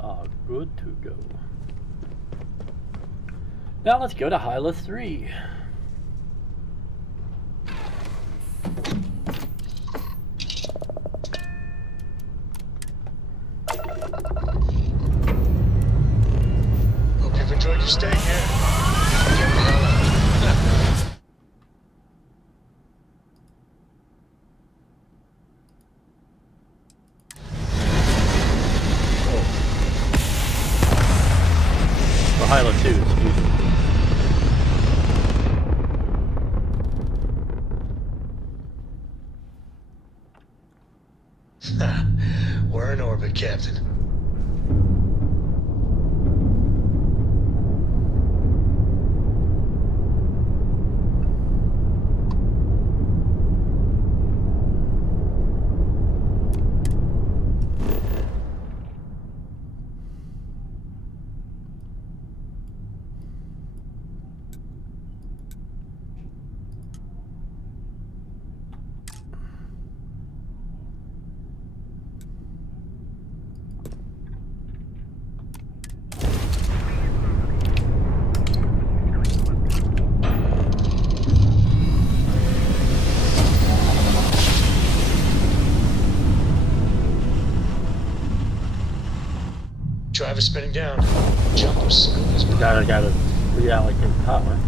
are good to go. Now let's go to Hyla 3. Hope you've enjoyed your stay here. Get the hell out. For Hyla 2, excuse me. We're in orbit, Captain. Driver spinning down. Jumper signal is Gotta reallocate power.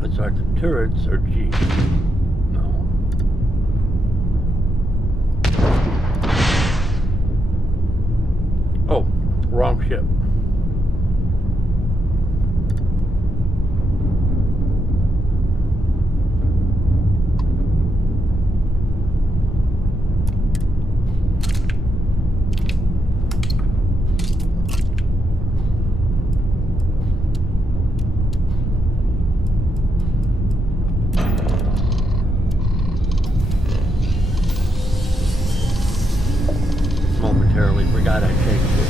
Let's start the turrets or G. No. Oh, wrong ship. Momentarily forgot I changed it.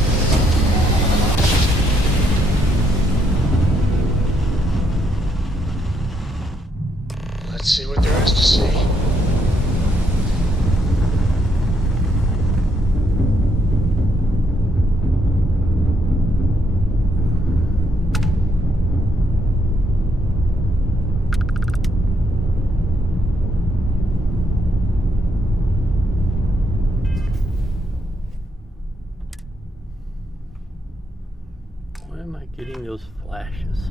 Let's see what there is to see. Why am I getting those flashes?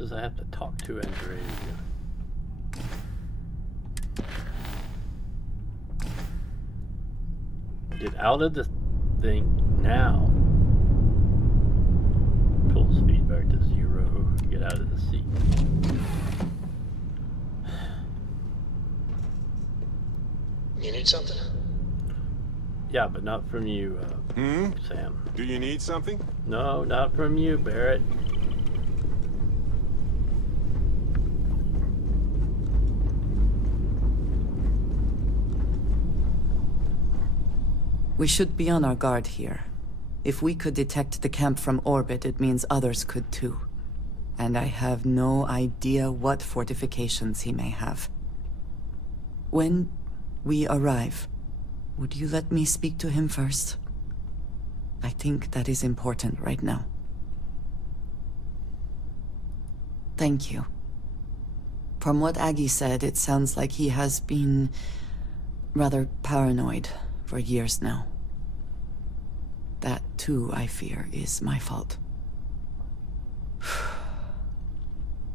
says I have to talk to Andrea. Get out of the thing now. Pull speed back to 0. Get out of the seat. You need something? Yeah, but not from you, Sam. Do you need something? No, not from you, Barrett. We should be on our guard here. If we could detect the camp from orbit, it means others could too. And I have no idea what fortifications he may have. When we arrive, would you let me speak to him first? I think that is important right now. Thank you. From what Aggie said, it sounds like he has been rather paranoid for years now. That, too, I fear, is my fault.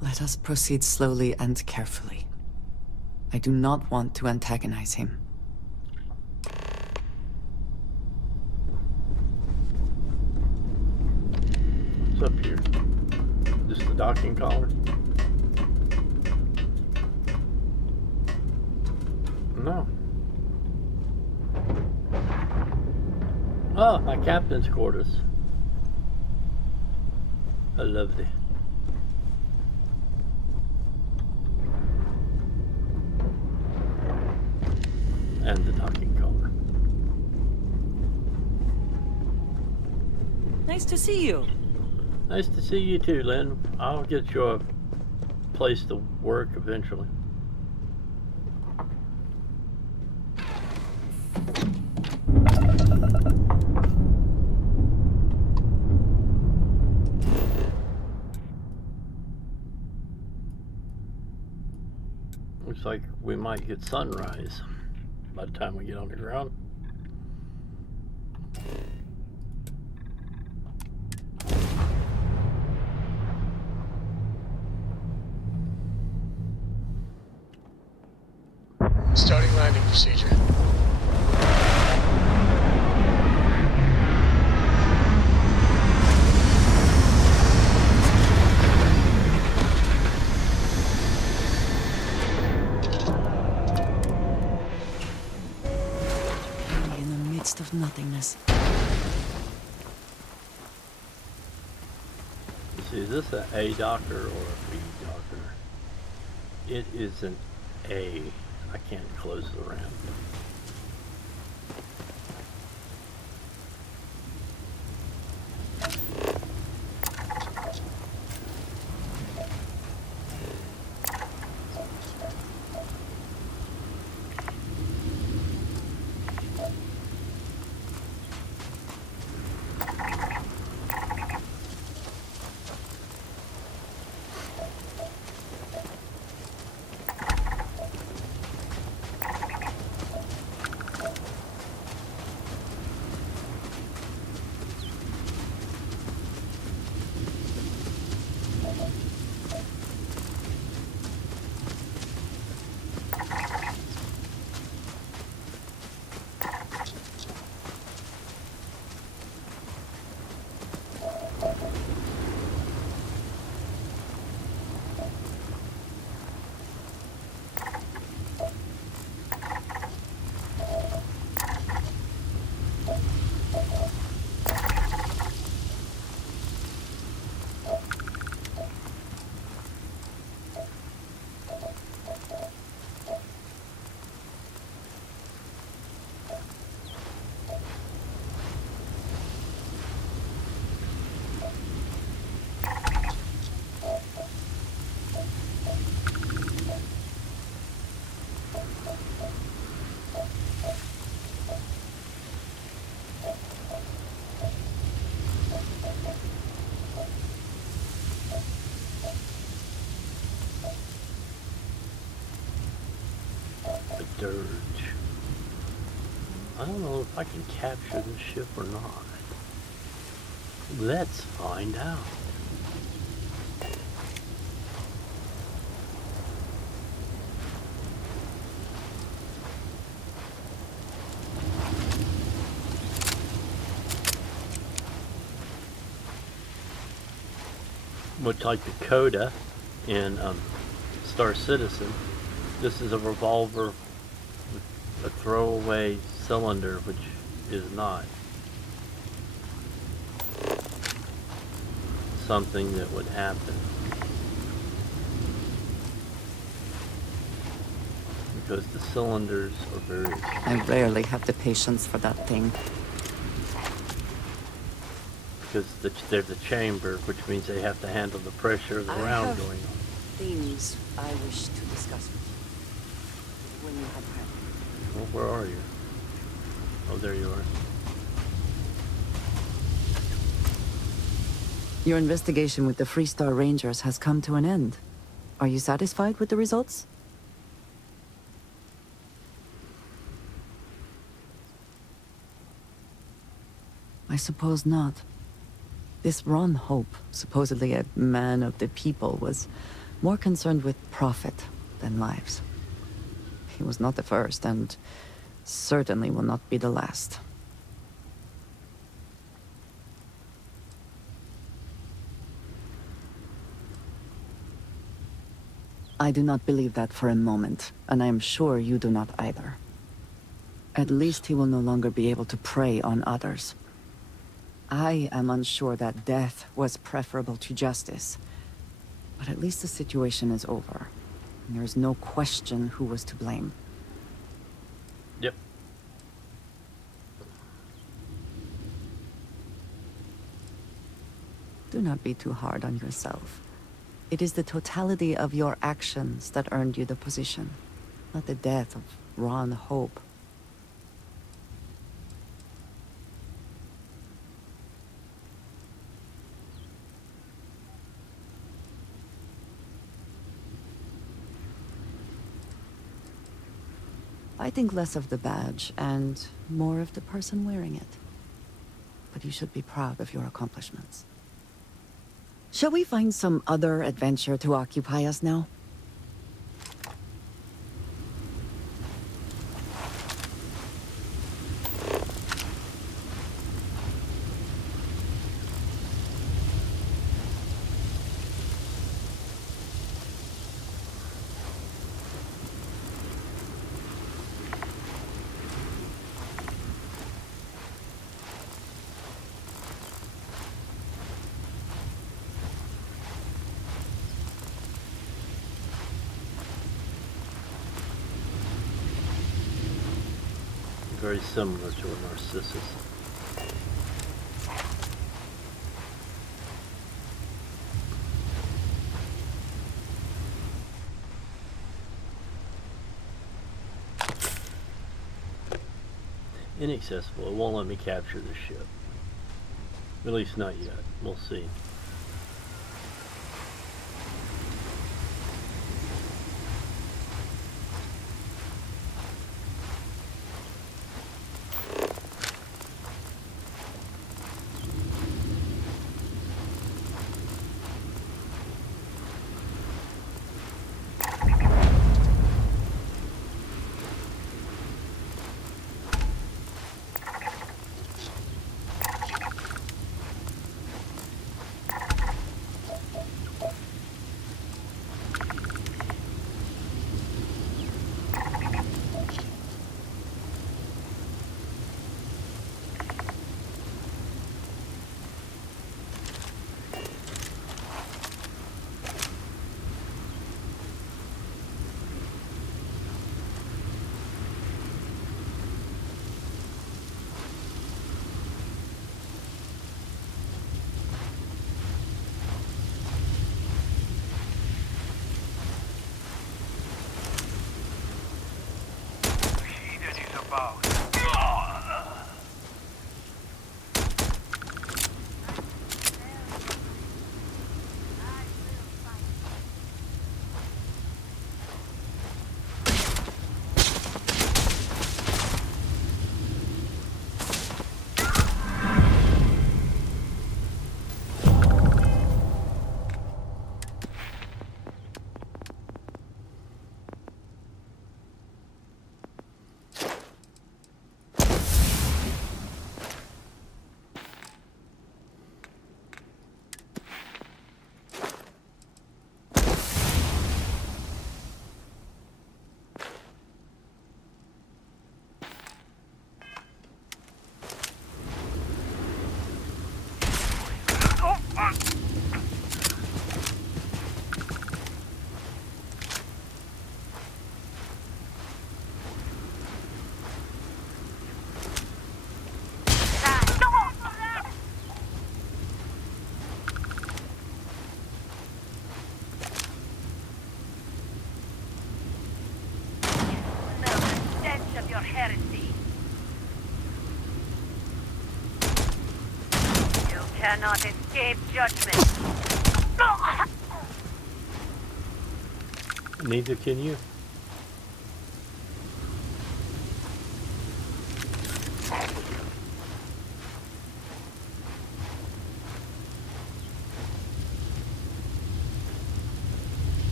Let us proceed slowly and carefully. I do not want to antagonize him. What's up here? Just the docking collar? No. Oh, my captain's quarters. I loved it. And the docking collar. Nice to see you. Nice to see you too, Lynn. I'll get you a place to work eventually. Looks like we might get sunrise by the time we get on the ground. Starting landing procedure. In the midst of nothingness. Let's see, is this an A docker or a B docker? It is an A. I can't close the ramp. Dirge. I don't know if I can capture this ship or not. Let's find out. much like the Coda in Star Citizen. This is a revolver with a throwaway cylinder, which is not something that would happen. Because the cylinders are very... I rarely have the patience for that thing. Because they're the chamber, which means they have to handle the pressure of the round going on. Things I wish to discuss with you. When you have time. Well, where are you? Oh, there you are. Your investigation with the Freestar Rangers has come to an end. Are you satisfied with the results? I suppose not. This Ron Hope, supposedly a man of the people, was more concerned with profit than lives. He was not the first, and certainly will not be the last. I do not believe that for a moment, and I am sure you do not either. At least he will no longer be able to prey on others. I am unsure that death was preferable to justice. But at least the situation is over. And there is no question who was to blame. Yep. Do not be too hard on yourself. It is the totality of your actions that earned you the position, not the death of Ron Hope. I think less of the badge and more of the person wearing it. But you should be proud of your accomplishments. Shall we find some other adventure to occupy us now? Very similar to a Narcissus. Inaccessible. It won't let me capture the ship. At least not yet. We'll see. cannot escape judgment. Neither can you.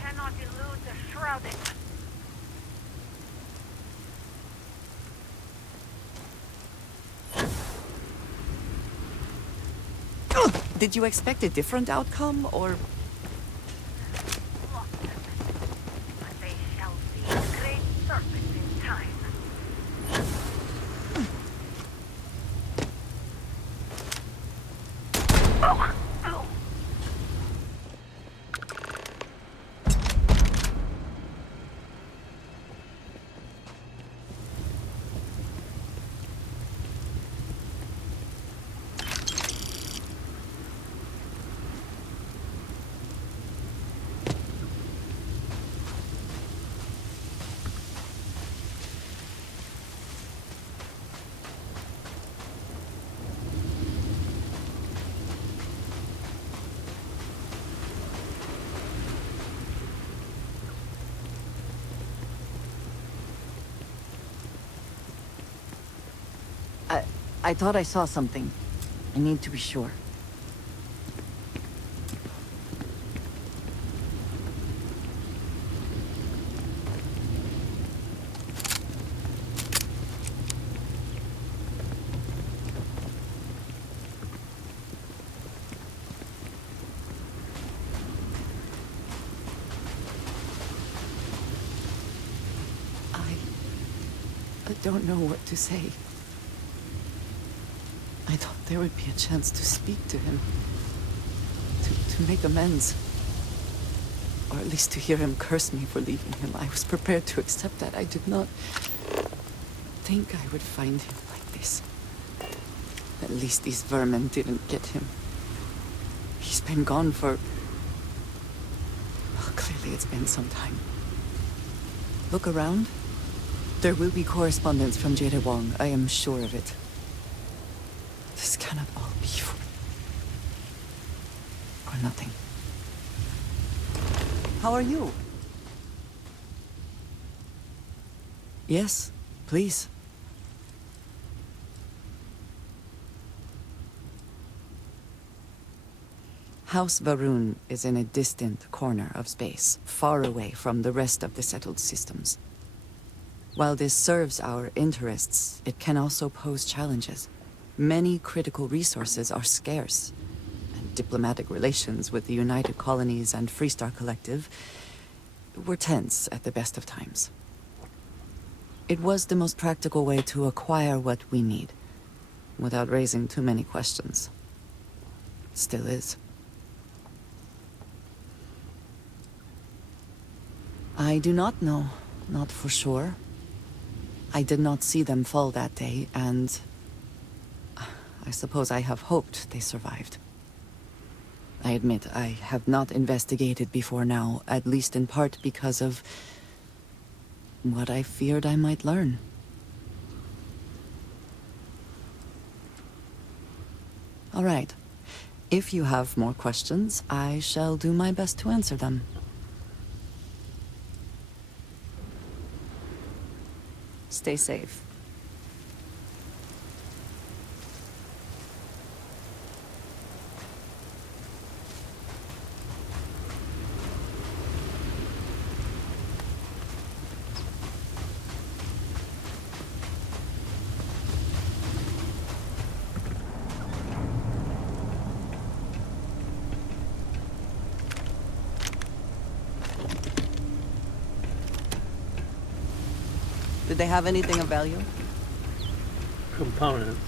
Cannot elude the shrouded. Did you expect a different outcome, or... But they shall see a great purpose in time. I thought I saw something. I need to be sure. I don't know what to say. I thought there would be a chance to speak to him. To make amends. Or at least to hear him curse me for leaving him. I was prepared to accept that. I did not think I would find him like this. At least these vermin didn't get him. He's been gone for... Well, clearly it's been some time. Look around. There will be correspondence from Jade Wong. I am sure of it. This cannot all be for nothing. How are you? Yes, please. House Varun is in a distant corner of space, far away from the rest of the settled systems. While this serves our interests, it can also pose challenges. Many critical resources are scarce, and diplomatic relations with the United Colonies and Freestar Collective were tense at the best of times. It was the most practical way to acquire what we need, without raising too many questions. Still is. I do not know, not for sure. I did not see them fall that day, and I suppose I have hoped they survived. I admit I have not investigated before now, at least in part because of what I feared I might learn. All right. If you have more questions, I shall do my best to answer them. Stay safe. Did they have anything of value? Components.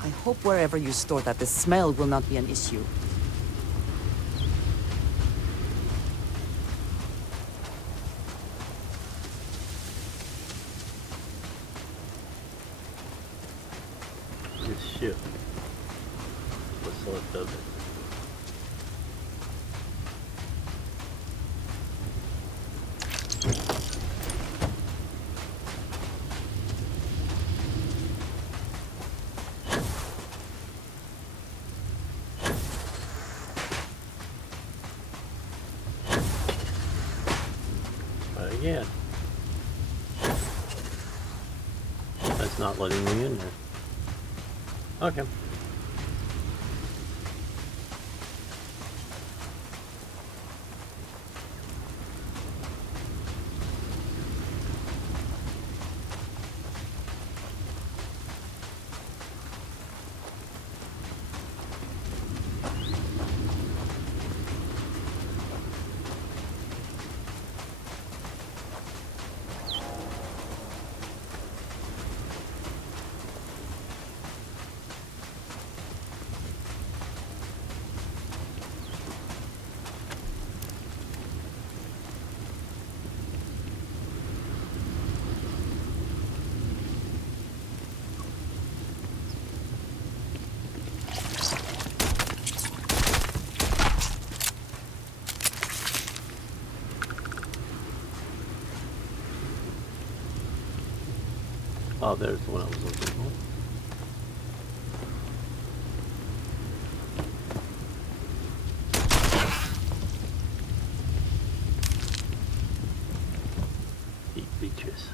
I hope wherever you store that, the smell will not be an issue. This ship. What's left of it? Try again. That's not letting me in there. Okay. Oh, there's the one I was looking for. Heat leeches.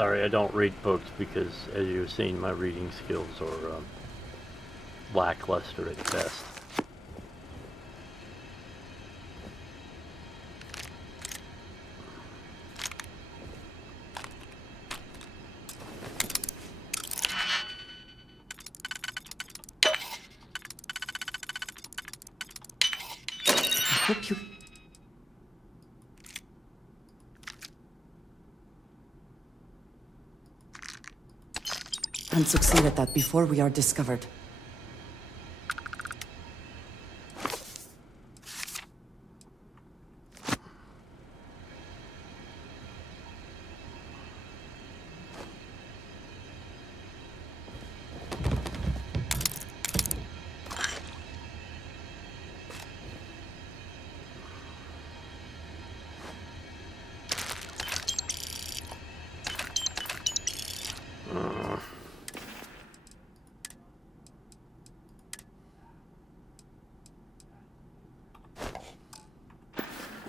sorry, I don't read books because, as you've seen, my reading skills are lackluster at best. I hope you... And succeed at that before we are discovered.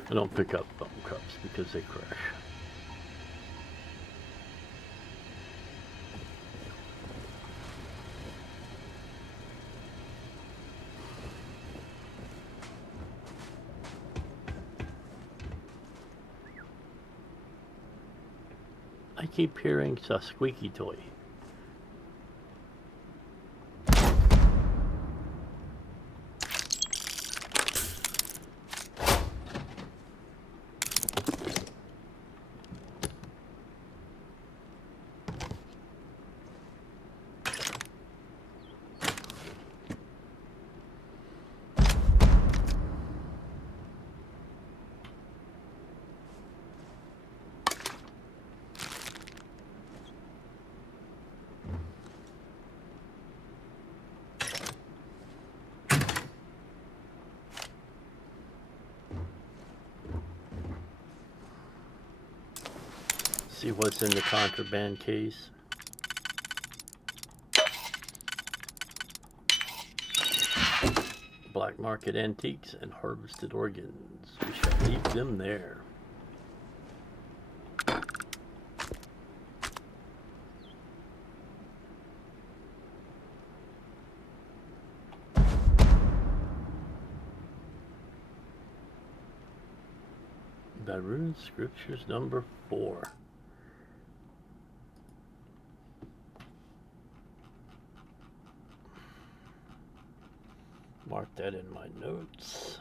I don't pick up bum cups because they crash. I keep hearing a squeaky toy. See what's in the contraband case. Black market antiques and harvested organs. We shall leave them there. Barun Scriptures number 4. Mark that in my notes.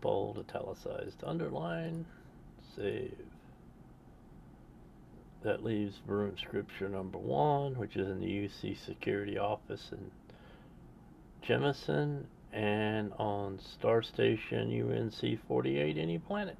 Bold, italicized, underline, save. That leaves Room Scripture number 1, which is in the UC Security Office in Jemison and on Star Station UNC 48 Any Planet.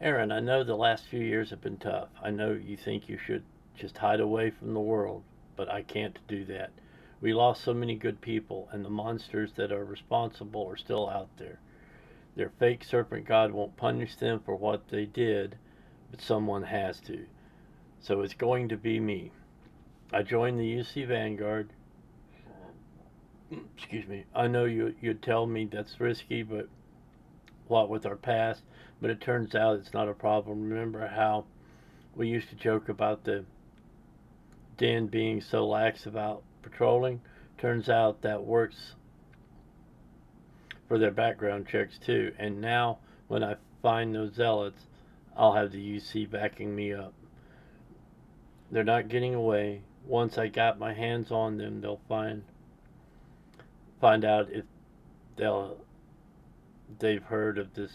Aaron, I know the last few years have been tough. I know you think you should just hide away from the world, but I can't do that. We lost so many good people, and the monsters that are responsible are still out there. Their fake serpent god won't punish them for what they did, but someone has to. So it's going to be me. I joined the UC Vanguard. Excuse me. I know you'd tell me that's risky, but what with our past, but it turns out it's not a problem. Remember how we used to joke about the den being so lax about patrolling? Turns out that works for their background checks too. And now when I find those zealots, I'll have the UC backing me up. They're not getting away. Once I got my hands on them, they'll find out if they've heard of this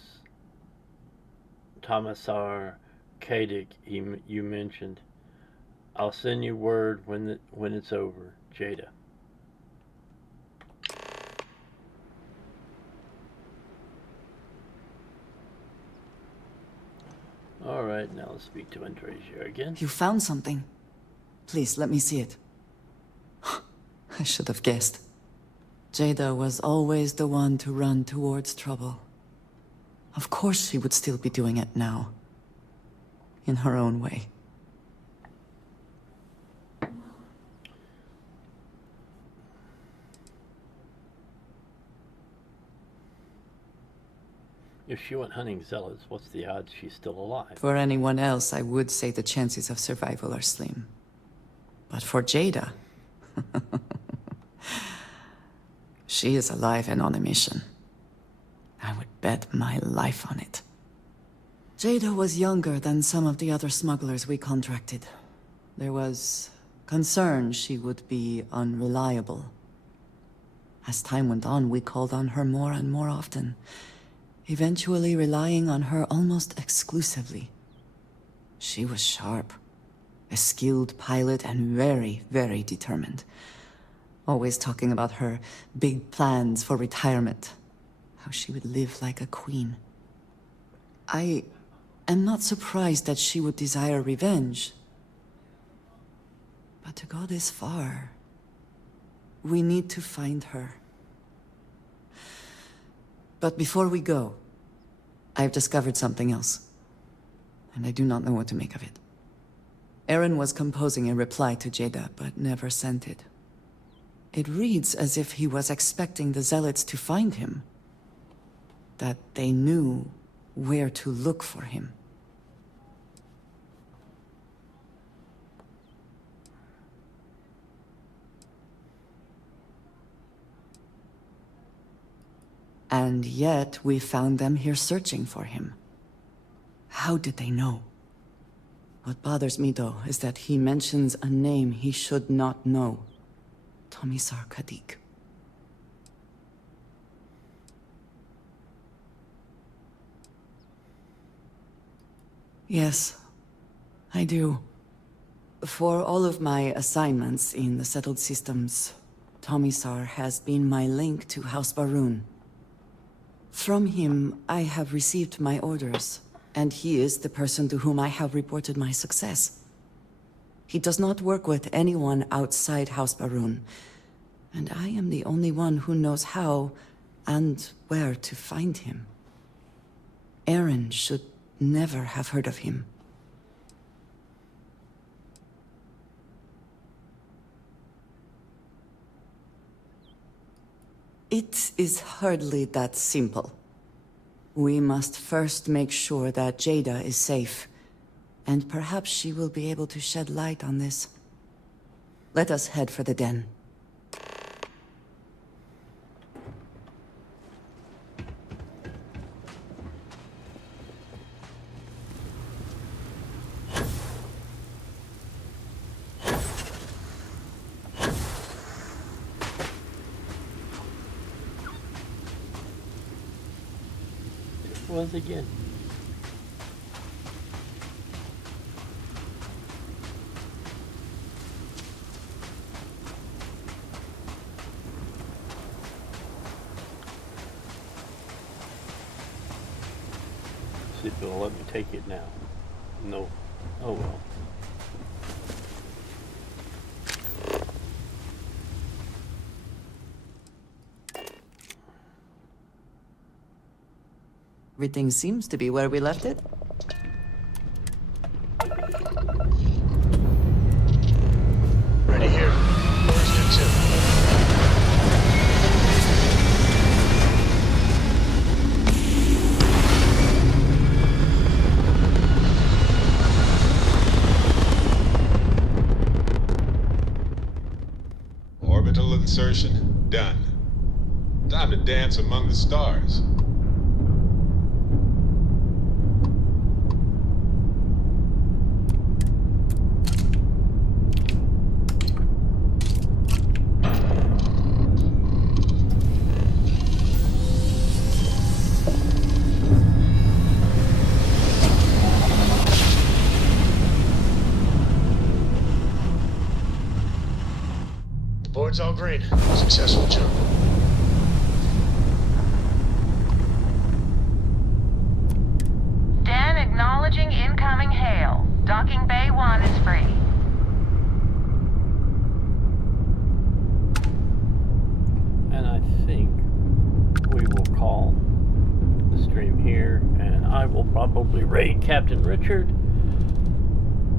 Tomasar Kadik you mentioned. I'll send you word when it's over, Jada. Alright, now let's speak to Andresia again. You found something. Please, let me see it. I should have guessed. Jada was always the one to run towards trouble. Of course she would still be doing it now. In her own way. If she went hunting zealots, what's the odds she's still alive? For anyone else, I would say the chances of survival are slim. But for Jada... she is alive and on a mission. I would bet my life on it. Jada was younger than some of the other smugglers we contracted. There was concern she would be unreliable. As time went on, we called on her more and more often, eventually relying on her almost exclusively. She was sharp, a skilled pilot and very, very determined. Always talking about her big plans for retirement, how she would live like a queen. I am not surprised that she would desire revenge. But to go this far, we need to find her. But before we go, I've discovered something else, and I do not know what to make of it. Aaron was composing a reply to Jada, but never sent it. It reads as if he was expecting the Zealots to find him, that they knew where to look for him. And yet, we found them here searching for him. How did they know? What bothers me, though, is that he mentions a name he should not know. Tomisar Kadik. Yes, I do. For all of my assignments in the settled systems, Tomisar has been my link to House Barun. From him, I have received my orders, and he is the person to whom I have reported my success. He does not work with anyone outside House Barun, and I am the only one who knows how and where to find him. Aaron should never have heard of him. It is hardly that simple. We must first make sure that Jada is safe, and perhaps she will be able to shed light on this. Let us head for the den. Once again. See if it'll let me take it now. No. Oh well. Everything seems to be where we left it. Ready here. Where's the two? Orbital insertion done. Time to dance among the stars. Board's all green. Successful jump. Dan acknowledging incoming hail. Docking Bay 1 is free. I will probably raid Captain Richard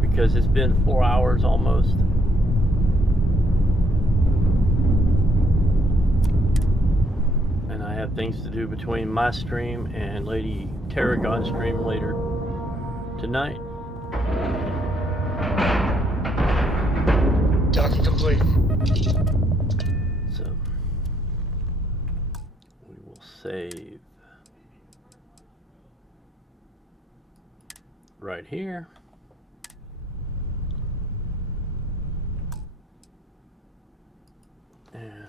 because it's been 4 hours almost. And I have things to do between my stream and Lady Tarragon's stream later tonight. Docking complete. So we will save right here. And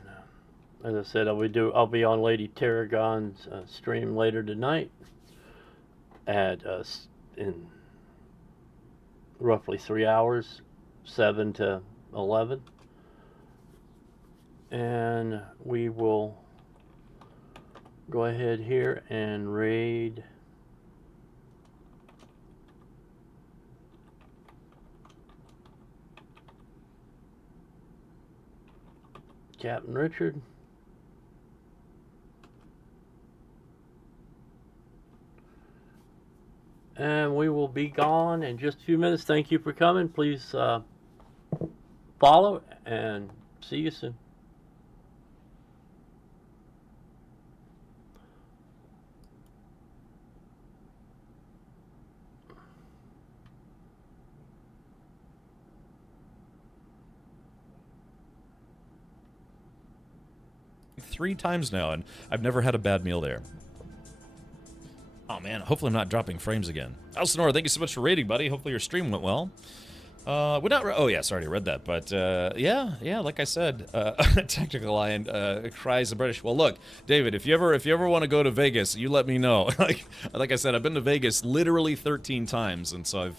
as I said, I'll be on Lady Tarragon's stream later tonight at in roughly 3 hours, 7 to 11, and we will go ahead here and raid Captain Richard. And we will be gone in just a few minutes. Thank you for coming. Please follow and see you soon. Three times now, and I've never had a bad meal there. Oh man, hopefully I'm not dropping frames again. Elsinore, thank you so much for raiding, buddy. Hopefully your stream went well. We're not. Oh yes, I already read that. But yeah. Like I said, Tactical Lion cries in British. Well, look, David, if you ever want to go to Vegas, you let me know. like I said, I've been to Vegas literally 13 times, and so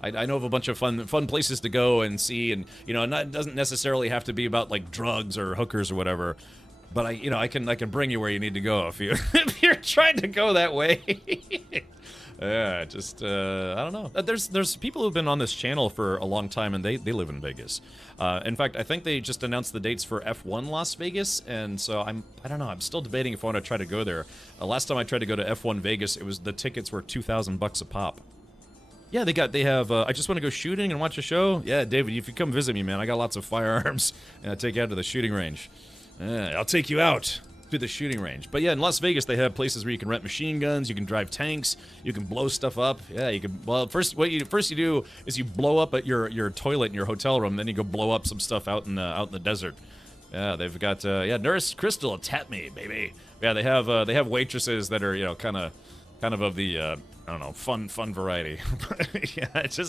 I know of a bunch of fun places to go and see, and you know, it doesn't necessarily have to be about like drugs or hookers or whatever. But I can bring you where you need to go if you're trying to go that way. Yeah, just I don't know. There's people who've been on this channel for a long time, and they live in Vegas. In fact, I think they just announced the dates for F1 Las Vegas, and so I don't know. I'm still debating if I want to try to go there. Last time I tried to go to F1 Vegas, the tickets were $2,000 a pop. Yeah, they have. I just want to go shooting and watch a show. Yeah, David, if you come visit me, man, I got lots of firearms, and I'll take you out to the shooting range. I'll take you out to the shooting range. But yeah, in Las Vegas, they have places where you can rent machine guns, you can drive tanks, you can blow stuff up. Yeah, you can. Well, first you do is you blow up at your toilet in your hotel room, then you go blow up some stuff out in the desert. Yeah, they've got Nurse Crystal, tap me, baby. Yeah, they have waitresses that are kind of the I don't know, fun variety. Yeah, it's just